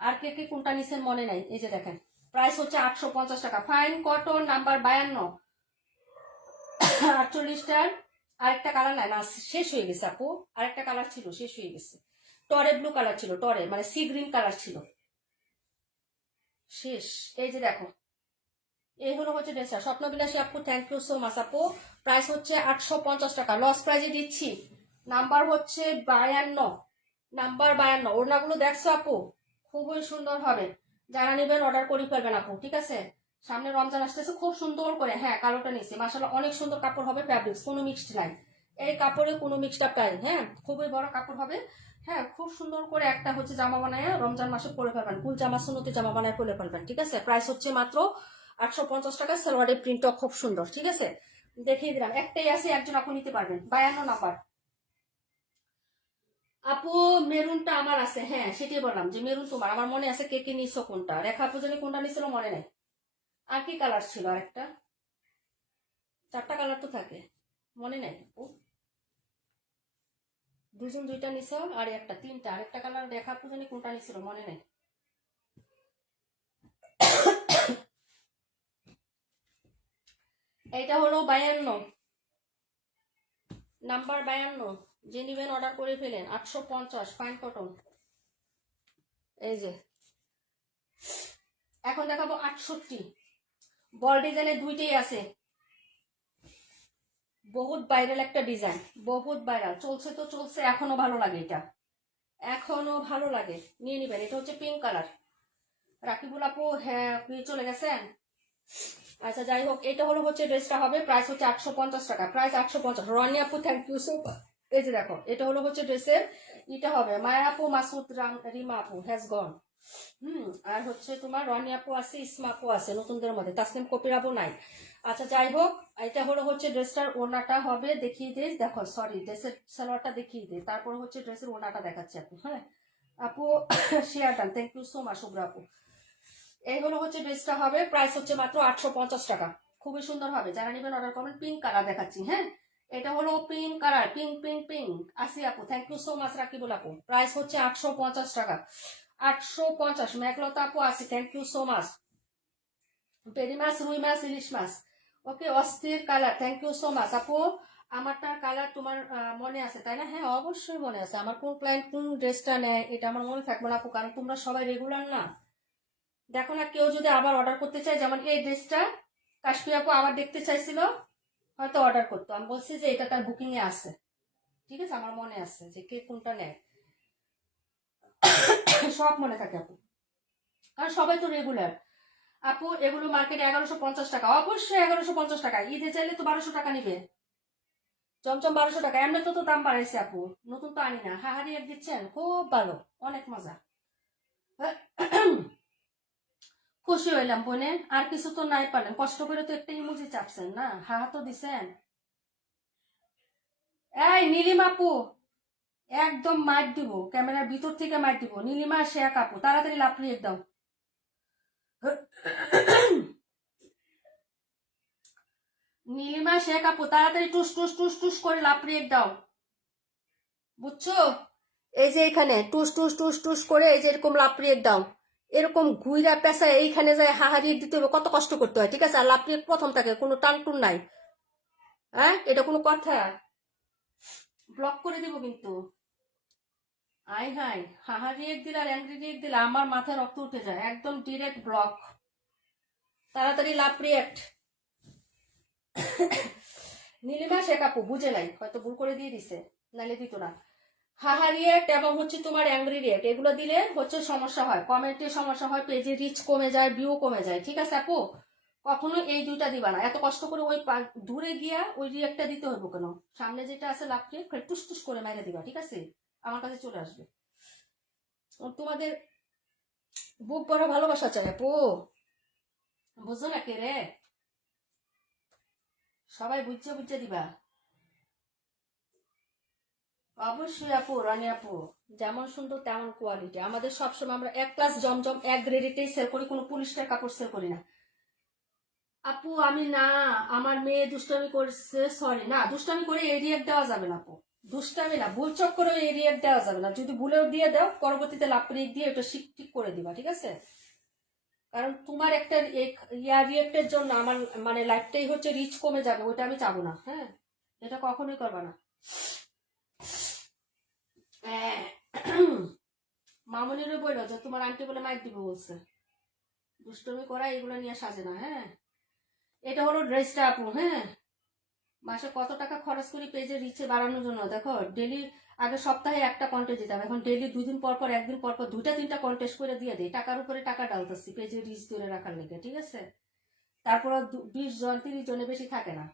আর কে কে কোনটা নিছেন মনে নাই। এই যে দেখেন, প্রাইস হচ্ছে 850 টাকা। Fine cotton, number 52, 48টার। আরেকটা কালার নাই, না শেষ হয়ে গেছে আপু, আরেকটা কালার ছিল শেষ হয়ে গেছে। টরে ব্লু কালার ছিল, টরে মানে সি গ্রিন কালার ছিল, শেষ। এই যে দেখো, এই হলো হচ্ছে ড্রেসটা। স্বপ্নবিলাসী আপু, থ্যাংক ইউ সো মাচ আপু। প্রাইস হচ্ছে 850 টাকা, লস প্রাইজে দিচ্ছি। নাম্বার হচ্ছে 52, নাম্বার 52। ওড়নাগুলো দেখছো আপু, খুবই সুন্দর হবে। যারা নেবেন অর্ডার করে ফেলবেন আপু, ঠিক আছে। সামনে রমজান আসতেছে, খুব সুন্দর করে। হ্যাঁ, কালোটা নিচ্ছি, মাসাল্লাহ অনেক সুন্দর কাপড় হবে, ফ্যাব্রিক্স কোনো মিক্সড নাই, এই কাপড়ে কোনো মিক্সড আপ নাই। হ্যাঁ, খুবই বড় কাপড় হবে। হ্যাঁ, খুব সুন্দর করে একটা হচ্ছে জামা বানায় রমজান মাসে পরে ফেলবেন, ফুল জামা সুন্নতি জামা বানায় পরে ফেলবেন, ঠিক আছে। প্রাইস হচ্ছে মাত্র 850 টাকা। সালোয়ারের প্রিন্টটা খুব সুন্দর, ঠিক আছে। দেখিয়ে দিলাম, একটাই আছে, একজন আপু নিতে পারবেন। 52 নাম্বার আপু। মেরুনটা আমার আছে, হ্যাঁ সেটাই বললাম যে মেরুন তোমার, আমার মনে আছে কে কে নিছো কোনটা। রেখা আপু জানি কোনটা নিছিল মনে নাই। আর কি কালার ছিল, আরেকটা, 4টা কালার তো থাকে, মনে নাই আপু। দুজন দুইটা নিছো, আর একটা 3টা, আরেকটা কালার রেখা আপু জানি কোনটা নিছিল মনে নাই। এইটা হলো 52, নাম্বার 52। যে নিবেন অর্ডার করে ফেলেন। 850, ফাইন কটন। এই যে এখন দেখাবো 68, বল ডিজাইনের দুইটাই আছে, বহুত ভাইরাল একটা ডিজাইন, বহুত ভাইরাল, চলছে তো চলছে, এখনো ভালো লাগে এটা, এখনো ভালো লাগে, নিয়ে নিবেন। এটা হচ্ছে পিঙ্ক কালার। রাকিবুল আপু, হ্যাঁ আপনি চলে গেছেন। আচ্ছা যাই হোক, এটা হলো হচ্ছে ড্রেসটা হবে, প্রাইস হচ্ছে 850 টাকা, প্রাইস 850। রনি আপু, থ্যাংক ইউ সো মাচ। এই যে দেখো, এটা হলো হচ্ছে ড্রেসের, এটা হবে মায়া আপু, মাসুদ রিমা আপু হ্যাজ গন। আর হচ্ছে তোমার রনি আপু আছে, ইসমা আপু আছে নতুনদের মধ্যে, তাসনিম কপির আপু নাই। আচ্ছা যাই হোক, এটা হলো হচ্ছে ড্রেসটার ওড়নাটা হবে, দেখিয়ে দিই। দেখো সরি, ড্রেসের সালোয়ারটা দেখিয়ে দিই, তারপর হচ্ছে ড্রেসের ওড়নাটা দেখাচ্ছি আপু। হ্যাঁ আপু, share done, thank you so much Shubhra আপু। এইগুলো হচ্ছে ড্রেসটা হবে, প্রাইস হচ্ছে মাত্র 850 টাকা। খুবই সুন্দর হবে, যারা নেবেন অর্ডার করবেন। পিঙ্ক কালার দেখাচ্ছি, হ্যাঁ এটা হলো pink colour, pink pink pink. আসি আপু, thank you so much Rakibul আপু। প্রাইস হচ্ছে 850 টাকা, 850। মেঘলতা আপু আসি, থ্যাংক ইউ সো মাচ। পেরি মাছ, রুই মাছ, ইলিশ মাছ, ওকে। অস্থির colour, thank you so much আপু। আমারটার কালার তোমার মনে আছে তাই না? হ্যাঁ অবশ্যই মনে আছে। আমার কোন ক্লায়েন্ট কোন ড্রেসটা নেয় এটা আমার মনে থাকবে না আপু, কারণ তোমরা সবাই রেগুলার না। দেখো না, কেউ যদি আবার অর্ডার করতে চায়, যেমন এই ড্রেসটা কাশ্মীর আপু আবার দেখতে চাইছিল, হয়তো অর্ডার করতো। আমি বলছি যে এটা তার বুকিং এ আছে, ঠিক আছে, আমার মনে আছে যে কে কোনটা নেয়, সব মনে থাকে আপু, কারণ সবাই তো রেগুলার। আপু এগুলো মার্কেটে 1150 টাকা, অবশ্যই 1150 টাকা। ঈদে চাইলে তো 1200 টাকা নিবে। চমচম 1200 টাকা, এমনি তো দাম বাড়াইছে আপু, নতুন তো আনি না। হাহারি এক দিচ্ছেন, খুব ভালো, অনেক মজা। খুশি হইলাম বোনে, আর কিছু তো নাই পারলেন, কষ্ট করে তো একটা ইমোজি চাপছেন না, হাহা তো দিছেন। এই নীলিমা আপু, একদম মাইট দিব, ক্যামেরার ভিতর থেকে মাইট দিব। নীলিমা, শেয়া আপু তাড়াতাড়ি লাফ দাও। নীলিমা শেখ আপু তাড়াতাড়ি টুস টুস টুস টুস করে লাপড়িয়ে দাও, বুঝছো? এই যে এখানে টুস টুস টুস টুস করে এই যে এরকম লাপড়িয়ে দাও, এরকম ঘুইরা পেঁচা এইখানে যায় হাহারিয়ে দিতে হবে, কত কষ্ট করতে হয়, ঠিক আছে? আর লাপড়িয়ে প্রথম থাকে, কোনো টান টুন নাই। হ্যাঁ, এটা কোনো কথা? ব্লক করে দিব কিন্তু। আই হাই, হাহা রিয়েক্ট দিলে আর অ্যাংরি রিয়েক্ট দিলে আমার মাথায় রক্ত উঠে যায়, একদম ডিরেক্ট ব্লক। তাড়াতাড়ি লাভ রিয়েক্ট। নীলিমা শেখ আপু বুঝে নাই, হয়তো ভুল করে দিয়ে দিছে, নাইলে দিত না। হাহা রিয়েক্ট এবং হচ্ছে তোমার অ্যাংরি রিয়েক্ট এগুলো দিলে হচ্ছে সমস্যা হয়, কমেন্টে সমস্যা হয়, পেজে রিচ কমে যায়, ভিউ কমে যায়, ঠিক আছে আপু? কখনো এই দুইটা দিবা না, এত কষ্ট করে ওই দূরে গিয়া ওই রিয়েক্টটা দিতে হইব কেন? সামনে যেটা আছে লাভ রিয়েক্ট টুস টুস করে মাইরে দিবা, ঠিক আছে? আমার কাছে চলে আসবে। তোমাদের বুক বড় ভালোবাসা চাই আপু, বুঝছো না কে রে? সবাই বুঝছে বুঝছে দিবা। অবশ্যই আপু, রানী আপু, যেমন সুন্দর তেমন কোয়ালিটি, আমাদের সবসময় আমরা এক ক্লাস জমজম এক গ্রেডেতেই সেল করি, কোনো পুলিশটার কাপড় সেল করি না আপু। আমি না, আমার মেয়ে দুষ্টামি করছে, সরি না, দুষ্টামি করে এরিয়ার দেওয়া যাবে না আপু, দুষ্টামি না, ভুল চক করে এরিয়ার দেওয়া যাবে না, যদি ভুলেও দিয়ে দাও পরবর্তীতে লাপড়িয়ে দিয়ে ওটা ঠিক করে দিবা, ঠিক আছে? কারণ তোমার একটা রিয়েক্টের জন্য আমার মানে লাইফটাই হচ্ছে রিচ কমে যাবে, ওটা আমি চাবো না। হ্যাঁ, এটা কখনোই করবা না। মামনিরও বললো যে তোমার আন্টি বলে মাইক দিবে বলছে, দুষ্টমি করা এগুলো নিয়ে সাজে না। হ্যাঁ, এটা হলো ড্রেসটা আপু। হ্যাঁ, মাসে কত টাকা খরচ করি পেজে রিচে বাড়ানোর জন্য, দেখো ডেলি, আগে সপ্তাহে একটা কন্টেস্ট দিতাম, এখন ডেলি 2 দিন পর পর, একদিন পর পর 2টা 3টা কন্টেস্ট করে দিয়ে দিই, টাকার উপরে টাকা ডালতেছি পেজে রিচ ধরে রাখার লেগে, ঠিক আছে? তারপর 20 জন 30 জনে বেশি থাকে না।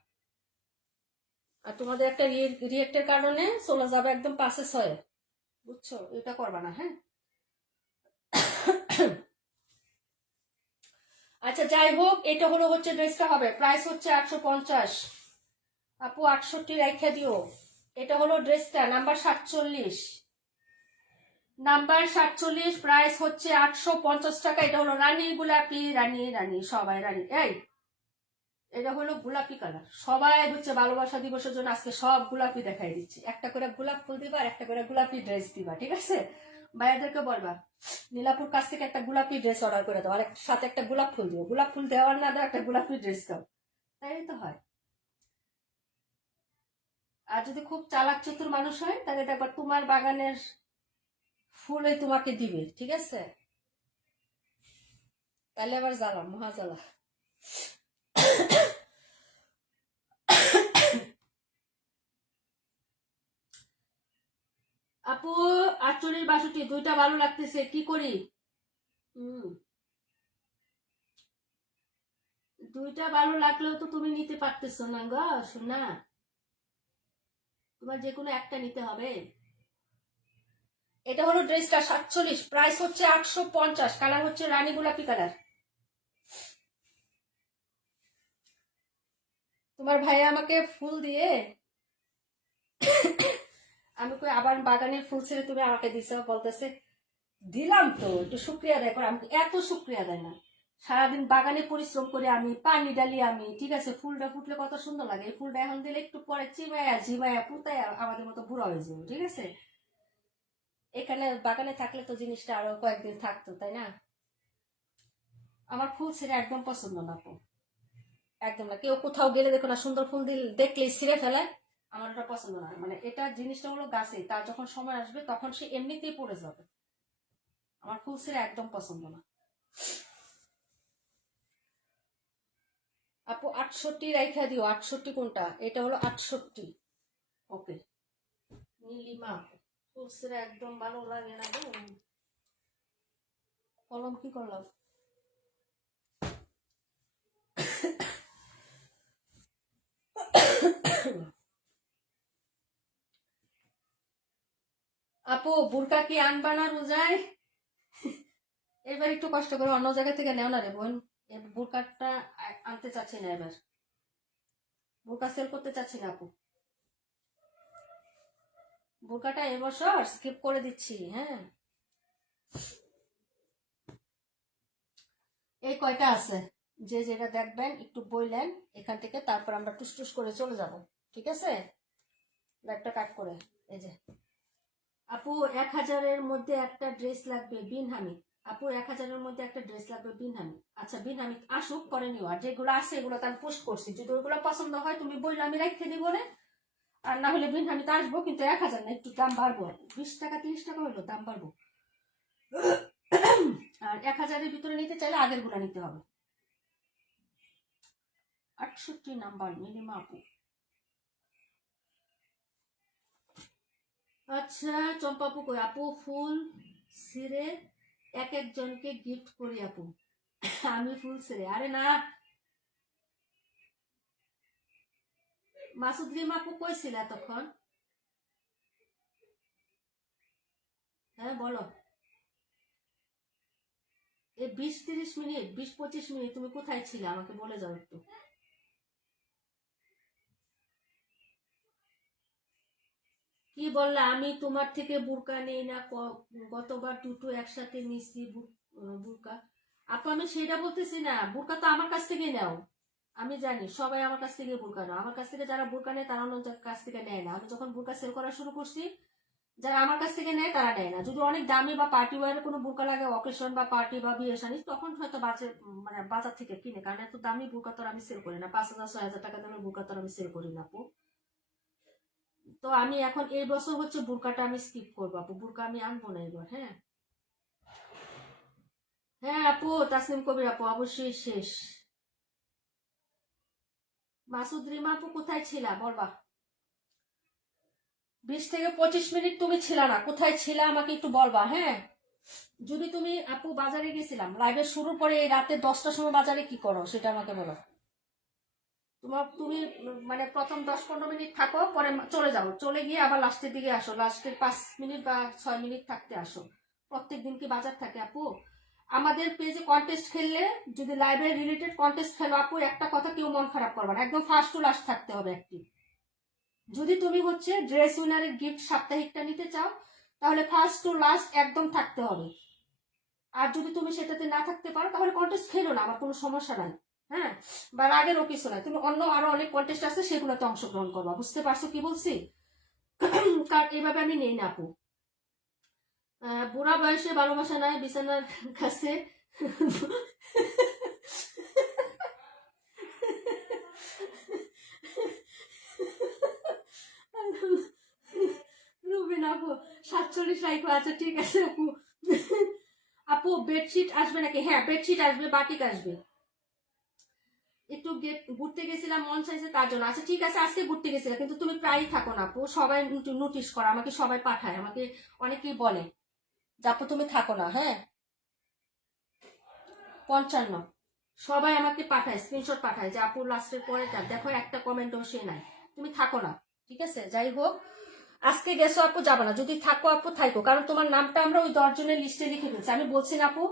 আর তোমাদের একটা রিয়েক্টের কারণে চলে যাবে একদম 5-6, বুঝছো? এটা করবা না। হ্যাঁ, আচ্ছা যাই হোক, এটা হলো হচ্ছে ড্রেসটা হবে, প্রাইস হচ্ছে 850 আপু, 68 রেখে দিও। এটা হলো ড্রেসটা নাম্বার 47, প্রাইস হচ্ছে 850 টাকা। এটা হলো রানী গোলাপি, রানী রানী সবাই রানী। এই, এটা হলো গোলাপি কালার, সবাই হচ্ছে ভালোবাসা দিবসের জন্য আজকে সব গোলাপি দেখাই দিচ্ছি, একটা করে গোলাপ ফুল দিবা আর একটা করে গোলাপি ড্রেস দিবা, ঠিক আছে? ভাইয়াদেরকে বলবা নীলাপুর কাছ থেকে একটা গোলাপি ড্রেস অর্ডার করে দাও, আর সাথে একটা গোলাপ ফুল দিও, গোলাপ ফুল দেওয়ার না দাও একটা গোলাপি ড্রেস দাও, তাই তো হয়। আর যদি খুব চালাক চতুর মানুষ হয় তাহলে দেখবার তোমার বাগানের ফুলে তোমাকে দিবে, ঠিক আছে? তাহলে আবার জ্বালা, মহা জ্বালা। আপু, 48-62 দুইটা ভালো লাগতেছে, কি করি? হুম, দুইটা ভালো লাগলেও তো তুমি নিতে পারতেছো না গো শোনা, তোমার যে কোনো একটা নিতে হবে। এটা হলো ড্রেসটা 47, প্রাইস হচ্ছে 850, কালার হচ্ছে রানী গোলাপি কালার। তোমার ভাইয়া আমাকে ফুল দিয়ে, আমি কই আবার বাগানের ফুল ছেড়ে তুমি আমাকে দিছো, বলতেছে দিলাম তো, একটু শুক্রিয়া দেয় করে, আমাকে এত শুক্রিয়া দেয় না। সারাদিন বাগানে পরিশ্রম করে আমি পানি ডালি আমি, ঠিক আছে? ফুলটা ফুটলে কত সুন্দর লাগে, এই ফুলটা এখন দিলে একটু পরে চিবাইয়া ঝিমাইয়া পুতাইয়া আমাদের মতো বুড়া হয়ে যাবে, ঠিক আছে? এখানে বাগানে থাকলে তো জিনিসটা আরো কয়েকদিন থাকতো, তাই না? আমার ফুল ছিঁড়ে একদম পছন্দ না আপু, একদম না। কেউ কোথাও গেলে দেখো না সুন্দর ফুল দেখলেই ছিঁড়ে ফেলায়, আমার ওটা পছন্দ না। মানে এটা জিনিসটা হলো গাছে, তার যখন সময় আসবে তখন সে এমনিতেই পড়ে যাবে, আমার ফুল ছিঁড়ে একদম পছন্দ না আপু। 68 রাইখা দিও, 68 কোনটা? এটা হলো 68। ওকে, নীলিমা ফুল ছিঁড়ে একদম ভালো লাগে না গো। কলম কি করলাম? আপু, বুরকা কি আনবা না রোজায়? এবার একটু কষ্ট করে অন্য জায়গা থেকে নেও না রে বোন, বুরকাটা আনতে চাচ্ছি না এবার, বুরকা সেল করতে চাচ্ছি না আপু, বুরকাটা এবছর স্কিপ করে দিচ্ছি। হ্যাঁ, এই কয়টা আছে, যে যেটা দেখবেন একটু বইলেন এখান থেকে, তারপর আমরা টুস টুস করে চলে যাব। ঠিক আছে, লাইটটা কাট করে। এই যে আপু 1000-এর মধ্যে একটা ড্রেস লাগবে বিন হামিদ। আপু 1000-এর মধ্যে একটা ড্রেস লাগবে বিন হামিদ। আচ্ছা বিন হামিদ আসুক, করে নিও। আর যেগুলো আছে এগুলো তার পোস্ট করছি, যদি ওইগুলো পছন্দ হয় তুমি বললে আমি রেখে দিব না। আর না হলে বিন হামিদ আসবো, কিন্তু 1000 না, একটু দাম বাড়বো, 20 টাকা 30 টাকা হলো দাম বাড়বো। আর 1000-এর ভিতরে নিতে চাইলে আগের গুলা নিতে হবে। 68 নাম্বার নীলিমা আপু। আচ্ছা চম্পা আপু কই? আপু ফুল ছিঁড়ে এক একজনকে গিফট করি আপু। আমি ফুল ছিঁড়ে? আরে না, মাসুদ রিমা আপু কইছিল এতক্ষণ। হ্যাঁ বলো। এই 20-30 মিনিট, 20-25 মিনিট তুমি কোথায় ছিলে আমাকে বলে যাও একটু। কি বললা? আমি তোমার থেকে বুরকা নেই না, গতবার দুটো একসাথে নিছি বুরকা। আপু আমি সেটা বলতেছি না, বুরকা তো আমার কাছ থেকে নাও। আমি জানি সবাই আমার কাছ থেকে বুরকা নাও, আমার কাছ থেকে যারা বুরকা নেয় তারা অন্য কাছ থেকে নেয় না। আমি যখন বুরকা সেল করা শুরু করছি, যারা আমার কাছ থেকে নেয় তারা নেয় না। যদি অনেক দামি বা পার্টি ওয়ারের কোনো বুরকা লাগে, অকেশন বা পার্টি বা বিয়ে শাড়ি, তখন হয়তো মানে বাজার থেকে কিনে। কারণ এত দামি বুরকা তো আমি সেল করি না, 5000-6000 টাকা দামের বুরকা তো আমি সেল করি না আপু। তো আমি এখন এই বছর হচ্ছে বুরকাটা আমি স্কিপ করবো আপু, বুরকা আমি আনবো না এবার। হ্যাঁ হ্যাঁ আপু, তাসনিম কবির আপু অবশ্যই শেষ। মাসুদ রিমা আপু কোথায় ছিলা বলবা? 20-25 মিনিট তুমি ছিলা না, কোথায় ছিলা আমাকে একটু বলবা। হ্যাঁ, যদি তুমি আপু বাজারে গেছিলাম লাইভের শুরুর পরে এই রাতে 10টার সময় বাজারে কি করো সেটা আমাকে বলো। তুমি মানে প্রথম 10-15 মিনিট থাকো, পরে চলে যাও, চলে গিয়ে আবার লাস্টের দিকে আসো, লাস্টের 5 মিনিট বা 6 মিনিট থাকতে আসো। প্রত্যেক দিন কি বাজার থাকে আপু? আমাদের পেজে কন্টেস্ট খেললে, যদি লাইব্রেরি রিলেটেড কন্টেস্ট খেলো আপু, একটা কথা কেউ মন খারাপ করবে না, একদম ফার্স্ট টু লাস্ট থাকতে হবে অ্যাক্টিভ। যদি তুমি হচ্ছে ড্রেস উইনারের গিফট সাপ্তাহিকটা নিতে চাও, তাহলে ফার্স্ট টু লাস্ট একদম থাকতে হবে। আর যদি তুমি সেটাতে না থাকতে পারো তাহলে কন্টেস্ট খেলো না, আমার কোনো সমস্যা নাই। হ্যাঁ, বা রাগেরও কিছু নাই, তুমি অন্য আরো অনেক কন্টেস্ট আছে সেগুলোতে অংশগ্রহণ করবা। বুঝতে পারছো কি বলছি? কারণ এইভাবে আমি নেই না আপু। বুড়া বয়সে ভালোবাসা নাই বিছানার কাছে। রুবিন আপু 47 রাইখো। আচ্ছা ঠিক আছে আপু। আপু বেডশিট আসবে নাকি? হ্যাঁ বেডশিট আসবে, বাটিক আসবে। একটু ঘুরতে গেছিলাম, মন চাইছে তার জন্য। আচ্ছা ঠিক আছে, আজকে ঘুরতে গেছিলাম, কিন্তু তুমি প্রায়ই থাকো না আপু, সবাই নোটিশ করা, আমাকে সবাই পাঠায়, আমাকে অনেকেই বলে যে আপু তুমি থাকো না। হ্যাঁ 55 সবাই আমাকে পাঠায়, স্ক্রিনশট পাঠায় যে আপু লাস্টের পরে দেখো একটা কমেন্টও সে নাই, তুমি থাকো না। ঠিক আছে, যাই হোক, আজকে গেছো আপু, যাবে না। যদি থাকো আপু থাকো, কারণ তোমার নামটা আমরা ওই 10 জনের লিস্টে লিখে দিচ্ছি। আমি বলছি না আপু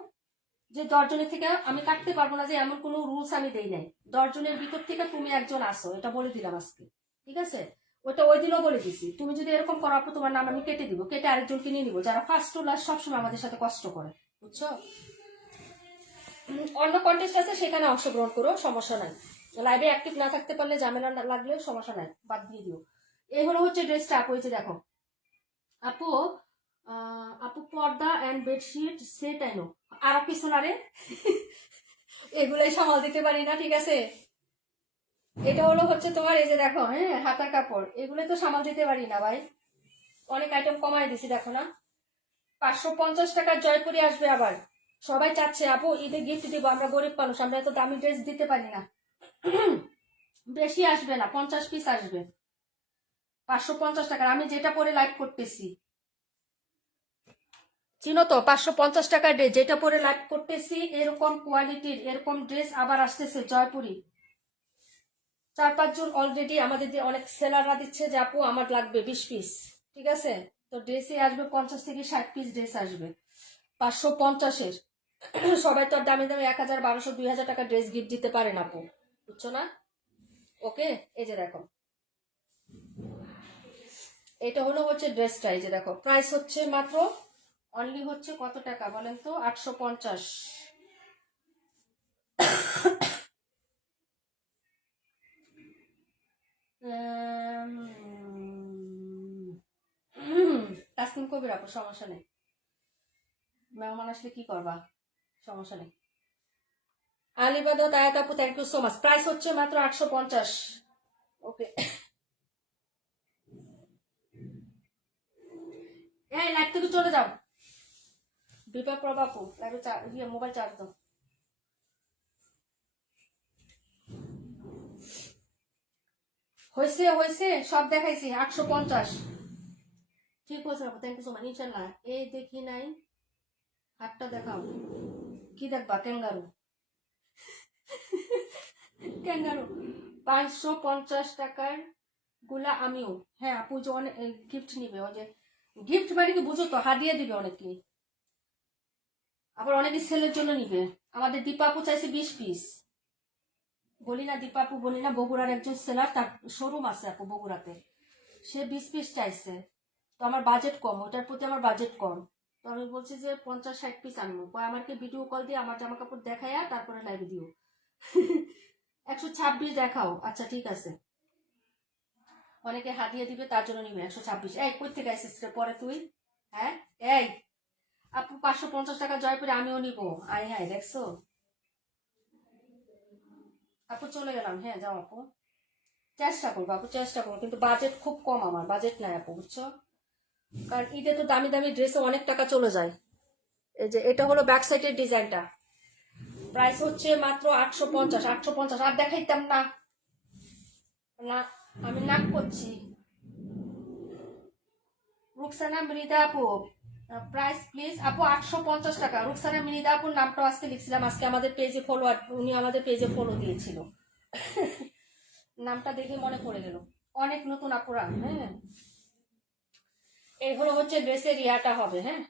যে 10 জনের থেকে আমি কাটতে পারবো না, যে এমন কোনো রুলস আমি দেই নাই। 10 জনের ভিতর থেকে তুমি একজন আসো, এটা বলে দিলাম আজকে। ঠিক আছে, ওইটা ওই দিনও বলে দিছি। তুমি যদি এরকম করো আপু, তোমার নাম আমি কেটে দিব, কেটে আরেকজনকে নিয়ে নিবো, যারা ফার্স্ট টু লাস্ট সবসময় আমাদের সাথে কষ্ট করে। বুঝছো? অন্য কন্টেস্ট আছে সেখানে অংশগ্রহণ করো, সমস্যা নাই। লাইভে অ্যাক্টিভ না থাকতে পারলে, ঝামেলা লাগলে সমস্যা নাই, বাদ দিয়ে দিও। এই হলো হচ্ছে ড্রেসটা আপু, এই যে দেখো আপু। আপু পর্দা এন্ড বেডশিট সেট আইনো। আর কিছু না রে। এগুলাই সামাল দিতে পারি না, ঠিক আছে। এটা হলো হচ্ছে তোমার, এই যে দেখো, হ্যাঁ হাতার কাপড়, এগুলো তো সামাল দিতে পারি না ভাই। অনেক আইটেম কমাই দিছি, দেখো না। 550 টাকার জয়পুরি আসবে আবার। সবাই চাচ্ছে আপু ঈদে গিফট দিব, আমরা গরিব মানুষ, আমরা এত দামি ড্রেস দিতে পারি না। বেশি আসবে না, 50 পিস আসবে। 550 টাকার, আমি যেটা পরে লাইভ করতেছি চিনো তো, 550 টাকার ড্রেস যেটা পরে লাইভ করতেছি, এরকম কোয়ালিটির এরকম ড্রেস আবার আসতেছে জয়পুরি। 4-5 জন অলরেডি আমাদের যে অনেক সেলাররা দিচ্ছে যে আপু আমার লাগবে 20 পিস। ঠিক আছে, তো ড্রেসে আসবে 50 থেকে 60 পিস ড্রেস আসবে 550-এর। সবাই তো আর দামি দামি 1000, 1200, 2000 টাকা ড্রেস গিফট দিতে পারে না আপু, বুঝছো না? ওকে, এই যে দেখো, এটা হলো হচ্ছে ড্রেসটা। এই যে দেখো, প্রাইস হচ্ছে মাত্র অনলি হচ্ছে কত টাকা বলেন তো? 850। তাসনিম কবির আপু, সমস্যা নেই। মেহমান আসলে কি করবা, সমস্যা নেই। আলিবাদত আয়াত আপু, thank you so much. Price হচ্ছে মাত্র 850। ওকে, এই লাইভ থেকে চলে যাও। বিপা প্রভা আপু, লাইভে মোবাইল চার্জ দাও। হয়েছে হয়েছে, সব দেখাইছি। 850 ঠিক বলছে আপু, থ্যাংক ইউ সো মাচ। ইনশাল্লাহ। এই দেখি নাই, হাতটা দেখাও। কি দেখবা? ক্যাঙ্গারু। ক্যাঙ্গারু 550 টাকার গুলা আমিও। হ্যাঁ আপু, যে অনেক গিফট নিবে, ওই যে গিফট মানে কি বুঝো তো, হাদিয়া দিবে অনেকে, আবার অনেকে সেলের জন্য নিবে। আমাদের দীপা আপু চাইছে 20 পিস। বলি না দীপা আপু, বলি না, বগুড়ার একজন সেলার, তার শোরুম আছে আপু বগুড়াতে, সে 20 পিস চাইছে। তো আমার বাজেট কম, ওটার প্রতি আমার বাজেট কম। তো আমি বলছি যে 50-60 পিস আনবো। আমাকে ভিডিও কল দিয়ে আমার জামা কাপড় দেখাইয়া তারপরে লাইভে দিও। 126 দেখাও, আচ্ছা ঠিক আছে। অনেকে হাতিয়ে দিবে, তার জন্য নিবে 126। এই কই থেকে আসিস রে পরে তুই? হ্যাঁ, এই আপু 550 টাকা জয়পুরে আমিও নিব। আয় হ্যাঁ, দেখছো আপু, চলে গেলাম। হ্যাঁ যাও আপু, চেষ্টা করবো আপু, চেষ্টা করবো, কিন্তু বাজেট খুব কম, আমার বাজেট নাই আপু, বুঝছো? কারণ ঈদে তো দামি দামি ড্রেসে অনেক টাকা চলে যায়। এই যে এটা হলো ব্যাক সাইডের ডিজাইনটা, প্রাইস হচ্ছে মাত্র 850। 850 আর দেখাইতাম না, না আমি নাক করছি। রুকসানা মৃদা আপু, প্রাইস প্লিজ আপু 850 টাকা। রুকসানা মৃদা আপুর নামটাও আজকে লিখছিলাম, আজকে আমাদের পেজে ফলোয়ার, উনি আমাদের পেজে ফলো দিয়েছিল। নামটা দেখে মনে পড়ে গেল, অনেক নতুন আপুরা। হ্যাঁ, এই হলো হচ্ছে ড্রেসের ইয়াটা হবে। হ্যাঁ,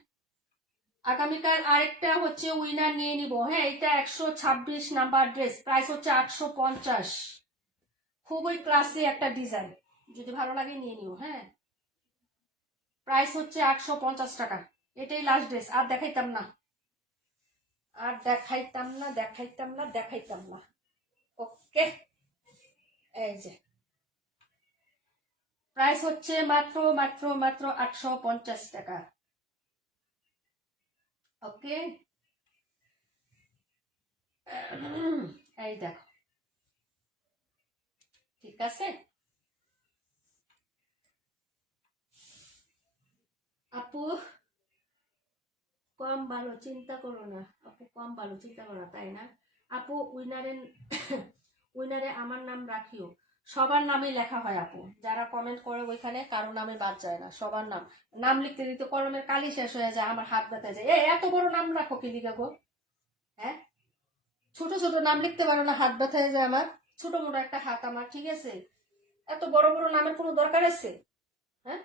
আগামীকাল আরেকটা হচ্ছে উইনার নিয়ে নিব। হ্যাঁ, এটা 126 নাম্বার ড্রেস, প্রাইস হচ্ছে 850। খুবই ক্লাসি একটা ডিজাইন, যদি ভালো লাগে নিয়ে নিও। হ্যাঁ, প্রাইস হচ্ছে 850 টাকা। এটাই লাস্ট ড্রেস, আর দেখাইতাম না, আর দেখাইতাম না, দেখাইতাম না, দেখাইতাম না। ওকে, এই যে প্রাইস হচ্ছে মাত্র মাত্র মাত্র 850 টাকা। ওকে, এই দেখো, ঠিক আছে আপু, কম ভালো চিন্তা করো না আপু, কম ভালো চিন্তা করো না, তাই না আপু? উইনারে উইনারে আমার নাম রাখিও। সবার নামই লেখা হয় আপু, যারা কমেন্ট করে ওইখানে কারো নামে বাদ যায় না, সবার নাম। নাম লিখতে দিতে কলমের কালি শেষ হয়ে যায়, আমার হাত ব্যথা যায়। এত বড় নাম রাখো কি লিখা গো? হ্যাঁ, ছোট ছোট নাম লিখতে পারো না, হাত ব্যথা হয়ে যায় আমার। ছোট মোটো একটা হাত আমার, ঠিক আছে? এত বড় বড় নামের কোনো দরকার আছে? হ্যাঁ,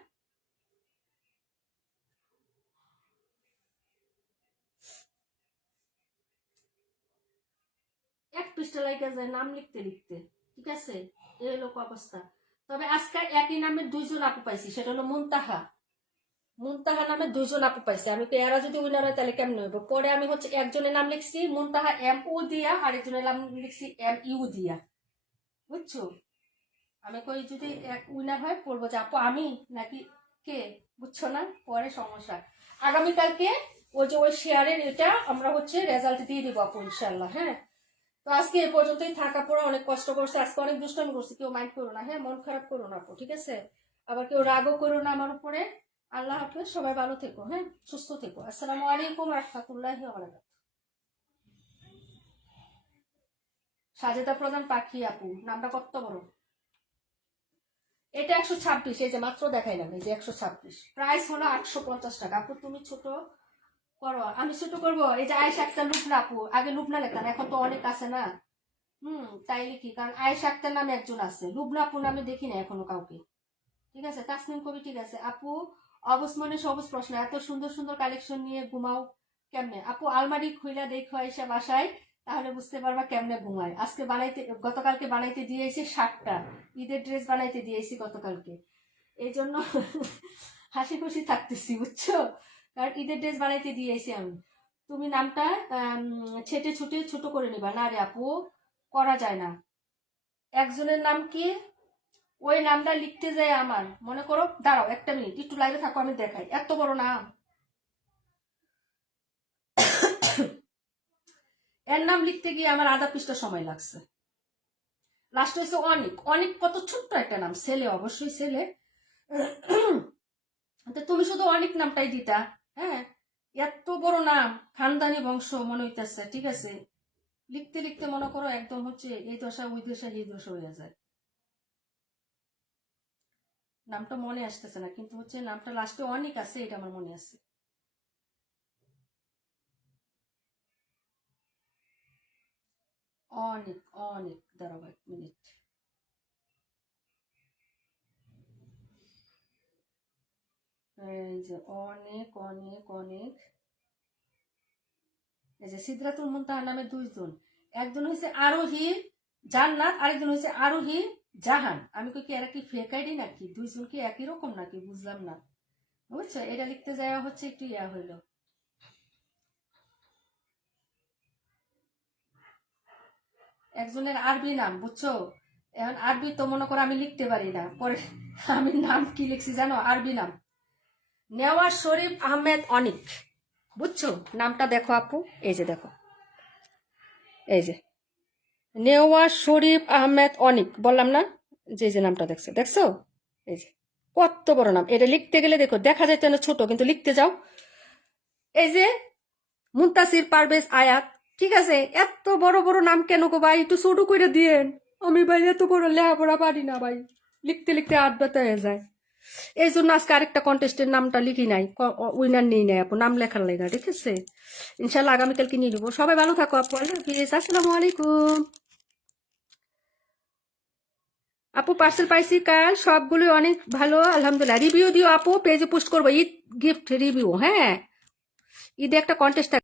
এক পৃষ্ঠা লাগে যায় নাম লিখতে লিখতে, ঠিক আছে? এই লোক অবস্থা। তবে আজকে একই নামের 2জন আপু পাইছি, সেটা হলো মুনতাহা। মুনতাহা নামে 2জন আপু পাইছি। আমি তো এরা যদি উইনার হয় তাহলে কেমন হইব? পরে আমি হচ্ছে একজনের নাম লিখছি মুনতাহা MU দিয়া, আরেকজনের নাম লিখছি MU দিয়া, বুঝছো? আমি কই যদি এক উইনার হয় বলবো যে আপু আমি নাকি কে, বুঝছো না? পরে সমস্যা। আগামীকালকে ওই যে ওই শেয়ারের এটা আমরা হচ্ছে রেজাল্ট দিয়ে দিব আপু, ইনশাল্লাহ। হ্যাঁ, তো আজকে এ পর্যন্তই থাকা, পড়া অনেক কষ্ট করছে আজকে, অনেক দুষ্টামি করছি, কেউ মাইন্ড করো না। হ্যাঁ, মন খারাপ করো না আপু, ঠিক আছে? আবার কেউ রাগও করো না আমার উপরে। আল্লাহ হাফেজ, সবাই ভালো থেকো। হ্যাঁ, সুস্থ থেকো। আসসালামু আলাইকুম রহমতুল্লাহি ওয়া বারাকাতুহু। সাজেদা প্রধান পাখি আপু, নামটা কত বড়! এটা 126, এই যে মাত্র দেখাইলাম, এই যে 126। প্রাইস হলো 850 টাকা। আপু তুমি ছোট করো, আমি ছোট করবো? এই যে আয়েশা আক্তার লুবনা আপু, আগে লুবনা লেখতাম, এখন তো অনেক আছে না। তাই লিখি, কারণ আয়েশা আক্তার নামে একজন আছে, লুবনা আপু নামে দেখি না এখনো কাউকে। ঠিক আছে, তাসনিম কবি, ঠিক আছে আপু। অবসমনে সবুজ প্রশ্ন, এত সুন্দর সুন্দর কালেকশন নিয়ে ঘুমাও কেমনে আপু? আলমারি খুইলা দেখো এসে বাসায়, তাহলে বুঝতে পারবা কেমনে ঘুমায়। আজকে বানাইতে, গতকালকে বানাইতে দিয়েছি 7টা ঈদের ড্রেস বানাইতে দিয়েছি গতকালকে, এই জন্য হাসি খুশি থাকতেছি, বুঝছো? কারণ ঈদের ড্রেস বানাইতে দিয়েছি আমি। তুমি নামটা ছেটে ছুটে ছোট করে নিবা। না রে আপু, করা যায় না। একজনের নাম কি, ওই নামটা লিখতে যায় আমার, মনে করো, দাঁড়াও একটা মিনিট, একটু লাইভে থাকো, আমি দেখাই। এত বড় নাম, এর নাম লিখতে গিয়ে আমার আধা পৃষ্ঠা সময় লাগছে। লাস্ট হয়েছে অনিক। অনিক কত ছোট্ট একটা নাম, ছেলে, অবশ্যই ছেলে। তুমি শুধু অনিক নামটাই দিতা। হ্যাঁ, এত বড় নাম, খানদানি বংশ মনে হইতেছে। ঠিক আছে, লিখতে লিখতে মনে করো একদম হচ্ছে এই দশা ওই দশা এই দশা হয়ে যায়। নামটা মনে আসতেছে না, কিন্তু হচ্ছে নামটা লাস্টে অনেক আছে, এটা আমার মনে আছে। অনেক অনেক, দাঁড়াও এক মিনিট। এই যে অনেক অনেক অনেক, এই যে সিদরাতুল মুনতাহা নামে দুইজন, একজন হয়েছে আরোহী জান্নাত, আরেকজন হয়েছে আরোহী জাহান। আমি কই কি এরা কি ফেক আইডি নাকি, দুইজন কি একই রকম নাকি, বুঝলাম না। বুঝছো, এটা লিখতে যাওয়া হচ্ছে একটু ইয়া হইলো। একজনের আরবি নাম, বুঝছো, এখন আরবি তো মনে করো আমি লিখতে পারি না, পরে আমি নাম কি লিখছি জানো, আরবি নাম নেওয়াজ শরীফ আহমেদ অনিক। বুঝছো, নামটা দেখো আপু, এই যে দেখো, এই যে নেওয়াজ শরীফ আহমেদ অনিক, বললাম না, যে যে নামটা দেখছো দেখছো, এই যে কত বড় নাম। এটা লিখতে গেলে দেখো দেখা যায় না ছোট, কিন্তু লিখতে যাও, এই যে মুনতাসির পারভেজ আয়াত। ঠিক আছে, এত বড় বড় নাম কেন গো ভাই, একটু ছোট করে দিয়েন। আমি ভাই এত বড় লেখাপড়া পারি না ভাই, লিখতে লিখতে হাত ব্যথা হয়ে যায়। এই জন্য আজকে আরেকটা কন্টেস্টের নামটা লিখি নাই, উইনার নিয়ে নেয় আপু, নাম লেখার লেগা। ঠিক আছে, ইনশাল্লাহ আগামীকালকে নিয়ে নেবো। সবাই ভালো থাকো আপু, আল্লাহ হাফিজ, আসসালামু আলাইকুম। আপু পার্সেল পাইছি কাল, সবগুলোই অনেক ভালো আলহামদুলিল্লাহ। রিভিউ দিও আপু, পেজে পোস্ট করবো ঈদ গিফট রিভিউ। হ্যাঁ, ঈদে একটা কন্টেস্ট